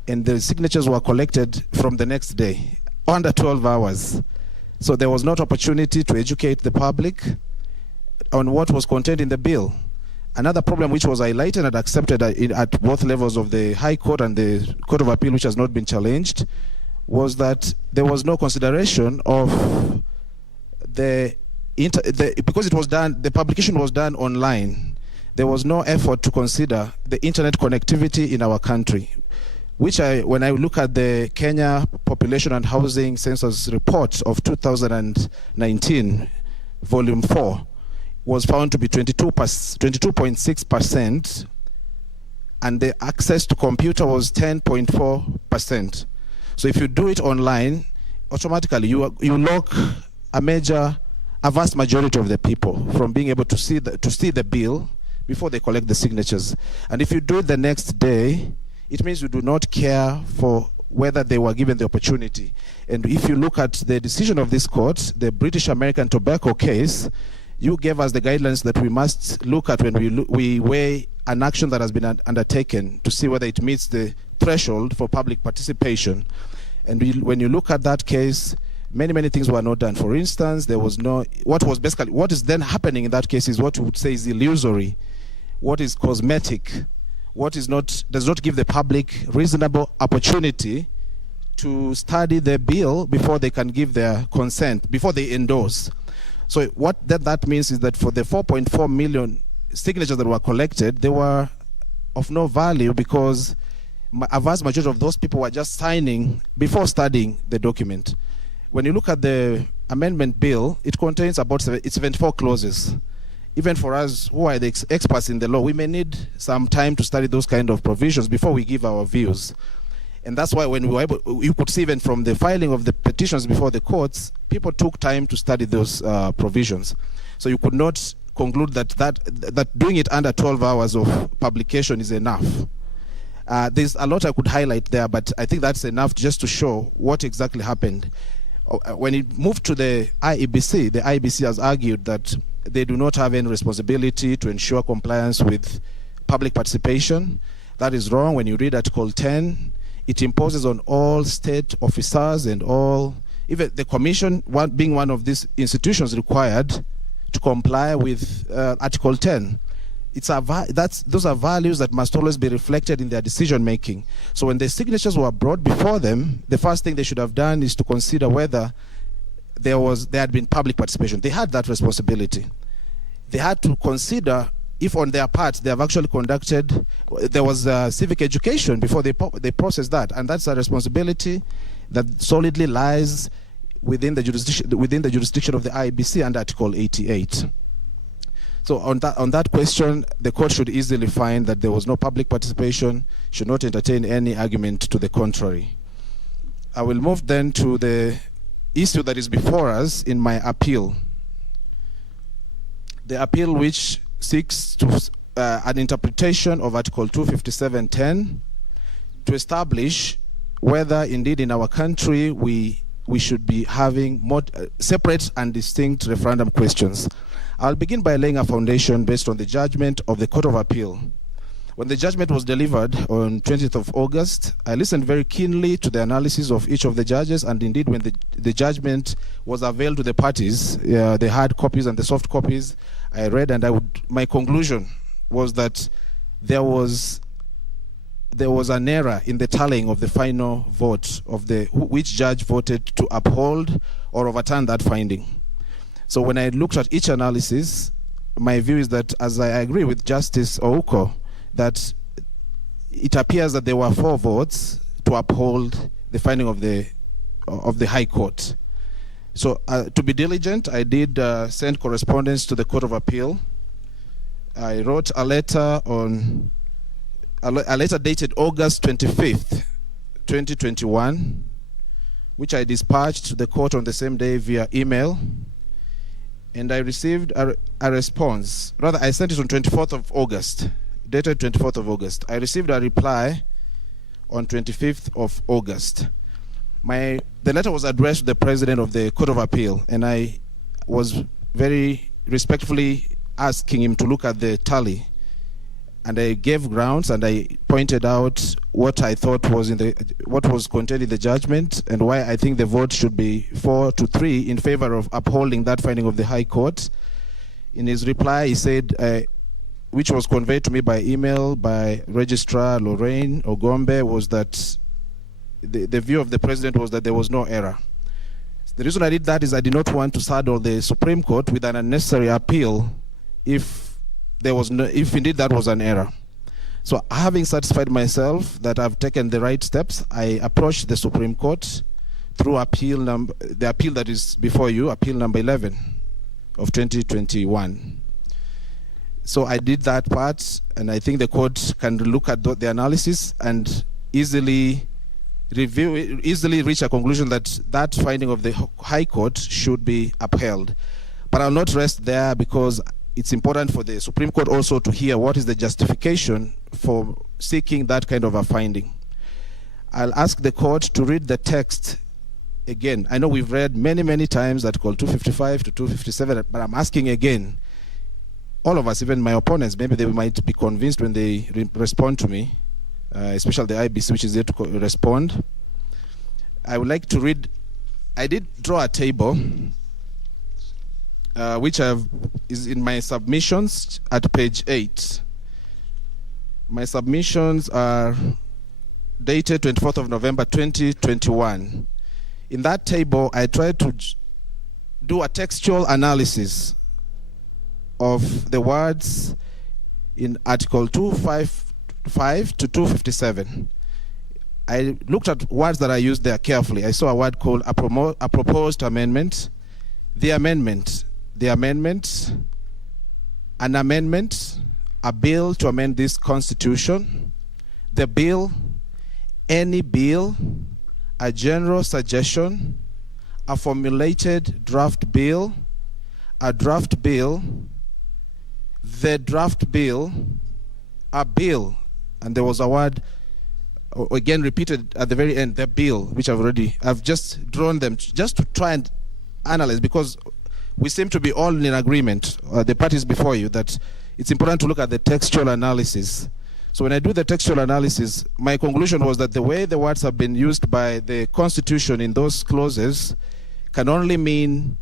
And the signatures were collected from the next day, under 12 hours. So there was not opportunity to educate the public on what was contained in the bill. Another problem which was highlighted and accepted at both levels of the High Court and the Court of Appeal, which has not been challenged, was that there was no consideration of because it was done, the publication was done online, there was no effort to consider the internet connectivity in our country, which when I look at the Kenya Population and Housing Census report of 2019, volume 4, was found to be 22.6%, and the access to computer was 10.4%. So if you do it online, automatically you lock a vast majority of the people from being able to see the bill before they collect the signatures. And if you do it the next day, it means you do not care for whether they were given the opportunity. And if you look at the decision of this court, the British American Tobacco case, you gave us the guidelines that we must look at when we weigh an action that has been undertaken to see whether it meets the threshold for public participation. And when you look at that case, many things were not done. For instance, there was no, what is then happening in that case is what we would say is illusory, what is cosmetic, what does not give the public reasonable opportunity to study the bill before they can give their consent, before they endorse. So what that means is that for the 4.4 million signatures that were collected, they were of no value because a vast majority of those people were just signing before studying the document. When you look at the amendment bill, it contains about 74 clauses. Even for us who are the experts in the law, we may need some time to study those kind of provisions before we give our views. And that's why when we were able, you could see even from the filing of the petitions before the courts, people took time to study those provisions. So you could not conclude that doing it under 12 hours of publication is enough. There's a lot I could highlight there, but I think that's enough just to show what exactly happened. When it moved to the IEBC has argued that they do not have any responsibility to ensure compliance with public participation. That is wrong. When you read Article 10, it imposes on all state officers and all, even the commission, being one of these institutions required to comply with Article 10. Those are values that must always be reflected in their decision making. So when the signatures were brought before them, the first thing they should have done is to consider whether there had been public participation. They had that responsibility. They had to consider if on their part they have actually conducted, there was civic education before they process that, and that's a responsibility that solidly lies within the jurisdiction of the IEBC under Article 88. So on that question, the court should easily find that there was no public participation, should not entertain any argument to the contrary. I will move then to the issue that is before us in my appeal. The appeal which seeks to an interpretation of Article 257.10 to establish whether indeed in our country we should be having more separate and distinct referendum questions. I'll begin by laying a foundation based on the judgment of the Court of Appeal. When the judgment was delivered on 20th of August, I listened very keenly to the analysis of each of the judges, and indeed when the judgment was availed to the parties, the hard copies and the soft copies, I read, and my conclusion was that there was an error in the tallying of the final vote of which judge voted to uphold or overturn that finding. So when I looked at each analysis, my view is that, as I agree with Justice Ouko, that it appears that there were 4 votes to uphold the finding of the High Court. So to be diligent, I did send correspondence to the Court of Appeal. I wrote a letter dated August 25th, 2021, which I dispatched to the court on the same day via email. And I received a response. Rather, I sent it on 24th of August, dated 24th of August. I received a reply on 25th of August. The letter was addressed to the President of the Court of Appeal, and I was very respectfully asking him to look at the tally. And I gave grounds, and I pointed out what I thought what was contained in the judgment, and why I think the vote should be 4-3 in favor of upholding that finding of the High Court. In his reply, he said, which was conveyed to me by email by Registrar Lorraine Ogombe, was that the view of the President was that there was no error. The reason I did that is I did not want to saddle the Supreme Court with an unnecessary appeal if indeed that was an error. So having satisfied myself that I've taken the right steps, I approached the Supreme Court through the appeal that is before you, appeal number 11 of 2021. So I did that part, and I think the court can look at the analysis and easily reach a conclusion that that finding of the High Court should be upheld. But I'll not rest there, because it's important for the Supreme Court also to hear what is the justification for seeking that kind of a finding. I'll ask the court to read the text again. I know we've read many, many times Article 255 to 257, but I'm asking again. All of us, even my opponents, maybe they might be convinced when they respond to me, especially the IBC, which is there to respond. I would like to read. I did draw a table which is in my submissions at page 8. My submissions are dated 24th of November 2021. In that table, I tried to do a textual analysis of the words in Article 255 to 257. I looked at words that I used there carefully. I saw a word called a proposed amendment, The amendment, an amendment, a bill to amend this constitution, the bill, any bill, a general suggestion, a formulated draft bill, a draft bill, the draft bill, a bill, and there was a word again repeated at the very end, the bill, which I've just drawn them just to try and analyze, because we seem to be all in agreement, the parties before you, that it's important to look at the textual analysis. So when I do the textual analysis, my conclusion was that the way the words have been used by the Constitution in those clauses can only mean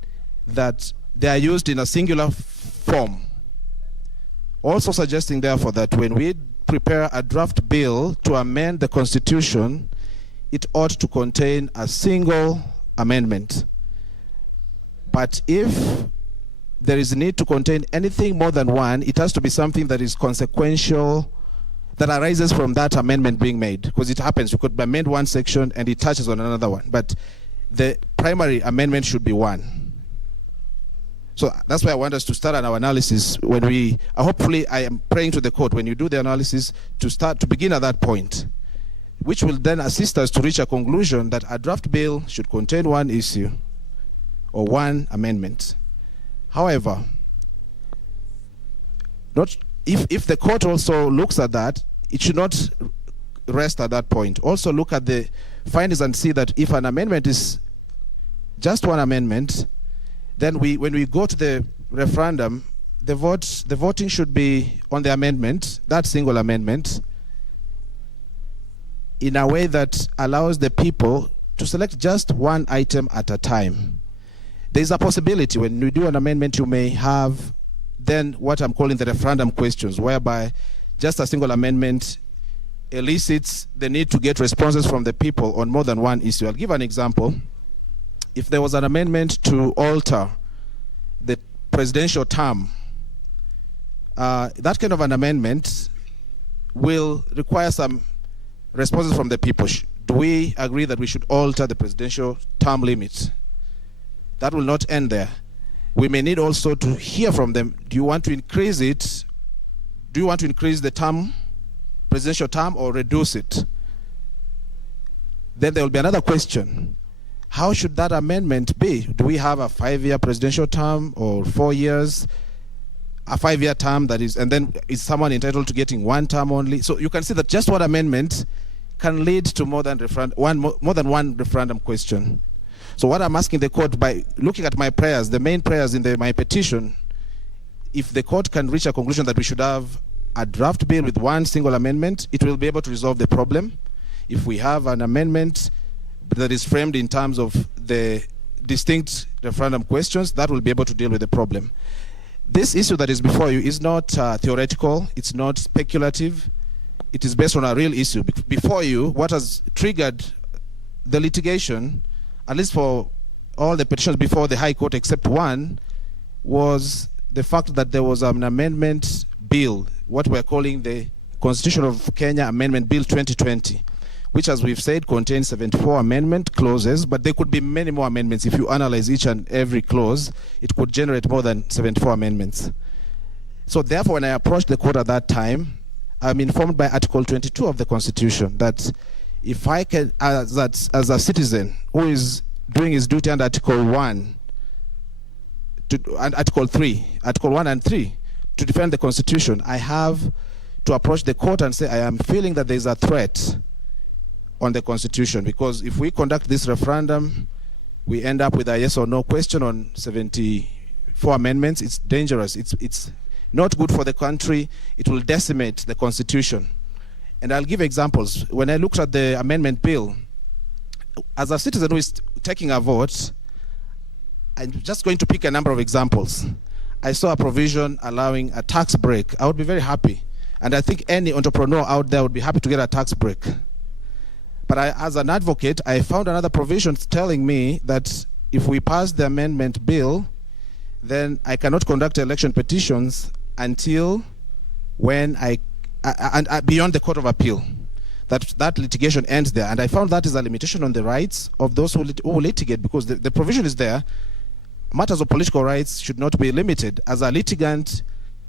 that they are used in a singular form. Also suggesting, therefore, that when we prepare a draft bill to amend the Constitution, it ought to contain a single amendment. But if there is a need to contain anything more than one, it has to be something that is consequential, that arises from that amendment being made. Because it happens, you could amend one section and it touches on another one. But the primary amendment should be one. So that's why I want us to start on our analysis when we, hopefully I am praying to the court, when you do the analysis, to begin at that point, which will then assist us to reach a conclusion that a draft bill should contain one issue or one amendment. However, if the court also looks at that, it should not rest at that point. Also look at the findings and see that if an amendment is just one amendment, then when we go to the referendum, the voting should be on the amendment, that single amendment, in a way that allows the people to select just one item at a time. There's a possibility when you do an amendment, you may have then what I'm calling the referendum questions, whereby just a single amendment elicits the need to get responses from the people on more than one issue. I'll give an example. If there was an amendment to alter the presidential term, that kind of an amendment will require some responses from the people. Do we agree that we should alter the presidential term limit? That will not end there. We may need also to hear from them. Do you want to increase it? Do you want to increase the term, presidential term, or reduce it? Then there will be another question. How should that amendment be? Do we have a 5-year presidential term or 4 years? A 5-year term, that is, and then is someone entitled to getting one term only? So you can see that just one amendment can lead to more than one referendum question. So what I'm asking the court, by looking at my prayers, the main prayers in my petition, if the court can reach a conclusion that we should have a draft bill with one single amendment, it will be able to resolve the problem. If we have an amendment that is framed in terms of the distinct referendum questions, that will be able to deal with the problem. This issue that is before you is not theoretical, it's not speculative, it is based on a real issue. Before you, what has triggered the litigation, at least for all the petitions before the High Court except one, was the fact that there was an amendment bill, what we're calling the Constitution of Kenya Amendment Bill 2020, which, as we've said, contains 74 amendment clauses, but there could be many more amendments. If you analyze each and every clause, it could generate more than 74 amendments. So therefore, when I approached the court at that time, I'm informed by Article 22 of the Constitution that if I can, as a citizen who is doing his duty under Article 1 and Article 3, Article 1 and 3, to defend the Constitution, I have to approach the court and say, I am feeling that there is a threat on the Constitution, because if we conduct this referendum, we end up with a yes or no question on 74 amendments. It's dangerous. It's not good for the country. It will decimate the Constitution. And I'll give examples. When I looked at the amendment bill, as a citizen who is taking a vote, I'm just going to pick a number of examples. I saw a provision allowing a tax break. I would be very happy. And I think any entrepreneur out there would be happy to get a tax break. But as an advocate, I found another provision telling me that if we pass the amendment bill, then I cannot conduct election petitions until when beyond the Court of Appeal. That litigation ends there. And I found that is a limitation on the rights of those who litigate, because the provision is there matters of political rights should not be limited. As a litigant,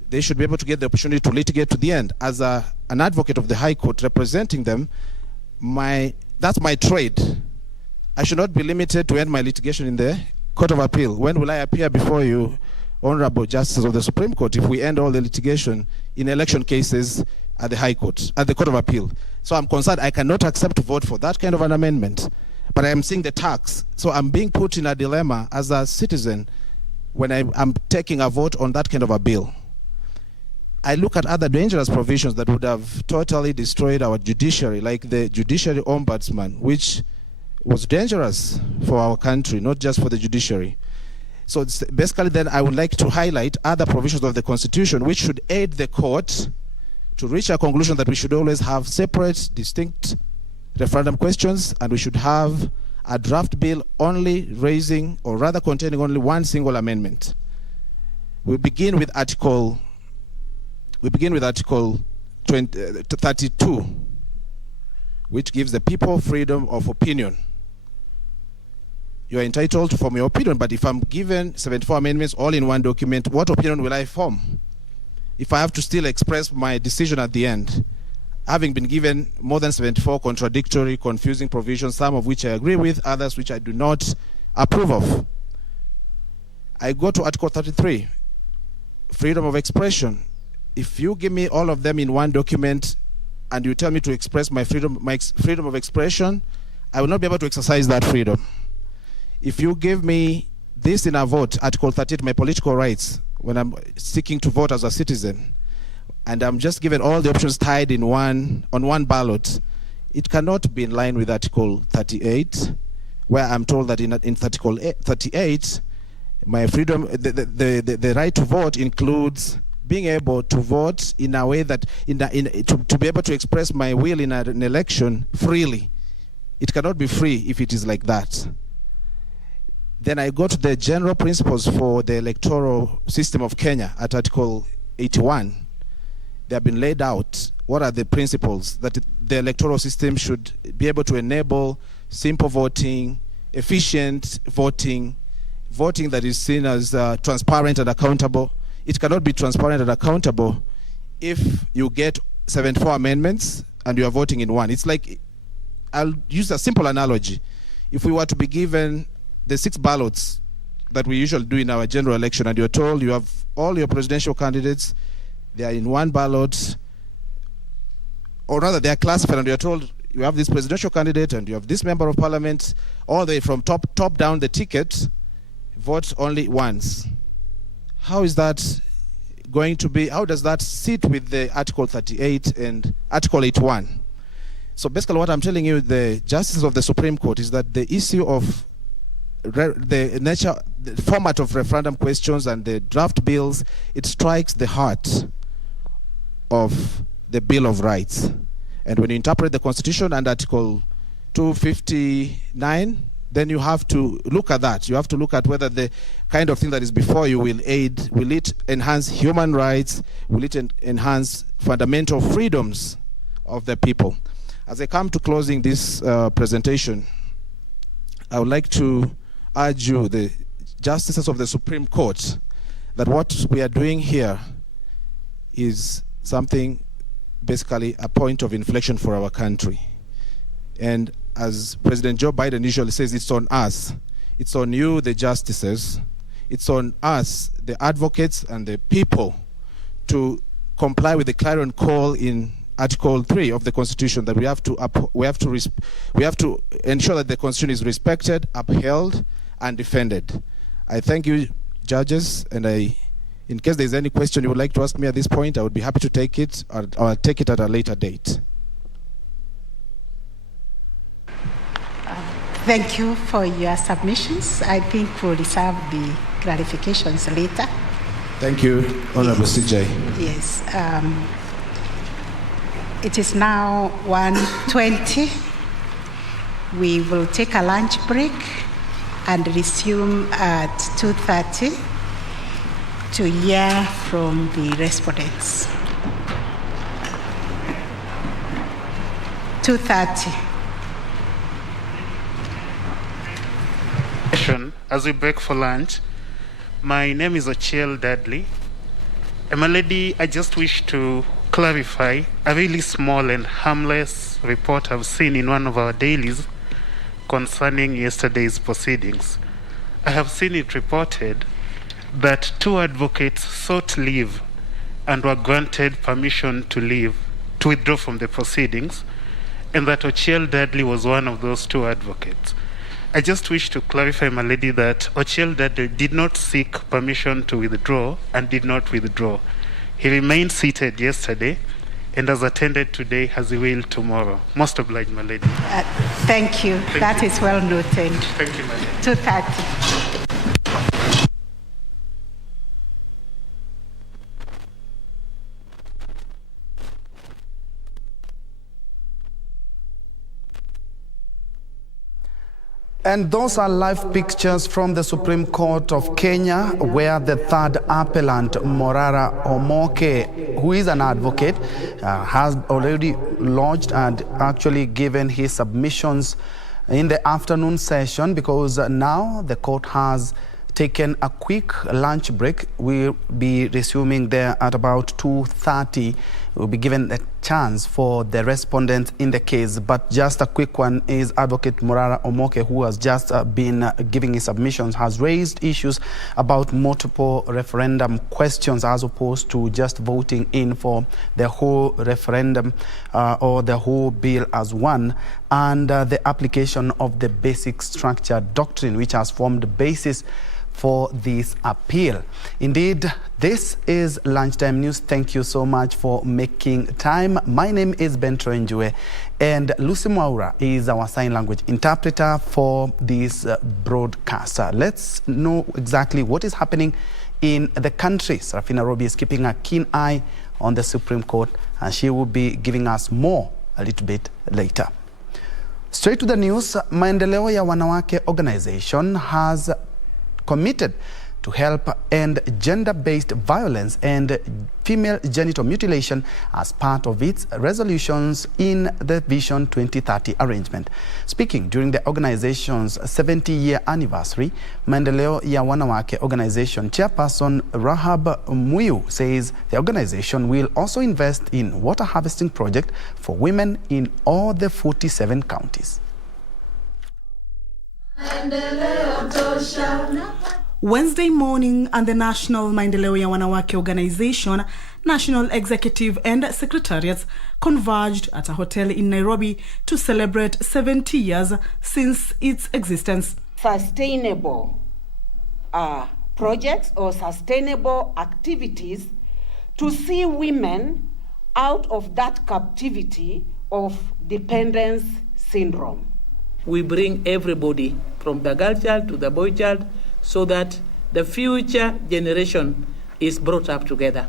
they should be able to get the opportunity to litigate to the end. As an advocate of the High Court representing them, that's my trade. I should not be limited to end my litigation in the Court of Appeal. When will I appear before you, Honorable Justices of the Supreme Court, if we end all the litigation in election cases at the High Court, at the Court of Appeal? So I'm concerned I cannot accept to vote for that kind of an amendment. But I am seeing the tax. So I'm being put in a dilemma as a citizen when I'm taking a vote on that kind of a bill. I look at other dangerous provisions that would have totally destroyed our judiciary, like the judiciary ombudsman, which was dangerous for our country, not just for the judiciary. So basically then I would like to highlight other provisions of the Constitution which should aid the court to reach a conclusion that we should always have separate, distinct referendum questions, and we should have a draft bill only raising, or rather containing only one single amendment. We begin with Article 32, which gives the people freedom of opinion. You are entitled to form your opinion, but if I'm given 74 amendments all in one document, what opinion will I form? If I have to still express my decision at the end, having been given more than 74 contradictory, confusing provisions, some of which I agree with, others which I do not approve of. I go to Article 33, freedom of expression. If you give me all of them in one document and you tell me to express my freedom of expression, I will not be able to exercise that freedom. If you give me this in a vote, Article 38, my political rights, when I'm seeking to vote as a citizen, and I'm just given all the options tied in on one ballot, it cannot be in line with Article 38, where I'm told that in Article 38, my freedom, the right to vote includes being able to vote in a way that, to be able to express my will in an election freely. It cannot be free if it is like that. Then I go to the general principles for the electoral system of Kenya at Article 81. They have been laid out. What are the principles? That the electoral system should be able to enable simple voting, efficient voting, voting that is seen as transparent and accountable. It cannot be transparent and accountable if you get 74 amendments and you are voting in one. It's like, I'll use a simple analogy. If we were to be given the 6 ballots that we usually do in our general election, and you're told you have all your presidential candidates, they are in one ballot, or rather they are classified, and you're told you have this presidential candidate and you have this member of parliament, all the way from top down the ticket, vote only once. How is that going to be, how does that sit with the Article 38 and Article 81? So basically what I'm telling you, the justices of the Supreme Court, is that the issue of the format of referendum questions and the draft bills, it strikes the heart of the Bill of Rights. And when you interpret the Constitution and Article 259, then you have to look at that. You have to look at whether the kind of thing that is before you will it enhance human rights, will it enhance fundamental freedoms of the people. As I come to closing this presentation, I would like to urge you, the justices of the Supreme Court, that what we are doing here is something, basically a point of inflection for our country. And as President Joe Biden usually says, it's on us. It's on you, the justices. It's on us, the advocates and the people, to comply with the clarion call in Article 3 of the Constitution, that we have to ensure that the Constitution is respected, upheld, and defended. I thank you, judges, and in case there's any question you would like to ask me at this point, I would be happy to take it, or I'll take it at a later date. Thank you for your submissions. I think we'll reserve the clarifications later. Thank you, Honorable CJ. Yes. It is now 1:20. We will take a lunch break and resume at 2:30 to hear from the respondents. 2:30. As we break for lunch, My name is Ochiel Dudley. My lady, I just wish to clarify a really small and harmless report I've seen in one of our dailies concerning yesterday's proceedings. I have seen it reported that 2 advocates sought leave and were granted permission to withdraw from the proceedings, and that Ochiel Dudley was one of those 2 advocates. I just wish to clarify, my lady, that Ochiel Dudley did not seek permission to withdraw and did not withdraw. He remained seated yesterday and has attended today as he will tomorrow. Most obliged, my lady. Thank you. That is well noted. Thank you, my lady. 2:30. And those are live pictures from the Supreme Court of Kenya, where the third appellant, Morara Omoke, who is an advocate, has already lodged and actually given his submissions in the afternoon session, because now the court has taken a quick lunch break. We'll be resuming there at about 2:30. We'll be given a chance for the respondents in the case. But just a quick one is Advocate Morara Omoke, who has just been giving his submissions, has raised issues about multiple referendum questions as opposed to just voting in for the whole referendum or the whole bill as one, and the application of the basic structure doctrine, which has formed the basis for this appeal. Indeed, this is Lunchtime News. Thank you so much for making time. My name is Bentro Njue, and Lucy Mwaura is our sign language interpreter for this broadcast. Let's know exactly what is happening in the country. Sarafina Robi is keeping a keen eye on the Supreme Court, and she will be giving us more a little bit later. Straight to the news. Maendeleo ya Wanawake organization has committed to help end gender-based violence and female genital mutilation as part of its resolutions in the Vision 2030 arrangement. Speaking during the organization's 70-year anniversary, Maendeleo ya Wanawake organization chairperson Rahab Muyu says the organization will also invest in water harvesting project for women in all the 47 counties. Wednesday morning, and the National Maendeleo ya Wanawake Organization, National Executive and Secretariats converged at a hotel in Nairobi to celebrate 70 years since its existence. Sustainable projects or sustainable activities to see women out of that captivity of dependence syndrome. We bring everybody from the girl child to the boy child so that the future generation is brought up together.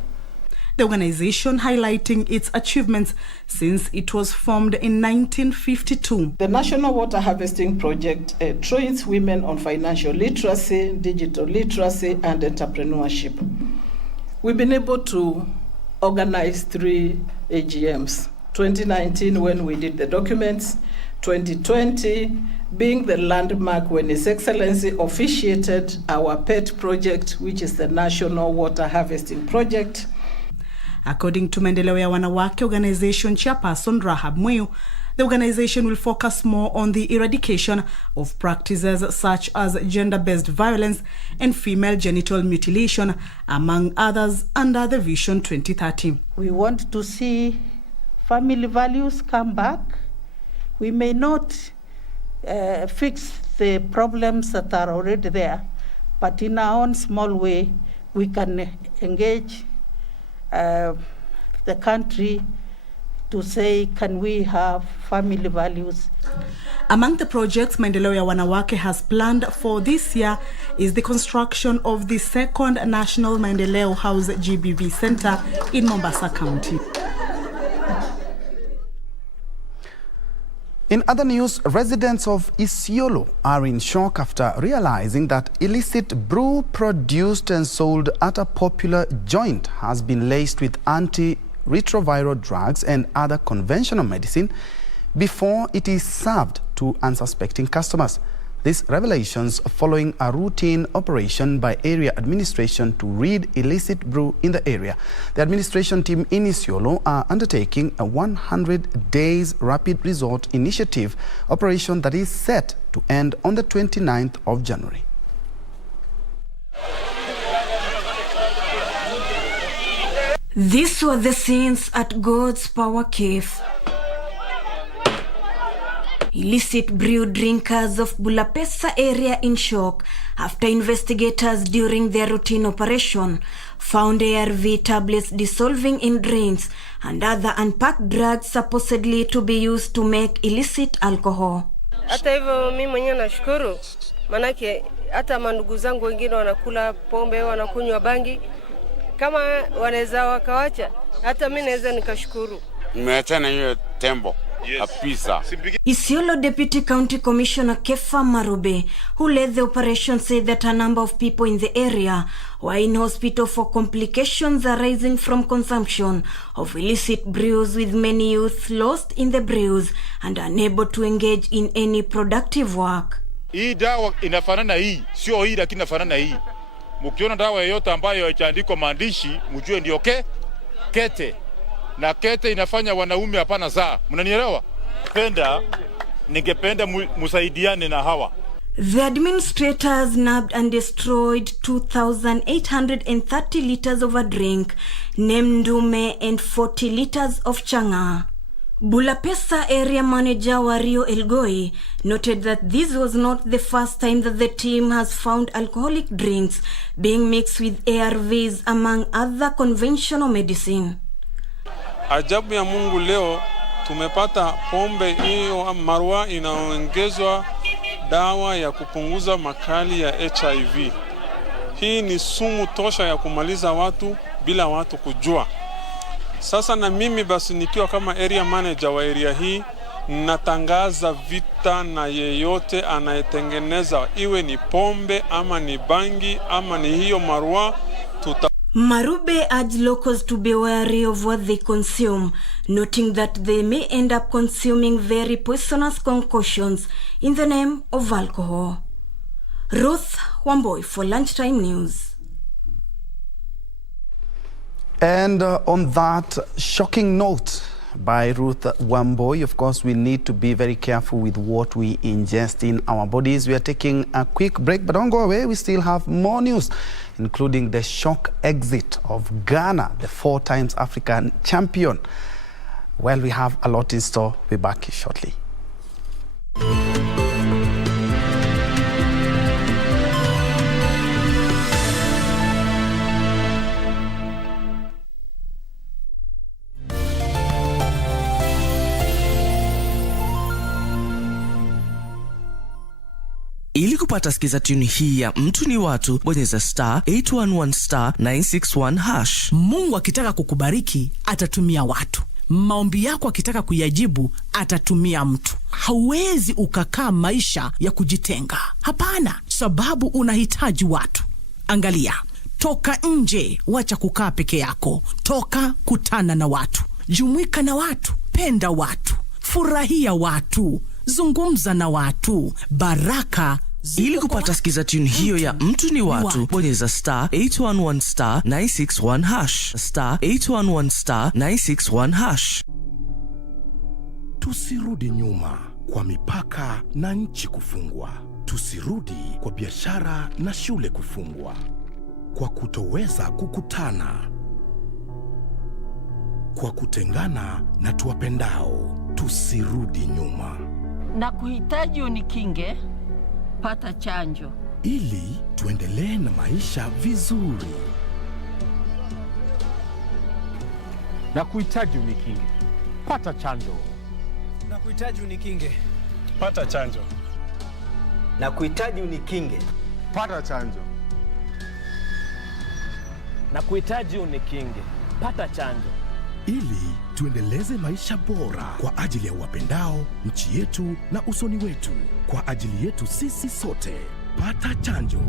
The organization highlighting its achievements since it was formed in 1952. The National Water Harvesting Project trains women on financial literacy, digital literacy, and entrepreneurship. We've been able to organize 3 AGMs. 2019, when we did the documents, 2020 being the landmark when His Excellency officiated our pet project, which is the National Water Harvesting Project. According to Maendeleo ya Wanawake Organization chairperson Rahab Muyu, the organization will focus more on the eradication of practices such as gender-based violence and female genital mutilation, among others, under the Vision 2030. We want to see family values come back. We may not fix the problems that are already there, but in our own small way, we can engage the country to say, can we have family values? Among the projects Maendeleo ya Wanawake has planned for this year is the construction of the second National Maendeleo House GBV Center in Mombasa County. In other news, residents of Isiolo are in shock after realizing that illicit brew produced and sold at a popular joint has been laced with antiretroviral drugs and other conventional medicine before it is served to unsuspecting customers. These revelations following a routine operation by area administration to rid illicit brew in the area. The administration team in Isiolo are undertaking a 100 days rapid resort initiative operation that is set to end on the 29th of January. These were the scenes at God's Power Cave. Illicit brew drinkers of Bulapesa area in shock after investigators during their routine operation found ARV tablets dissolving in drains and other unpacked drugs supposedly to be used to make illicit alcohol. Hata hivyo mimi mwenyewe nashukuru, manake hata mandugu zangu wengine wanakula pombe, wanakunywa bangi, kama wanaweza wakawacha, hata mimi naweza nikashukuru. Nimeachana hiyo tembo. Isiolo Deputy County Commissioner Kefa Marube, who led the operation, said that a number of people in the area were in hospital for complications arising from consumption of illicit brews, with many youth lost in the brews and unable to engage in any productive work. Hii dawa inafanana hii, sio hii lakini inafanana hii. Mkiona dawa yoyote ambayo haijaandikwa maandishi, mjue ndio kete. Na kete inafanya wanaume hapana saa. Mnanielewa? Ningependa musaidiane na hawa. The administrators nabbed and destroyed 2,830 liters of a drink, Nemndume, and 40 liters of changa. Bulapesa area manager Wario Elgoi noted that this was not the first time that the team has found alcoholic drinks being mixed with ARVs among other conventional medicine. Ajabu ya Mungu, leo tumepata pombe hiyo marwa inaongezwa dawa ya kupunguza makali ya HIV. Hii ni sumu tosha ya kumaliza watu bila watu kujua. Sasa na mimi basi nikiwa kama area manager wa area hii, natangaza vita na yeyote anayetengeneza, iwe ni pombe ama ni bangi ama ni hiyo marwa. Marube urged locals to be wary of what they consume, noting that they may end up consuming very poisonous concoctions in the name of alcohol. Ruth Wamboi for Lunchtime News. And on that shocking note by Ruth Wamboi, of course, we need to be very careful with what we ingest in our bodies. We are taking a quick break, but don't go away. We still have more news, including the shock exit of Ghana, the 4 times African champion. Well, we have a lot in store. We'll be back shortly. Ili kupata skiza tune hii ya mtu ni watu, bonyeza *811 *961 hash. Mungu akitaka kukubariki atatumia watu. Maombi yako akitaka kuyajibu atatumia mtu. Hauwezi ukakaa maisha ya kujitenga. Hapana, sababu unahitaji watu. Angalia, toka nje, wacha kukaa peke yako. Toka, kutana na watu. Jumuika na watu, penda watu, furahia watu, zungumza na watu. Baraka. Ili kupata skiza tune hiyo ya mtu ni watu, bonyeza *811 *961 hash. *811 *961 hash. Tusirudi nyuma kwa mipaka na nchi kufungwa. Tusirudi kwa biashara na shule kufungwa. Kwa kutoweza kukutana. Kwa kutengana na tuwapendao. Tusirudi nyuma. Na kuhitaji unikinge, pata chanjo. Ili tuendelee na maisha vizuri. Na kuhitaji unikinge, pata chanjo. Na kuhitaji unikinge, pata chanjo. Na kuhitaji unikinge, pata chanjo. Na kuhitaji unikinge, pata chanjo. Ili tuendeleze maisha bora kwa ajili ya wapendao, nchi yetu na usoni wetu. Kwa ajili yetu sisi sote. Pata chanjo.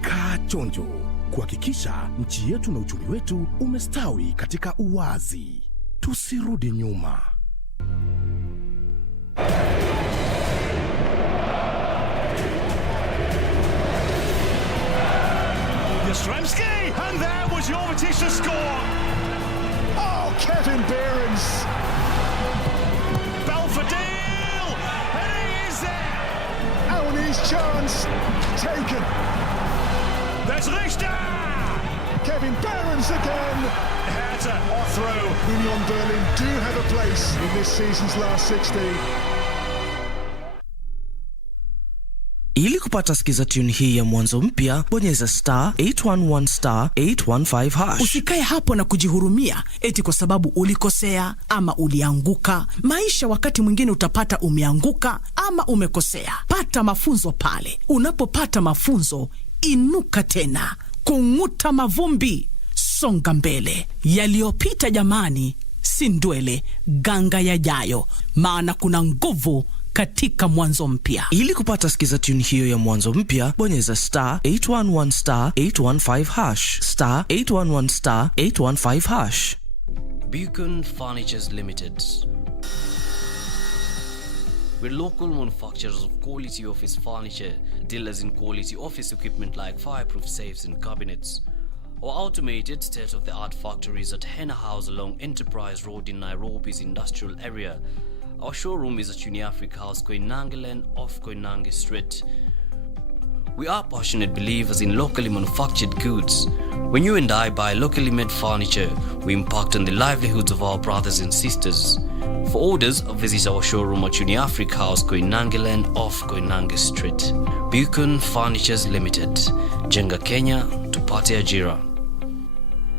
Kaa chonjo. Kuhakikisha nchi yetu na uchumi wetu umestawi katika uwazi. Tusirudi nyuma. Yastremski, and there was Jovetic to score. Oh, Kevin Behrens. Belfodil, and he is there. Elney's chance taken. There's Richter. Kevin Behrens again. Hertha or through. Union Berlin do have a place in this season's last 16. Ili kupata skiza tune hii ya mwanzo mpya, bonyeza *811*815#. Usikae hapo na kujihurumia eti kwa sababu ulikosea ama ulianguka. Maisha wakati mwingine utapata umeanguka ama umekosea. Pata mafunzo pale. Unapopata mafunzo, inuka tena. Kung'uta mavumbi, songa mbele. Yaliyopita jamani, si ndwele, ganga yajayo. Maana kuna nguvu katika mwanzo mpya. Ili kupata skiza tune hiyo ya mwanzo mpya, bonyeza *811*815#. *811*815#. Beacon Furnitures Limited. We're local manufacturers of quality office furniture, dealers in quality office equipment like fireproof safes and cabinets. Our automated state-of-the-art factories at Henna House along Enterprise Road in Nairobi's industrial area. Our showroom is at Uniafrica House, Koinange Lane off Koinange Street. We are passionate believers in locally manufactured goods. When you and I buy locally made furniture, we impact on the livelihoods of our brothers and sisters. For orders, visit our showroom at Uniafrica House, Koinange Lane off Koinange Street. Beacon Furnitures Limited. Jenga Kenya, tupate ajira.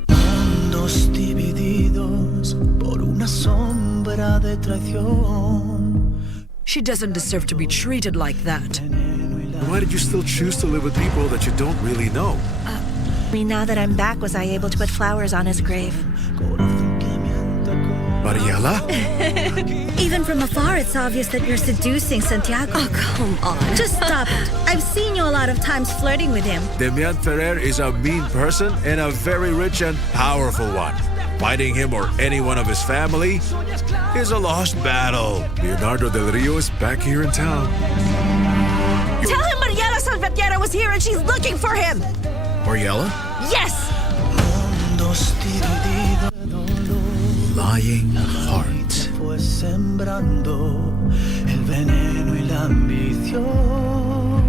Mundos divididos por una sombra de traición. She doesn't deserve to be treated like that. Why did you still choose to live with people that you don't really know? Now that I'm back, was I able to put flowers on his grave? Mariela? Even from afar, it's obvious that you're seducing Santiago. Oh, come on. Just stop it. I've seen you a lot of times flirting with him. Demian Ferrer is a mean person and a very rich and powerful one. Fighting him or any one of his family is a lost battle. Leonardo Del Rio is back here in town. Tell him Mariela Salvatierra was here and she's looking for him. Mariela? Yes! Lying heart. Fue sembrando el veneno y la ambición.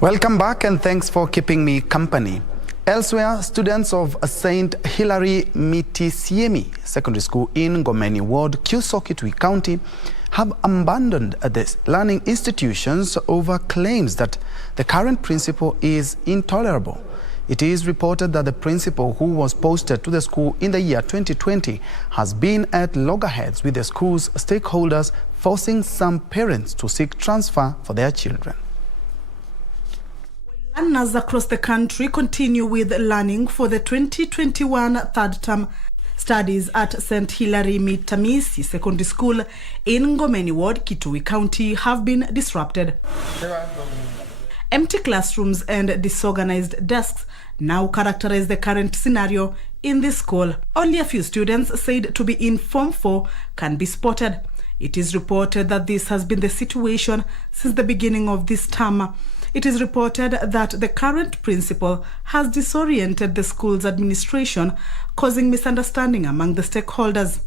Welcome back and thanks for keeping me company. Elsewhere, students of St. Hilary Mitisiemi Secondary School in Ngomeni Ward, Kisokitwi County, have abandoned the learning institutions over claims that the current principal is intolerable. It is reported that the principal, who was posted to the school in the year 2020, has been at loggerheads with the school's stakeholders, forcing some parents to seek transfer for their children. Learners across the country continue with learning for the 2021 third term studies at St. Hilary Mitisiemi Secondary School in Ngomeni Ward, Kitui County, have been disrupted. Empty classrooms and disorganized desks now characterize the current scenario in this school. Only a few students said to be in Form 4 can be spotted. It is reported that this has been the situation since the beginning of this term. It is reported that the current principal has disoriented the school's administration, causing misunderstanding among the stakeholders.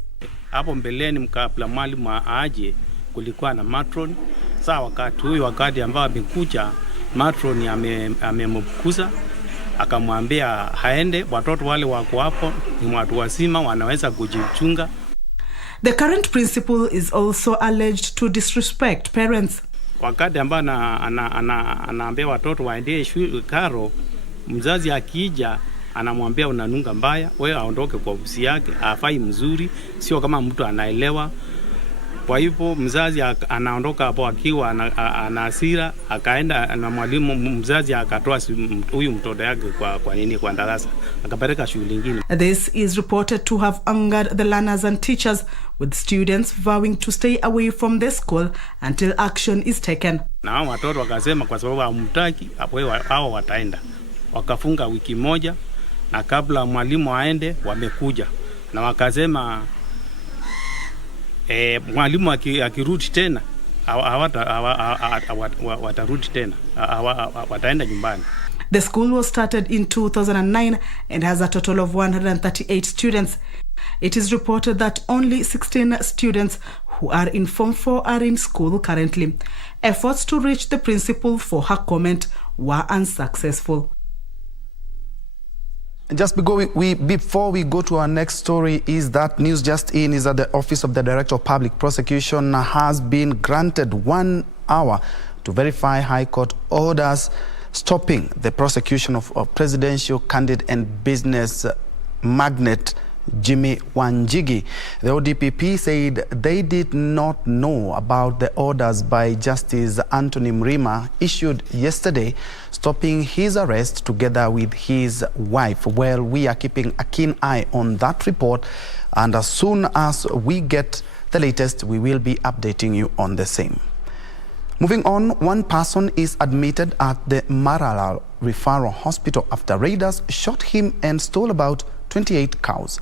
Hapo mbeleni mkabla mwalimu aje kulikuwa na matron. Saa wakati ambao amekuja matron amemkuza akamwambia haende, watoto wale wako hapo ni watu wazima wanaweza kujichunga. The current principal is also alleged to disrespect parents. Wakati ambao anaambia watoto waende shule karo, mzazi akija anamwambia unanunga mbaya, wewe aondoke kwa ofisi yake, afai mzuri, sio kama mtu anaelewa. Kwa hivyo mzazi anaondoka hapo akiwa ana hasira, akaenda na mwalimu, mzazi akatoa huyu mtoto yake kwa darasa akapeleka shule nyingine. This is reported to have angered the learners and teachers, with students vowing to stay away from the school until action is taken. Na watoto wakasema kwa sababu hamtaki hapo hao wataenda. Wakafunga wiki moja, na kabla mwalimu aende wamekuja. Na wakasema mwalimu akirudi tena watarudi tena, wataenda nyumbani. The school was started in 2009 and has a total of 138 students. It is reported that only 16 students who are in Form 4 are in school currently. Efforts to reach the principal for her comment were unsuccessful. Just before we go to our next story, is that news just in is that the Office of the Director of Public Prosecution has been granted 1 hour to verify High Court orders stopping the prosecution of presidential candidate and business magnate Jimmy Wanjigi. The ODPP said they did not know about the orders by Justice Anthony Mrima issued yesterday, stopping his arrest together with his wife. Well, we are keeping a keen eye on that report, and as soon as we get the latest, we will be updating you on the same. Moving on, one person is admitted at the Maralal Referral Hospital after raiders shot him and stole about 28 cows.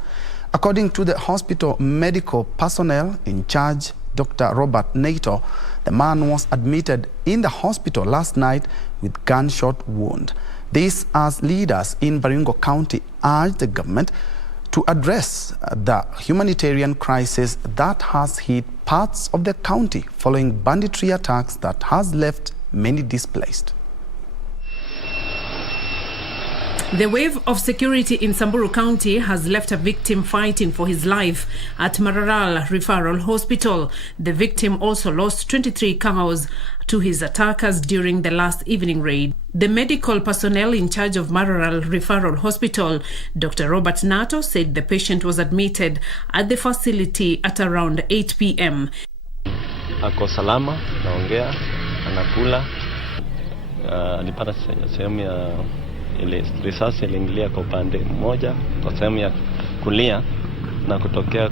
According to the hospital medical personnel in charge, Dr. Robert Nato, the man was admitted in the hospital last night with gunshot wound. This as leaders in Baringo County urged the government to address the humanitarian crisis that has hit parts of the county following banditry attacks that has left many displaced. The wave of security in Samburu County has left a victim fighting for his life at Mararal Referral Hospital. The victim also lost 23 cows to his attackers during the last evening raid. The medical personnel in charge of Mararal Referral Hospital, Dr. Robert Nato, said the patient was admitted at the facility at around 8 p.m. Ako salama, naongea, anakula, alipata sehemu ya ile risasi iliingilia kwa upande mmoja kwa sehemu ya kulia na kutokea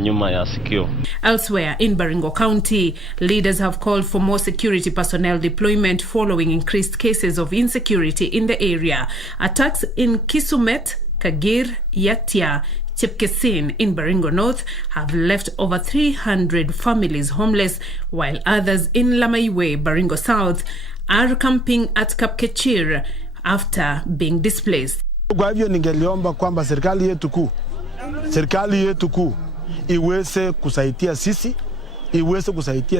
nyuma ya sikio. Elsewhere in Baringo County, leaders have called for more security personnel deployment following increased cases of insecurity in the area. Attacks in Kisumet, Kagir, Yatia, Chepkesin in Baringo North have left over 300 families homeless, while others in Lamaiwe, Baringo South, are camping at Kapkechir after being displaced. Kwa hivyo ningeliomba kwamba serikali yetu kuu iweze kusaidia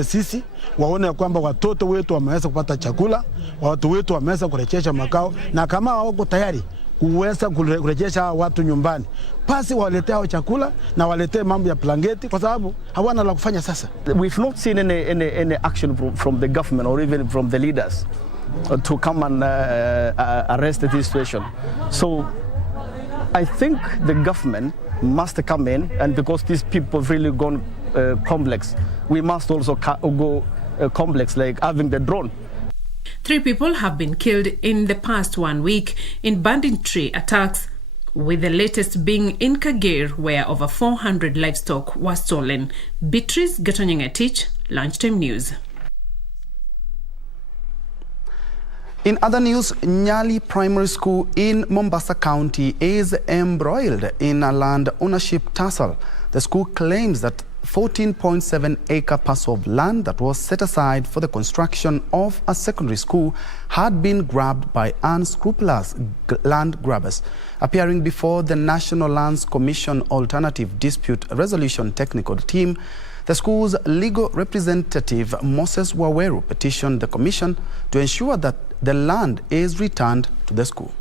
sisi, waone kwamba watoto wetu wameweza kupata chakula, watu wetu wameweza kurejesha makao, na kama hawako tayari kuweza kurejesha watu nyumbani, basi waletee hao chakula na waletee mambo ya blanketi, kwa sababu hawana la kufanya sasa. We've not seen any action from the government or even from the leaders to come and arrest this situation. So I think the government must come in, and because these people have really gone complex, we must also go complex, like having the drone. 3 people have been killed in the past 1 week in banditry attacks, with the latest being in Kagir, where over 400 livestock were stolen. Beatrice Gatonyengetich, Lunchtime News. In other news, Nyali Primary School in Mombasa County is embroiled in a land ownership tussle. The school claims that 14.7-acre parcel of land that was set aside for the construction of a secondary school had been grabbed by unscrupulous land grabbers. Appearing before the National Lands Commission Alternative Dispute Resolution Technical Team, the school's legal representative, Moses Waweru, petitioned the commission to ensure that the land is returned to the school.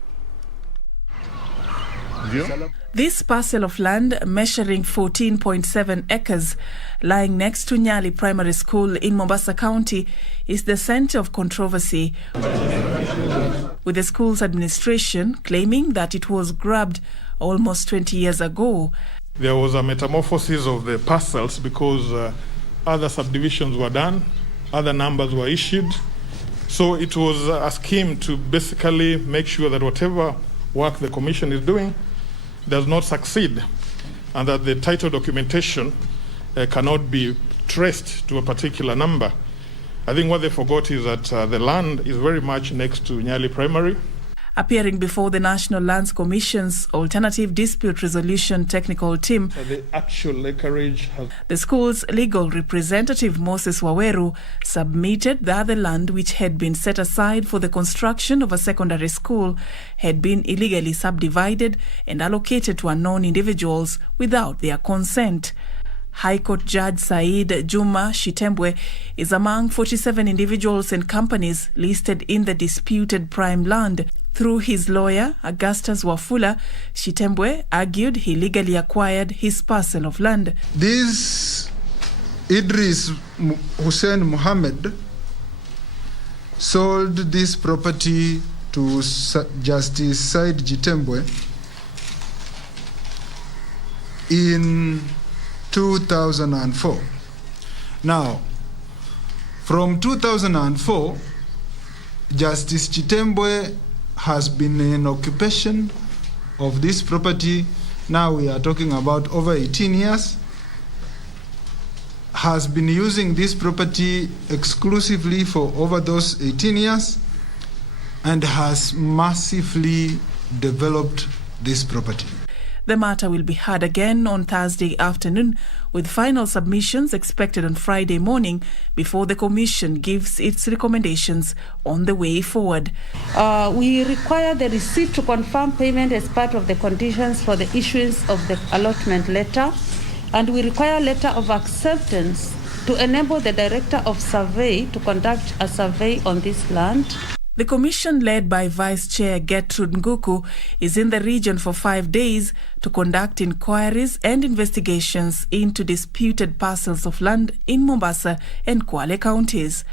This parcel of land, measuring 14.7 acres, lying next to Nyali Primary School in Mombasa County, is the center of controversy, with the school's administration claiming that it was grabbed almost 20 years ago. There was a metamorphosis of the parcels because other subdivisions were done, other numbers were issued. So it was a scheme to basically make sure that whatever work the commission is doing does not succeed, and that the title documentation cannot be traced to a particular number. I think what they forgot is that the land is very much next to Nyali Primary. Appearing before the National Lands Commission's Alternative Dispute Resolution Technical Team, the actual acreage has... the school's legal representative Moses Waweru submitted that the land which had been set aside for the construction of a secondary school had been illegally subdivided and allocated to unknown individuals without their consent. High Court Judge Said Juma Shitembwe is among 47 individuals and companies listed in the disputed prime land. Through his lawyer, Augustus Wafula, Shitembwe argued he legally acquired his parcel of land. This Idris Hussein Mohammed sold this property to Justice Said Jitembwe in 2004. Now, from 2004, Justice Chitembwe has been in occupation of this property. Now we are talking about over 18 years. Has been using this property exclusively for over those 18 years and has massively developed this property. The matter will be heard again on Thursday afternoon, with final submissions expected on Friday morning before the Commission gives its recommendations on the way forward. We require the receipt to confirm payment as part of the conditions for the issuance of the allotment letter, and we require a letter of acceptance to enable the Director of Survey to conduct a survey on this land. The commission, led by Vice Chair Gertrude Nguku, is in the region for 5 days to conduct inquiries and investigations into disputed parcels of land in Mombasa and Kwale counties.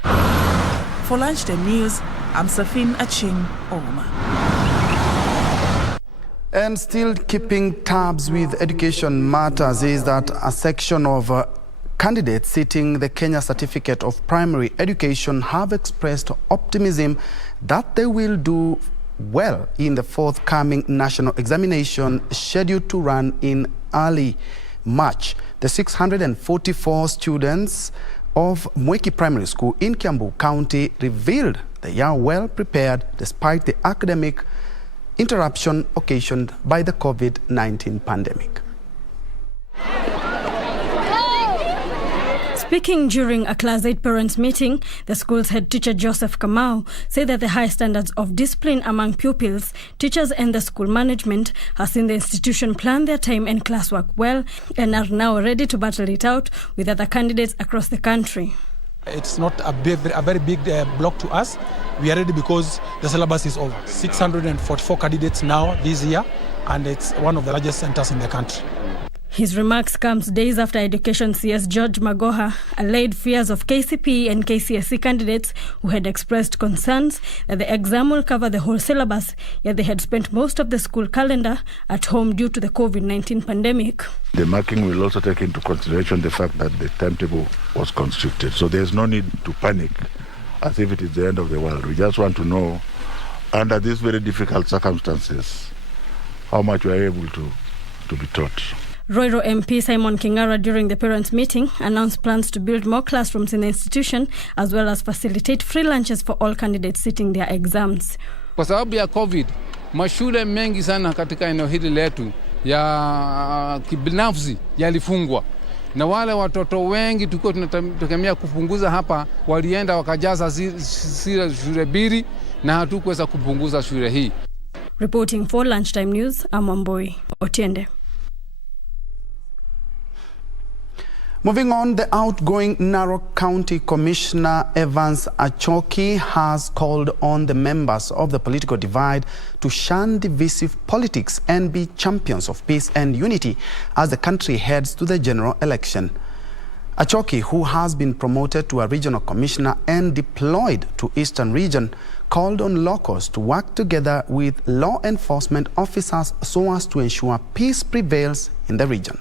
For Lunchtime News, I'm Safin Aching Oma. And still keeping tabs with education matters is that a section of candidates seeking the Kenya Certificate of Primary Education have expressed optimism that they will do well in the forthcoming national examination scheduled to run in early March. The 644 students of Mweki Primary School in Kiambu County revealed they are well prepared despite the academic interruption occasioned by the COVID-19 pandemic. Speaking during a Class 8 parents' meeting, the school's head teacher Joseph Kamau said that the high standards of discipline among pupils, teachers and the school management has seen the institution plan their time and classwork well and are now ready to battle it out with other candidates across the country. It's not a very big block to us. We are ready because the syllabus is over. 644 candidates now this year, and it's one of the largest centers in the country. His remarks comes days after Education CS George Magoha allayed fears of KCPE and KCSE candidates who had expressed concerns that the exam will cover the whole syllabus, yet they had spent most of the school calendar at home due to the COVID-19 pandemic. The marking will also take into consideration the fact that the timetable was constricted. So there's no need to panic as if it is the end of the world. We just want to know, under these very difficult circumstances, how much we are able to be taught. Roiro MP Simon Kingara, during the parents' meeting, announced plans to build more classrooms in the institution as well as facilitate free lunches for all candidates sitting their exams. Kwa sababu ya COVID, mashule mengi sana katika eneo hili letu ya kibinafsi yalifungwa. Na wale watoto wengi tulikuwa tunategemea kupunguza hapa walienda wakajaza shule mbili na hatukuweza kupunguza shule hii. Reporting for Lunchtime News, I'm Wamboi Otiende. Moving on, the outgoing Narok County Commissioner Evans Achoki has called on the members of the political divide to shun divisive politics and be champions of peace and unity as the country heads to the general election. Achoki, who has been promoted to a regional commissioner and deployed to Eastern Region, called on locals to work together with law enforcement officers so as to ensure peace prevails in the region.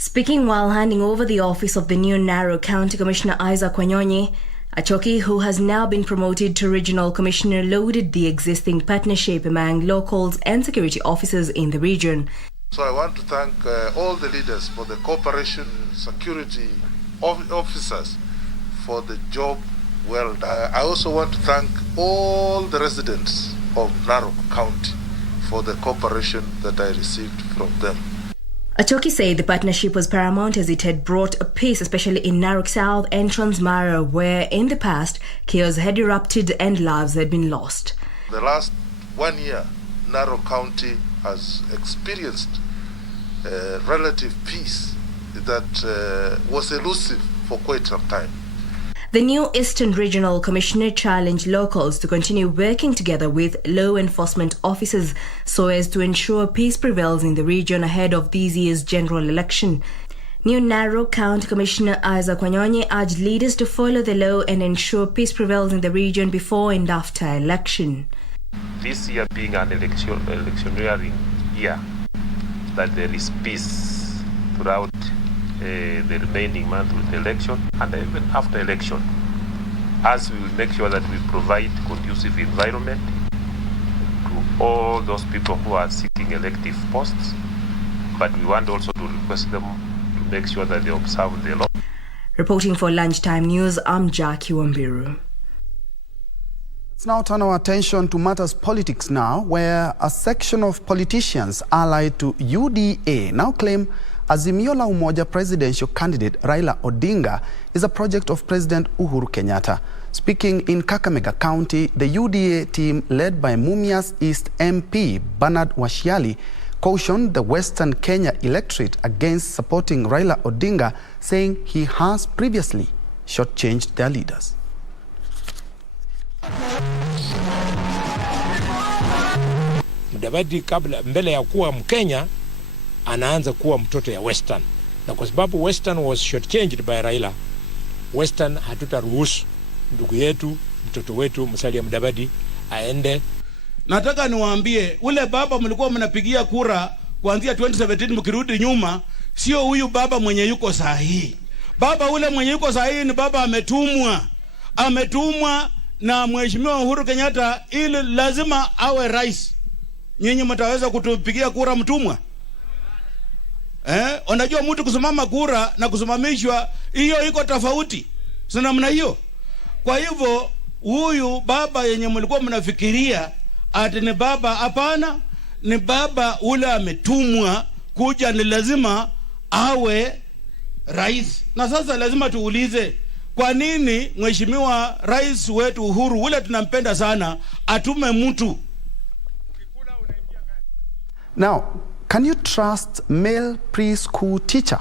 Speaking while handing over the office of the new Narok County Commissioner Isaac Wanyonyi, Achoki, who has now been promoted to Regional Commissioner, lauded the existing partnership among locals and security officers in the region. So I want to thank all the leaders for the cooperation, security officers for the job well done. I also want to thank all the residents of Narok County for the cooperation that I received from them. Achoki said the partnership was paramount as it had brought a peace, especially in Narok South and Transmara, where in the past chaos had erupted and lives had been lost. The last 1 year, Narok County has experienced relative peace that was elusive for quite some time. The new Eastern Regional Commissioner challenged locals to continue working together with law enforcement officers so as to ensure peace prevails in the region ahead of this year's general election. New Narok County Commissioner Isaac Wanyonyi urged leaders to follow the law and ensure peace prevails in the region before and after election. This year being an electioneering year, that there is peace throughout the remaining month with the election and even after election, as we will make sure that we provide conducive environment to all those people who are seeking elective posts, but we want also to request them to make sure that they observe the law. Reporting for Lunchtime News, I'm Jackie Wambiru. Let's now turn our attention to matters politics now, where a section of politicians allied to UDA now claim Azimio la Umoja presidential candidate Raila Odinga is a project of President Uhuru Kenyatta. Speaking in Kakamega County, the UDA team led by Mumias East MP Bernard Washiali cautioned the Western Kenya electorate against supporting Raila Odinga, saying he has previously shortchanged their leaders. Mudavadi kabla mbele ya kuwa Mkenya anaanza kuwa mtoto ya Western, na kwa sababu Western was shortchanged by Raila, Western hatutaruhusu ndugu yetu mtoto wetu Musalia Mudavadi aende. Nataka niwaambie ule baba mlikuwa mnapigia kura kuanzia 2017 mkirudi nyuma, sio huyu baba mwenye yuko sahihi. Baba ule mwenye yuko sahihi ni baba ametumwa na Mheshimiwa Uhuru Kenyatta ili lazima awe rais. Nyinyi mtaweza kutupigia kura mtumwa? Unajua mtu kusimama kura na kusimamishwa hiyo iko tofauti. Sio namna hiyo. Kwa hivyo huyu baba yenye mlikuwa mnafikiria ati ni baba, hapana, ni baba ule ametumwa kuja, ni lazima awe rais. Na sasa lazima tuulize, kwa nini Mheshimiwa Rais wetu Uhuru ule tunampenda sana atume mtu? Now, can you trust male preschool teacher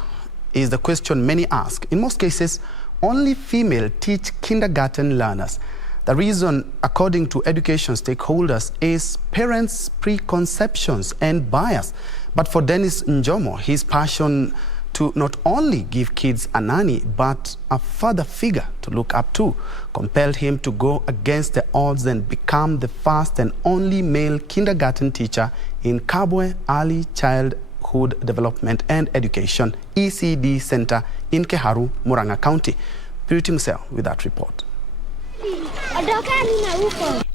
is the question many ask. In most cases, only female teach kindergarten learners. The reason, according to education stakeholders, is parents' preconceptions and bias. But for Dennis Njomo, his passion to not only give kids a nanny, but a father figure to look up to, compelled him to go against the odds and become the first and only male kindergarten teacher in Kabwe Early Childhood Development and Education, ECD Center in Kiharu, Murang'a County. Purity Musel with that report.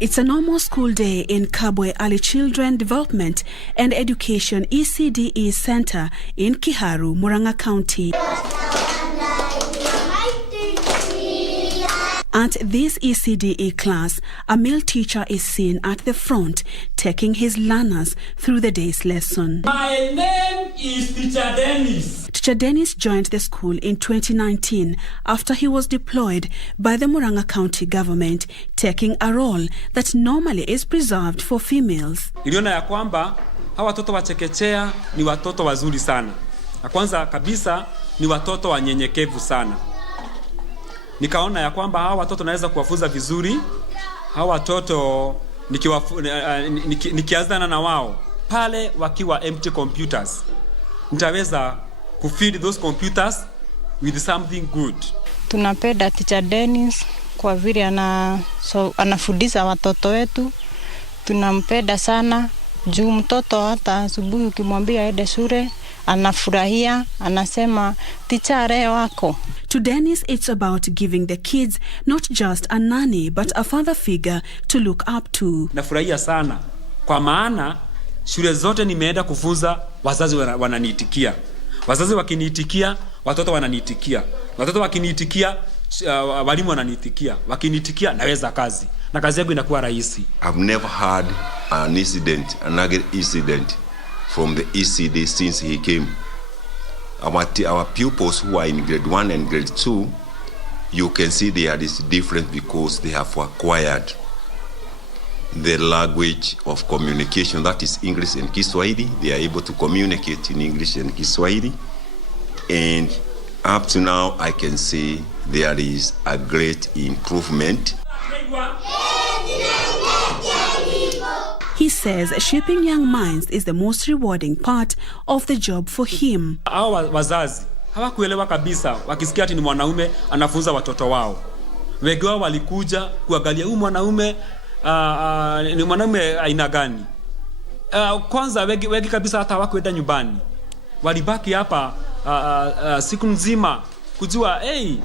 It's a normal school day in Kabwe Early Children Development and Education ECDE Center in Kiharu, Murang'a County. At this ECDE class, a male teacher is seen at the front, taking his learners through the day's lesson. My name is Teacher Dennis. Teacher Dennis joined the school in 2019 after he was deployed by the Murang'a County government, taking a role that normally is preserved for females. Niliona ya kwamba hawa watoto wa chekechea ni watoto wazuri sana. Na kwanza kabisa ni watoto wanyenyekevu sana. Nikaona ya kwamba hawa watoto naweza kuwafunza vizuri. Hawa watoto nikianzana na wao pale wakiwa empty computers, nitaweza kufeed those computers with something good. Tunapenda Teacher Dennis kwa vile anafundisha watoto wetu. Tunampenda sana juu mtoto hata asubuhi ukimwambia aende shule anafurahia, anasema ticha leo wako. To Dennis, it's about giving the kids not just a nanny but a father figure to look up to. Nafurahia sana kwa maana shule zote nimeenda kufunza, wazazi wananiitikia. Wazazi wakiniitikia, watoto wananiitikia. Watoto wakiniitikia, walimu wananiitikia. Wakiniitikia, naweza kazi. Na kazi yangu inakuwa rahisi. I've never had another incident from the ECD since he came. Our pupils who are in grade 1 and grade 2, you can see there is difference because they have acquired the language of communication, that is English and Kiswahili. They are able to communicate in English and Kiswahili. And up to now, I can say there is a great improvement. He says shaping young minds is the most rewarding part of the job for him. Hawa wazazi hawakuelewa kabisa, wakisikia ati ni mwanaume anafunza watoto wao. Wengi wao walikuja kuangalia huyu mwanaume ni mwanaume aina gani. Kwanza wengi kabisa hata hawakwenda nyumbani. Walibaki hapa siku nzima kujua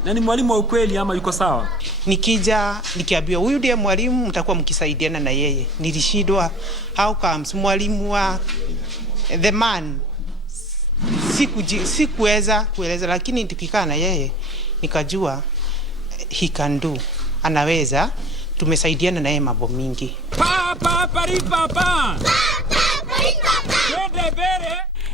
na ni mwalimu wa ukweli ama yuko sawa. Nikija nikiambiwa huyu ndiye mwalimu, mtakuwa mkisaidiana na yeye. Nilishindwa how comes mwalimu wa the man sikuweza kueleza, lakini tukikaa na yeye nikajua he can do, anaweza. Tumesaidiana na yeye mambo mingi.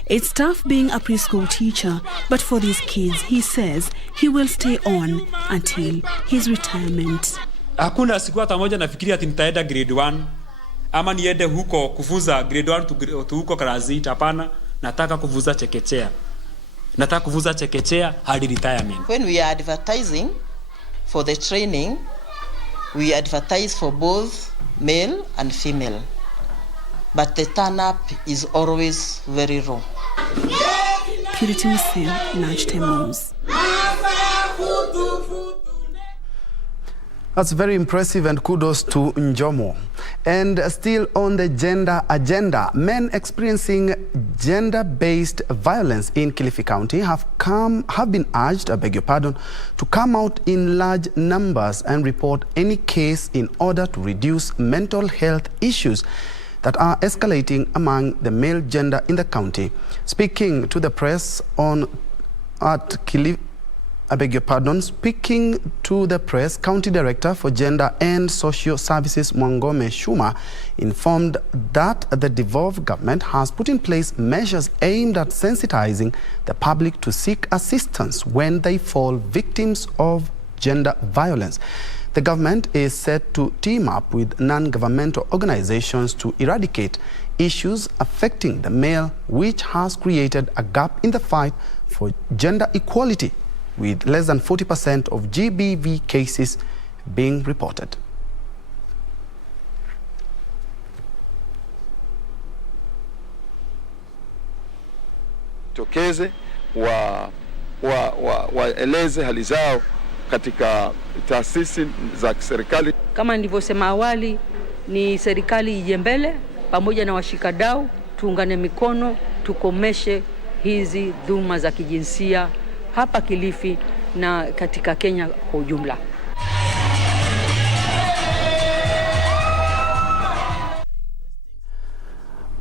It's tough being a preschool teacher, but for these kids, he says he will stay on until his retirement. Hakuna siku hata moja nafikiria ati nitaenda grade 1 ama niende huko kufunza grade 1 to huko class 8. Hapana, nataka kufunza chekechea. Nataka kufunza chekechea hadi retirement. When we are advertising for the training, we advertise for both male and female. But the turn up is always very raw. Purity Musil, Lunchtime News. That's very impressive, and kudos to Njomo. And still on the gender agenda, men experiencing gender-based violence in Kilifi County have been urged, to come out in large numbers and report any case in order to reduce mental health issues that are escalating among the male gender in the county. Speaking to the press speaking to the press, County Director for Gender and Social Services Mwangome Shuma informed that the devolved government has put in place measures aimed at sensitizing the public to seek assistance when they fall victims of gender violence. The government is set to team up with non-governmental organizations to eradicate issues affecting the male, which has created a gap in the fight for gender equality, with less than 40% of GBV cases being reported. Tokeze waeleze hali zao katika taasisi za serikali. Kama nilivyosema awali, ni serikali ije mbele pamoja na washikadau, tuungane mikono, tukomeshe hizi dhuluma za kijinsia hapa Kilifi na katika Kenya kwa ujumla.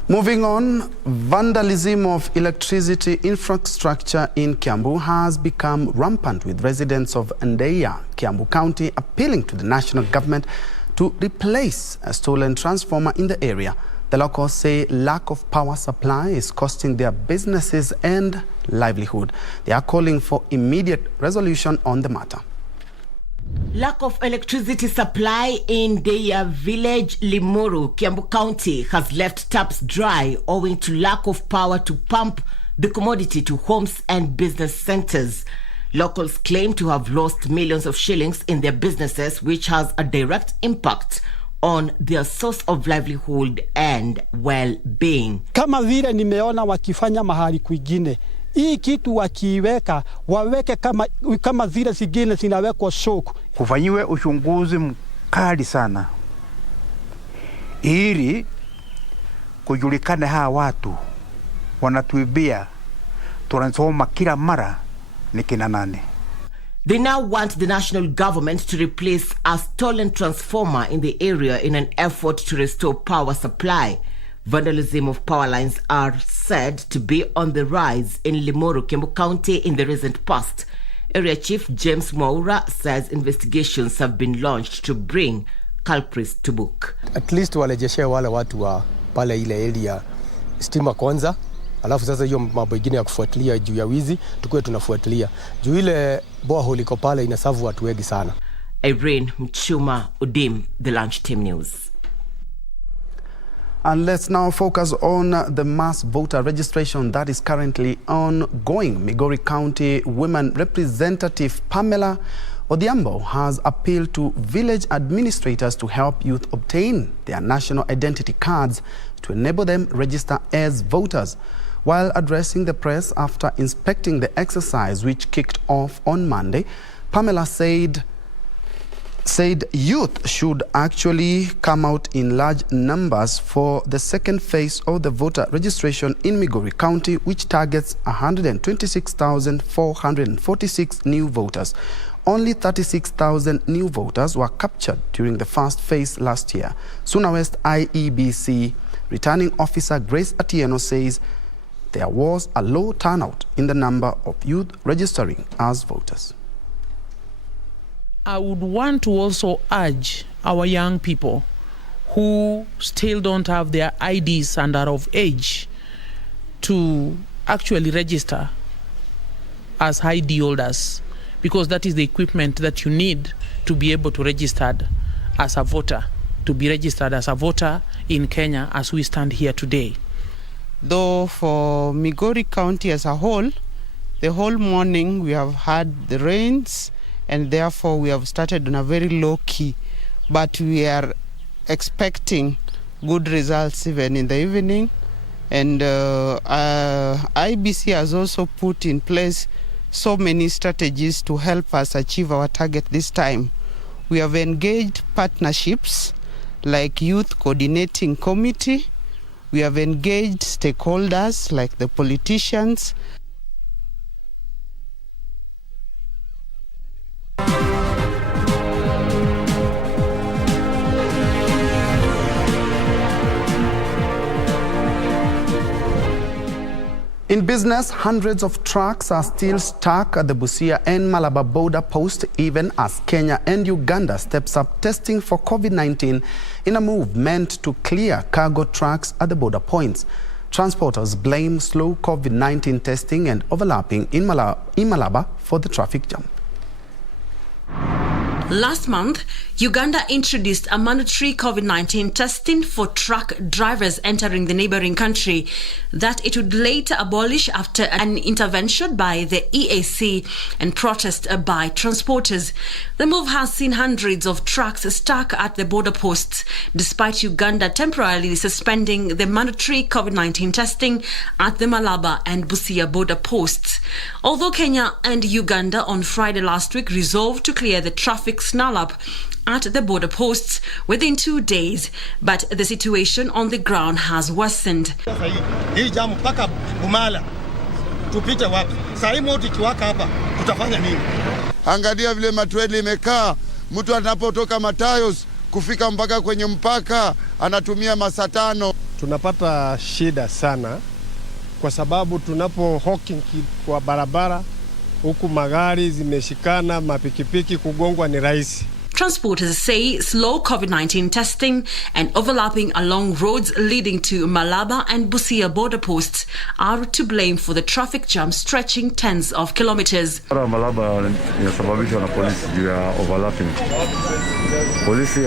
Moving on, vandalism of electricity infrastructure in Kiambu has become rampant, with residents of Ndeia, Kiambu County, appealing to the national government to replace a stolen transformer in the area. The locals say lack of power supply is costing their businesses and livelihood. They are calling for immediate resolution on the matter. Lack of electricity supply in Ndeia village, Limuru, Kiambu County, has left taps dry owing to lack of power to pump the commodity to homes and business centers. Locals claim to have lost millions of shillings in their businesses, which has a direct impact on their source of livelihood and well-being. Kama vile nimeona wakifanya mahali kwingine, hii kitu wakiweka waweke kama vile zingine zinawekwa soko. Kufanyiwe uchunguzi mkali sana ili kujulikane hawa watu wanatuibia tunasoma kila mara ni kina nani. They now want the national government to replace a stolen transformer in the area in an effort to restore power supply. Vandalism of power lines are said to be on the rise in Limuru, Kiambu County in the recent past. Area Chief James Mwaura says investigations have been launched to bring culprits to book. At least walejeshe wale watu wa pale ile area stima kwanza, alafu sasa hiyo mambo mengine ya kufuatilia juu ya wizi tukue tunafuatilia. Juu ile borehole iko pale inasavu watu wengi sana. Irene Mchuma, Udim, The Lunchtime News. And let's now focus on the mass voter registration that is currently ongoing. Migori County Women Representative Pamela Odhiambo has appealed to village administrators to help youth obtain their national identity cards to enable them register as voters. While addressing the press after inspecting the exercise which kicked off on Monday, Pamela said youth should actually come out in large numbers for the second phase of the voter registration in Migori County, which targets 126,446 new voters. Only 36,000 new voters were captured during the first phase last year. Suna West IEBC returning officer Grace Atieno says there was a low turnout in the number of youth registering as voters. I would want to also urge our young people who still don't have their IDs and are of age to actually register as ID holders, because that is the equipment that you need to be able to register as a voter, to be registered as a voter in Kenya as we stand here today. Though for Migori County as a whole, the whole morning we have had the rains, and therefore we have started on a very low key, but we are expecting good results even in the evening. And IBC has also put in place so many strategies to help us achieve our target this time. We have engaged partnerships like Youth Coordinating Committee. We have engaged stakeholders like the politicians. In business, hundreds of trucks are still stuck at the Busia and Malaba border post, even as Kenya and Uganda steps up testing for COVID-19 in a move meant to clear cargo trucks at the border points. Transporters blame slow COVID-19 testing and overlapping in Malaba for the traffic jam. Last month, Uganda introduced a mandatory COVID-19 testing for truck drivers entering the neighboring country that it would later abolish after an intervention by the EAC and protest by transporters. The move has seen hundreds of trucks stuck at the border posts, despite Uganda temporarily suspending the mandatory COVID-19 testing at the Malaba and Busia border posts. Although Kenya and Uganda on Friday last week resolved to clear the traffic snarl-up at the border posts within 2 days, but the situation on the ground has worsened. Hii jamu mpaka Bumala tupite wapi? Sasa hii moto ikiwaka hapa tutafanya nini? Angalia vile matreli imekaa, mtu anapotoka Matayos kufika mpaka kwenye mpaka anatumia masaa 5. Tunapata shida sana kwa sababu tunapo hawking kwa barabara huku magari zimeshikana, mapikipiki kugongwa ni rahisi. Transporters say slow COVID-19 testing and overlapping along roads leading to Malaba and Busia border posts are to blame for the traffic jam stretching tens of kilometers. Malaba inasababishwa na polisi juu ya overlapping. Polisi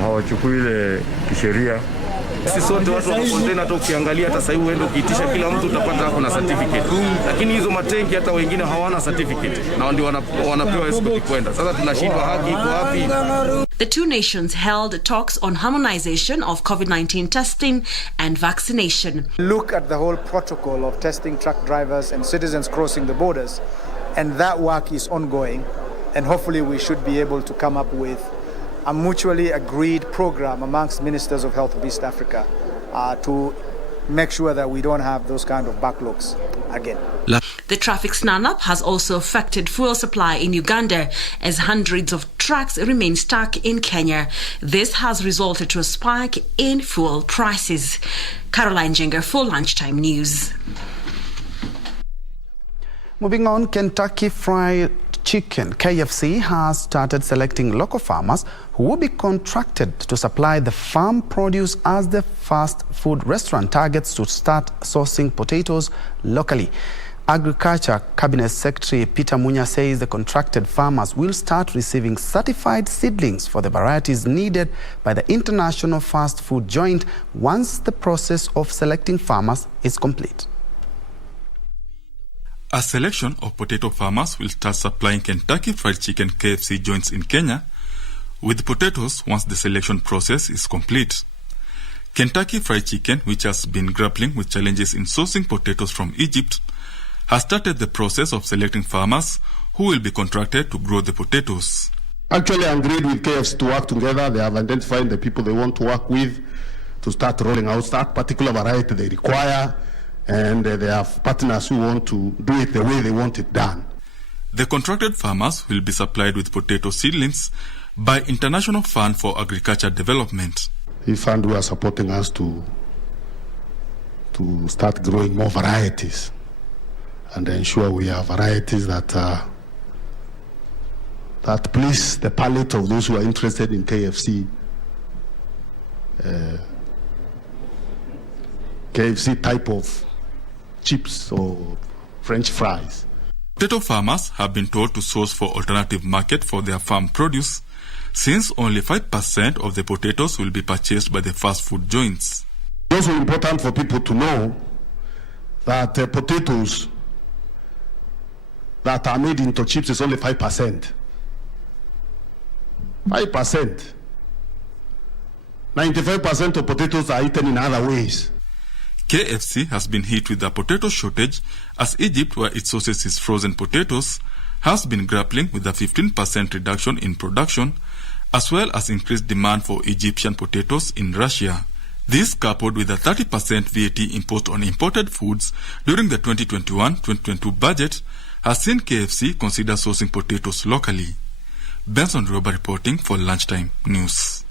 hawachukui ile kisheria. Sisi sote watu wa container, hata ukiangalia hata sasa hivi uende ukiitisha kila mtu utapata hapo na certificate. Lakini hizo matenki hata wengine hawana certificate na ndio wanapewa escort kwenda. Sasa tunashindwa haki iko wapi? The two nations held talks on harmonization of COVID-19 testing and vaccination. Look at the whole protocol of testing truck drivers and citizens crossing the borders, and that work is ongoing, and hopefully we should be able to come up with a mutually agreed program amongst ministers of health of East Africa to make sure that we don't have those kind of backlogs. again. The traffic snarl-up has also affected fuel supply in Uganda as hundreds of trucks remain stuck in Kenya. This has resulted to a spike in fuel prices. Caroline Jenga for Lunchtime News. Moving on, Kentucky Fried Chicken, KFC, has started selecting local farmers who will be contracted to supply the farm produce as the fast food restaurant targets to start sourcing potatoes locally. Agriculture Cabinet Secretary Peter Munya says the contracted farmers will start receiving certified seedlings for the varieties needed by the International Fast Food Joint once the process of selecting farmers is complete. A selection of potato farmers will start supplying Kentucky Fried Chicken KFC joints in Kenya with potatoes once the selection process is complete. Kentucky Fried Chicken, which has been grappling with challenges in sourcing potatoes from Egypt, has started the process of selecting farmers who will be contracted to grow the potatoes. Actually, I agreed with KFC to work together. They have identified the people they want to work with to start rolling out that particular variety they require. And they have partners who want to do it the way they want it done. The contracted farmers will be supplied with potato seedlings by International Fund for Agriculture Development. The fund who are supporting us to start growing more varieties and ensure we have varieties that please the palate of those who are interested in KFC. KFC type of chips or French fries. Potato farmers have been told to source for alternative market for their farm produce, since only 5% of the potatoes will be purchased by the fast food joints. It's also important for people to know that potatoes that are made into chips is only 5%. 5%. 95% of potatoes are eaten in other ways. KFC has been hit with a potato shortage as Egypt, where it sources its frozen potatoes, has been grappling with a 15% reduction in production, as well as increased demand for Egyptian potatoes in Russia. This, coupled with a 30% VAT imposed on imported foods during the 2021-2022 budget, has seen KFC consider sourcing potatoes locally. Benson Roba reporting for Lunchtime News.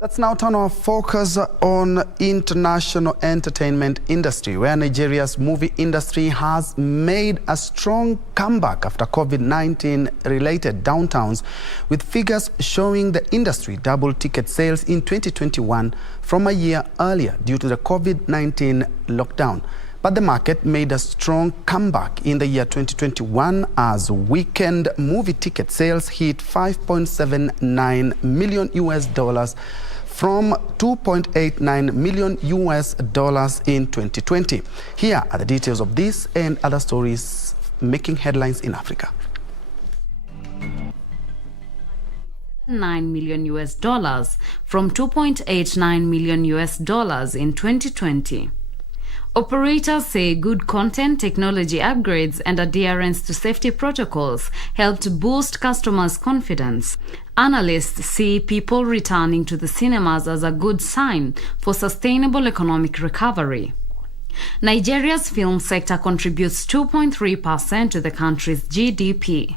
Let's now turn our focus on international entertainment industry, where Nigeria's movie industry has made a strong comeback after COVID-19 related downtowns, with figures showing the industry doubled ticket sales in 2021 from a year earlier due to the COVID-19 lockdown. But the market made a strong comeback in the year 2021 as weekend movie ticket sales hit $5.79 million from $2.89 million in 2020. Here are the details of this and other stories making headlines in Africa. $9 million from $2.89 million in 2020. Operators say good content, technology upgrades, and adherence to safety protocols helped boost customers' confidence. Analysts see people returning to the cinemas as a good sign for sustainable economic recovery. Nigeria's film sector contributes 2.3% to the country's GDP.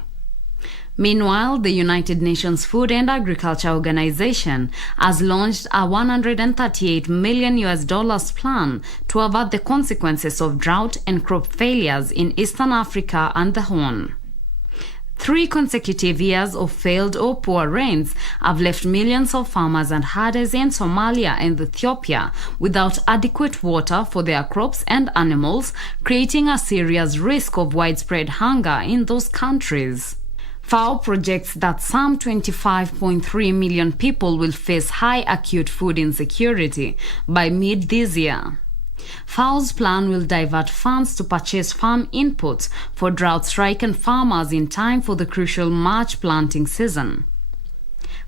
Meanwhile, the United Nations Food and Agriculture Organization has launched a $138 million plan to avert the consequences of drought and crop failures in Eastern Africa and the Horn. 3 consecutive years of failed or poor rains have left millions of farmers and herders in Somalia and Ethiopia without adequate water for their crops and animals, creating a serious risk of widespread hunger in those countries. FAO projects that some 25.3 million people will face high acute food insecurity by mid this year. FAO's plan will divert funds to purchase farm inputs for drought-stricken farmers in time for the crucial March planting season.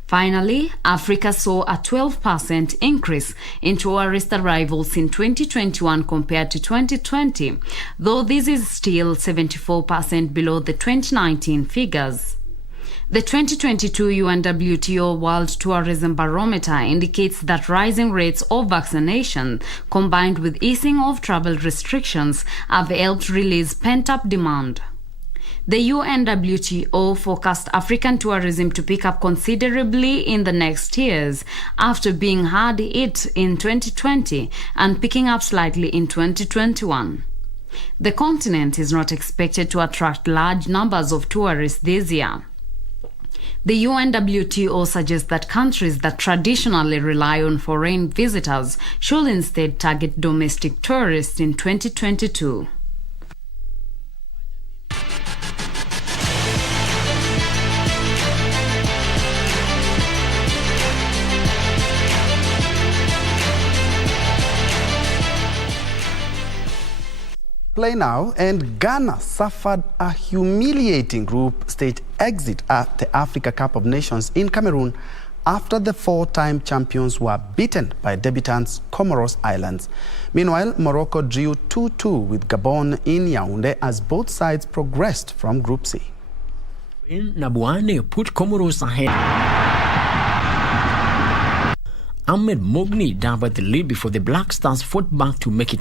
Finally, Africa saw a 12% increase in tourist arrivals in 2021 compared to 2020, though this is still 74% below the 2019 figures. The 2022 UNWTO World Tourism Barometer indicates that rising rates of vaccination combined with easing of travel restrictions have helped release pent-up demand. The UNWTO forecast African tourism to pick up considerably in the next years after being hard hit in 2020 and picking up slightly in 2021. The continent is not expected to attract large numbers of tourists this year. The UNWTO suggests that countries that traditionally rely on foreign visitors should instead target domestic tourists in 2022. Play now, and Ghana suffered a humiliating group stage exit at the Africa Cup of Nations in Cameroon after the four-time champions were beaten by debutants Comoros Islands. Meanwhile, Morocco drew 2-2 with Gabon in Yaoundé as both sides progressed from Group C. Nabuane put Comoros ahead. Ahmed Mogni doubled the lead before the Black Stars fought back to make it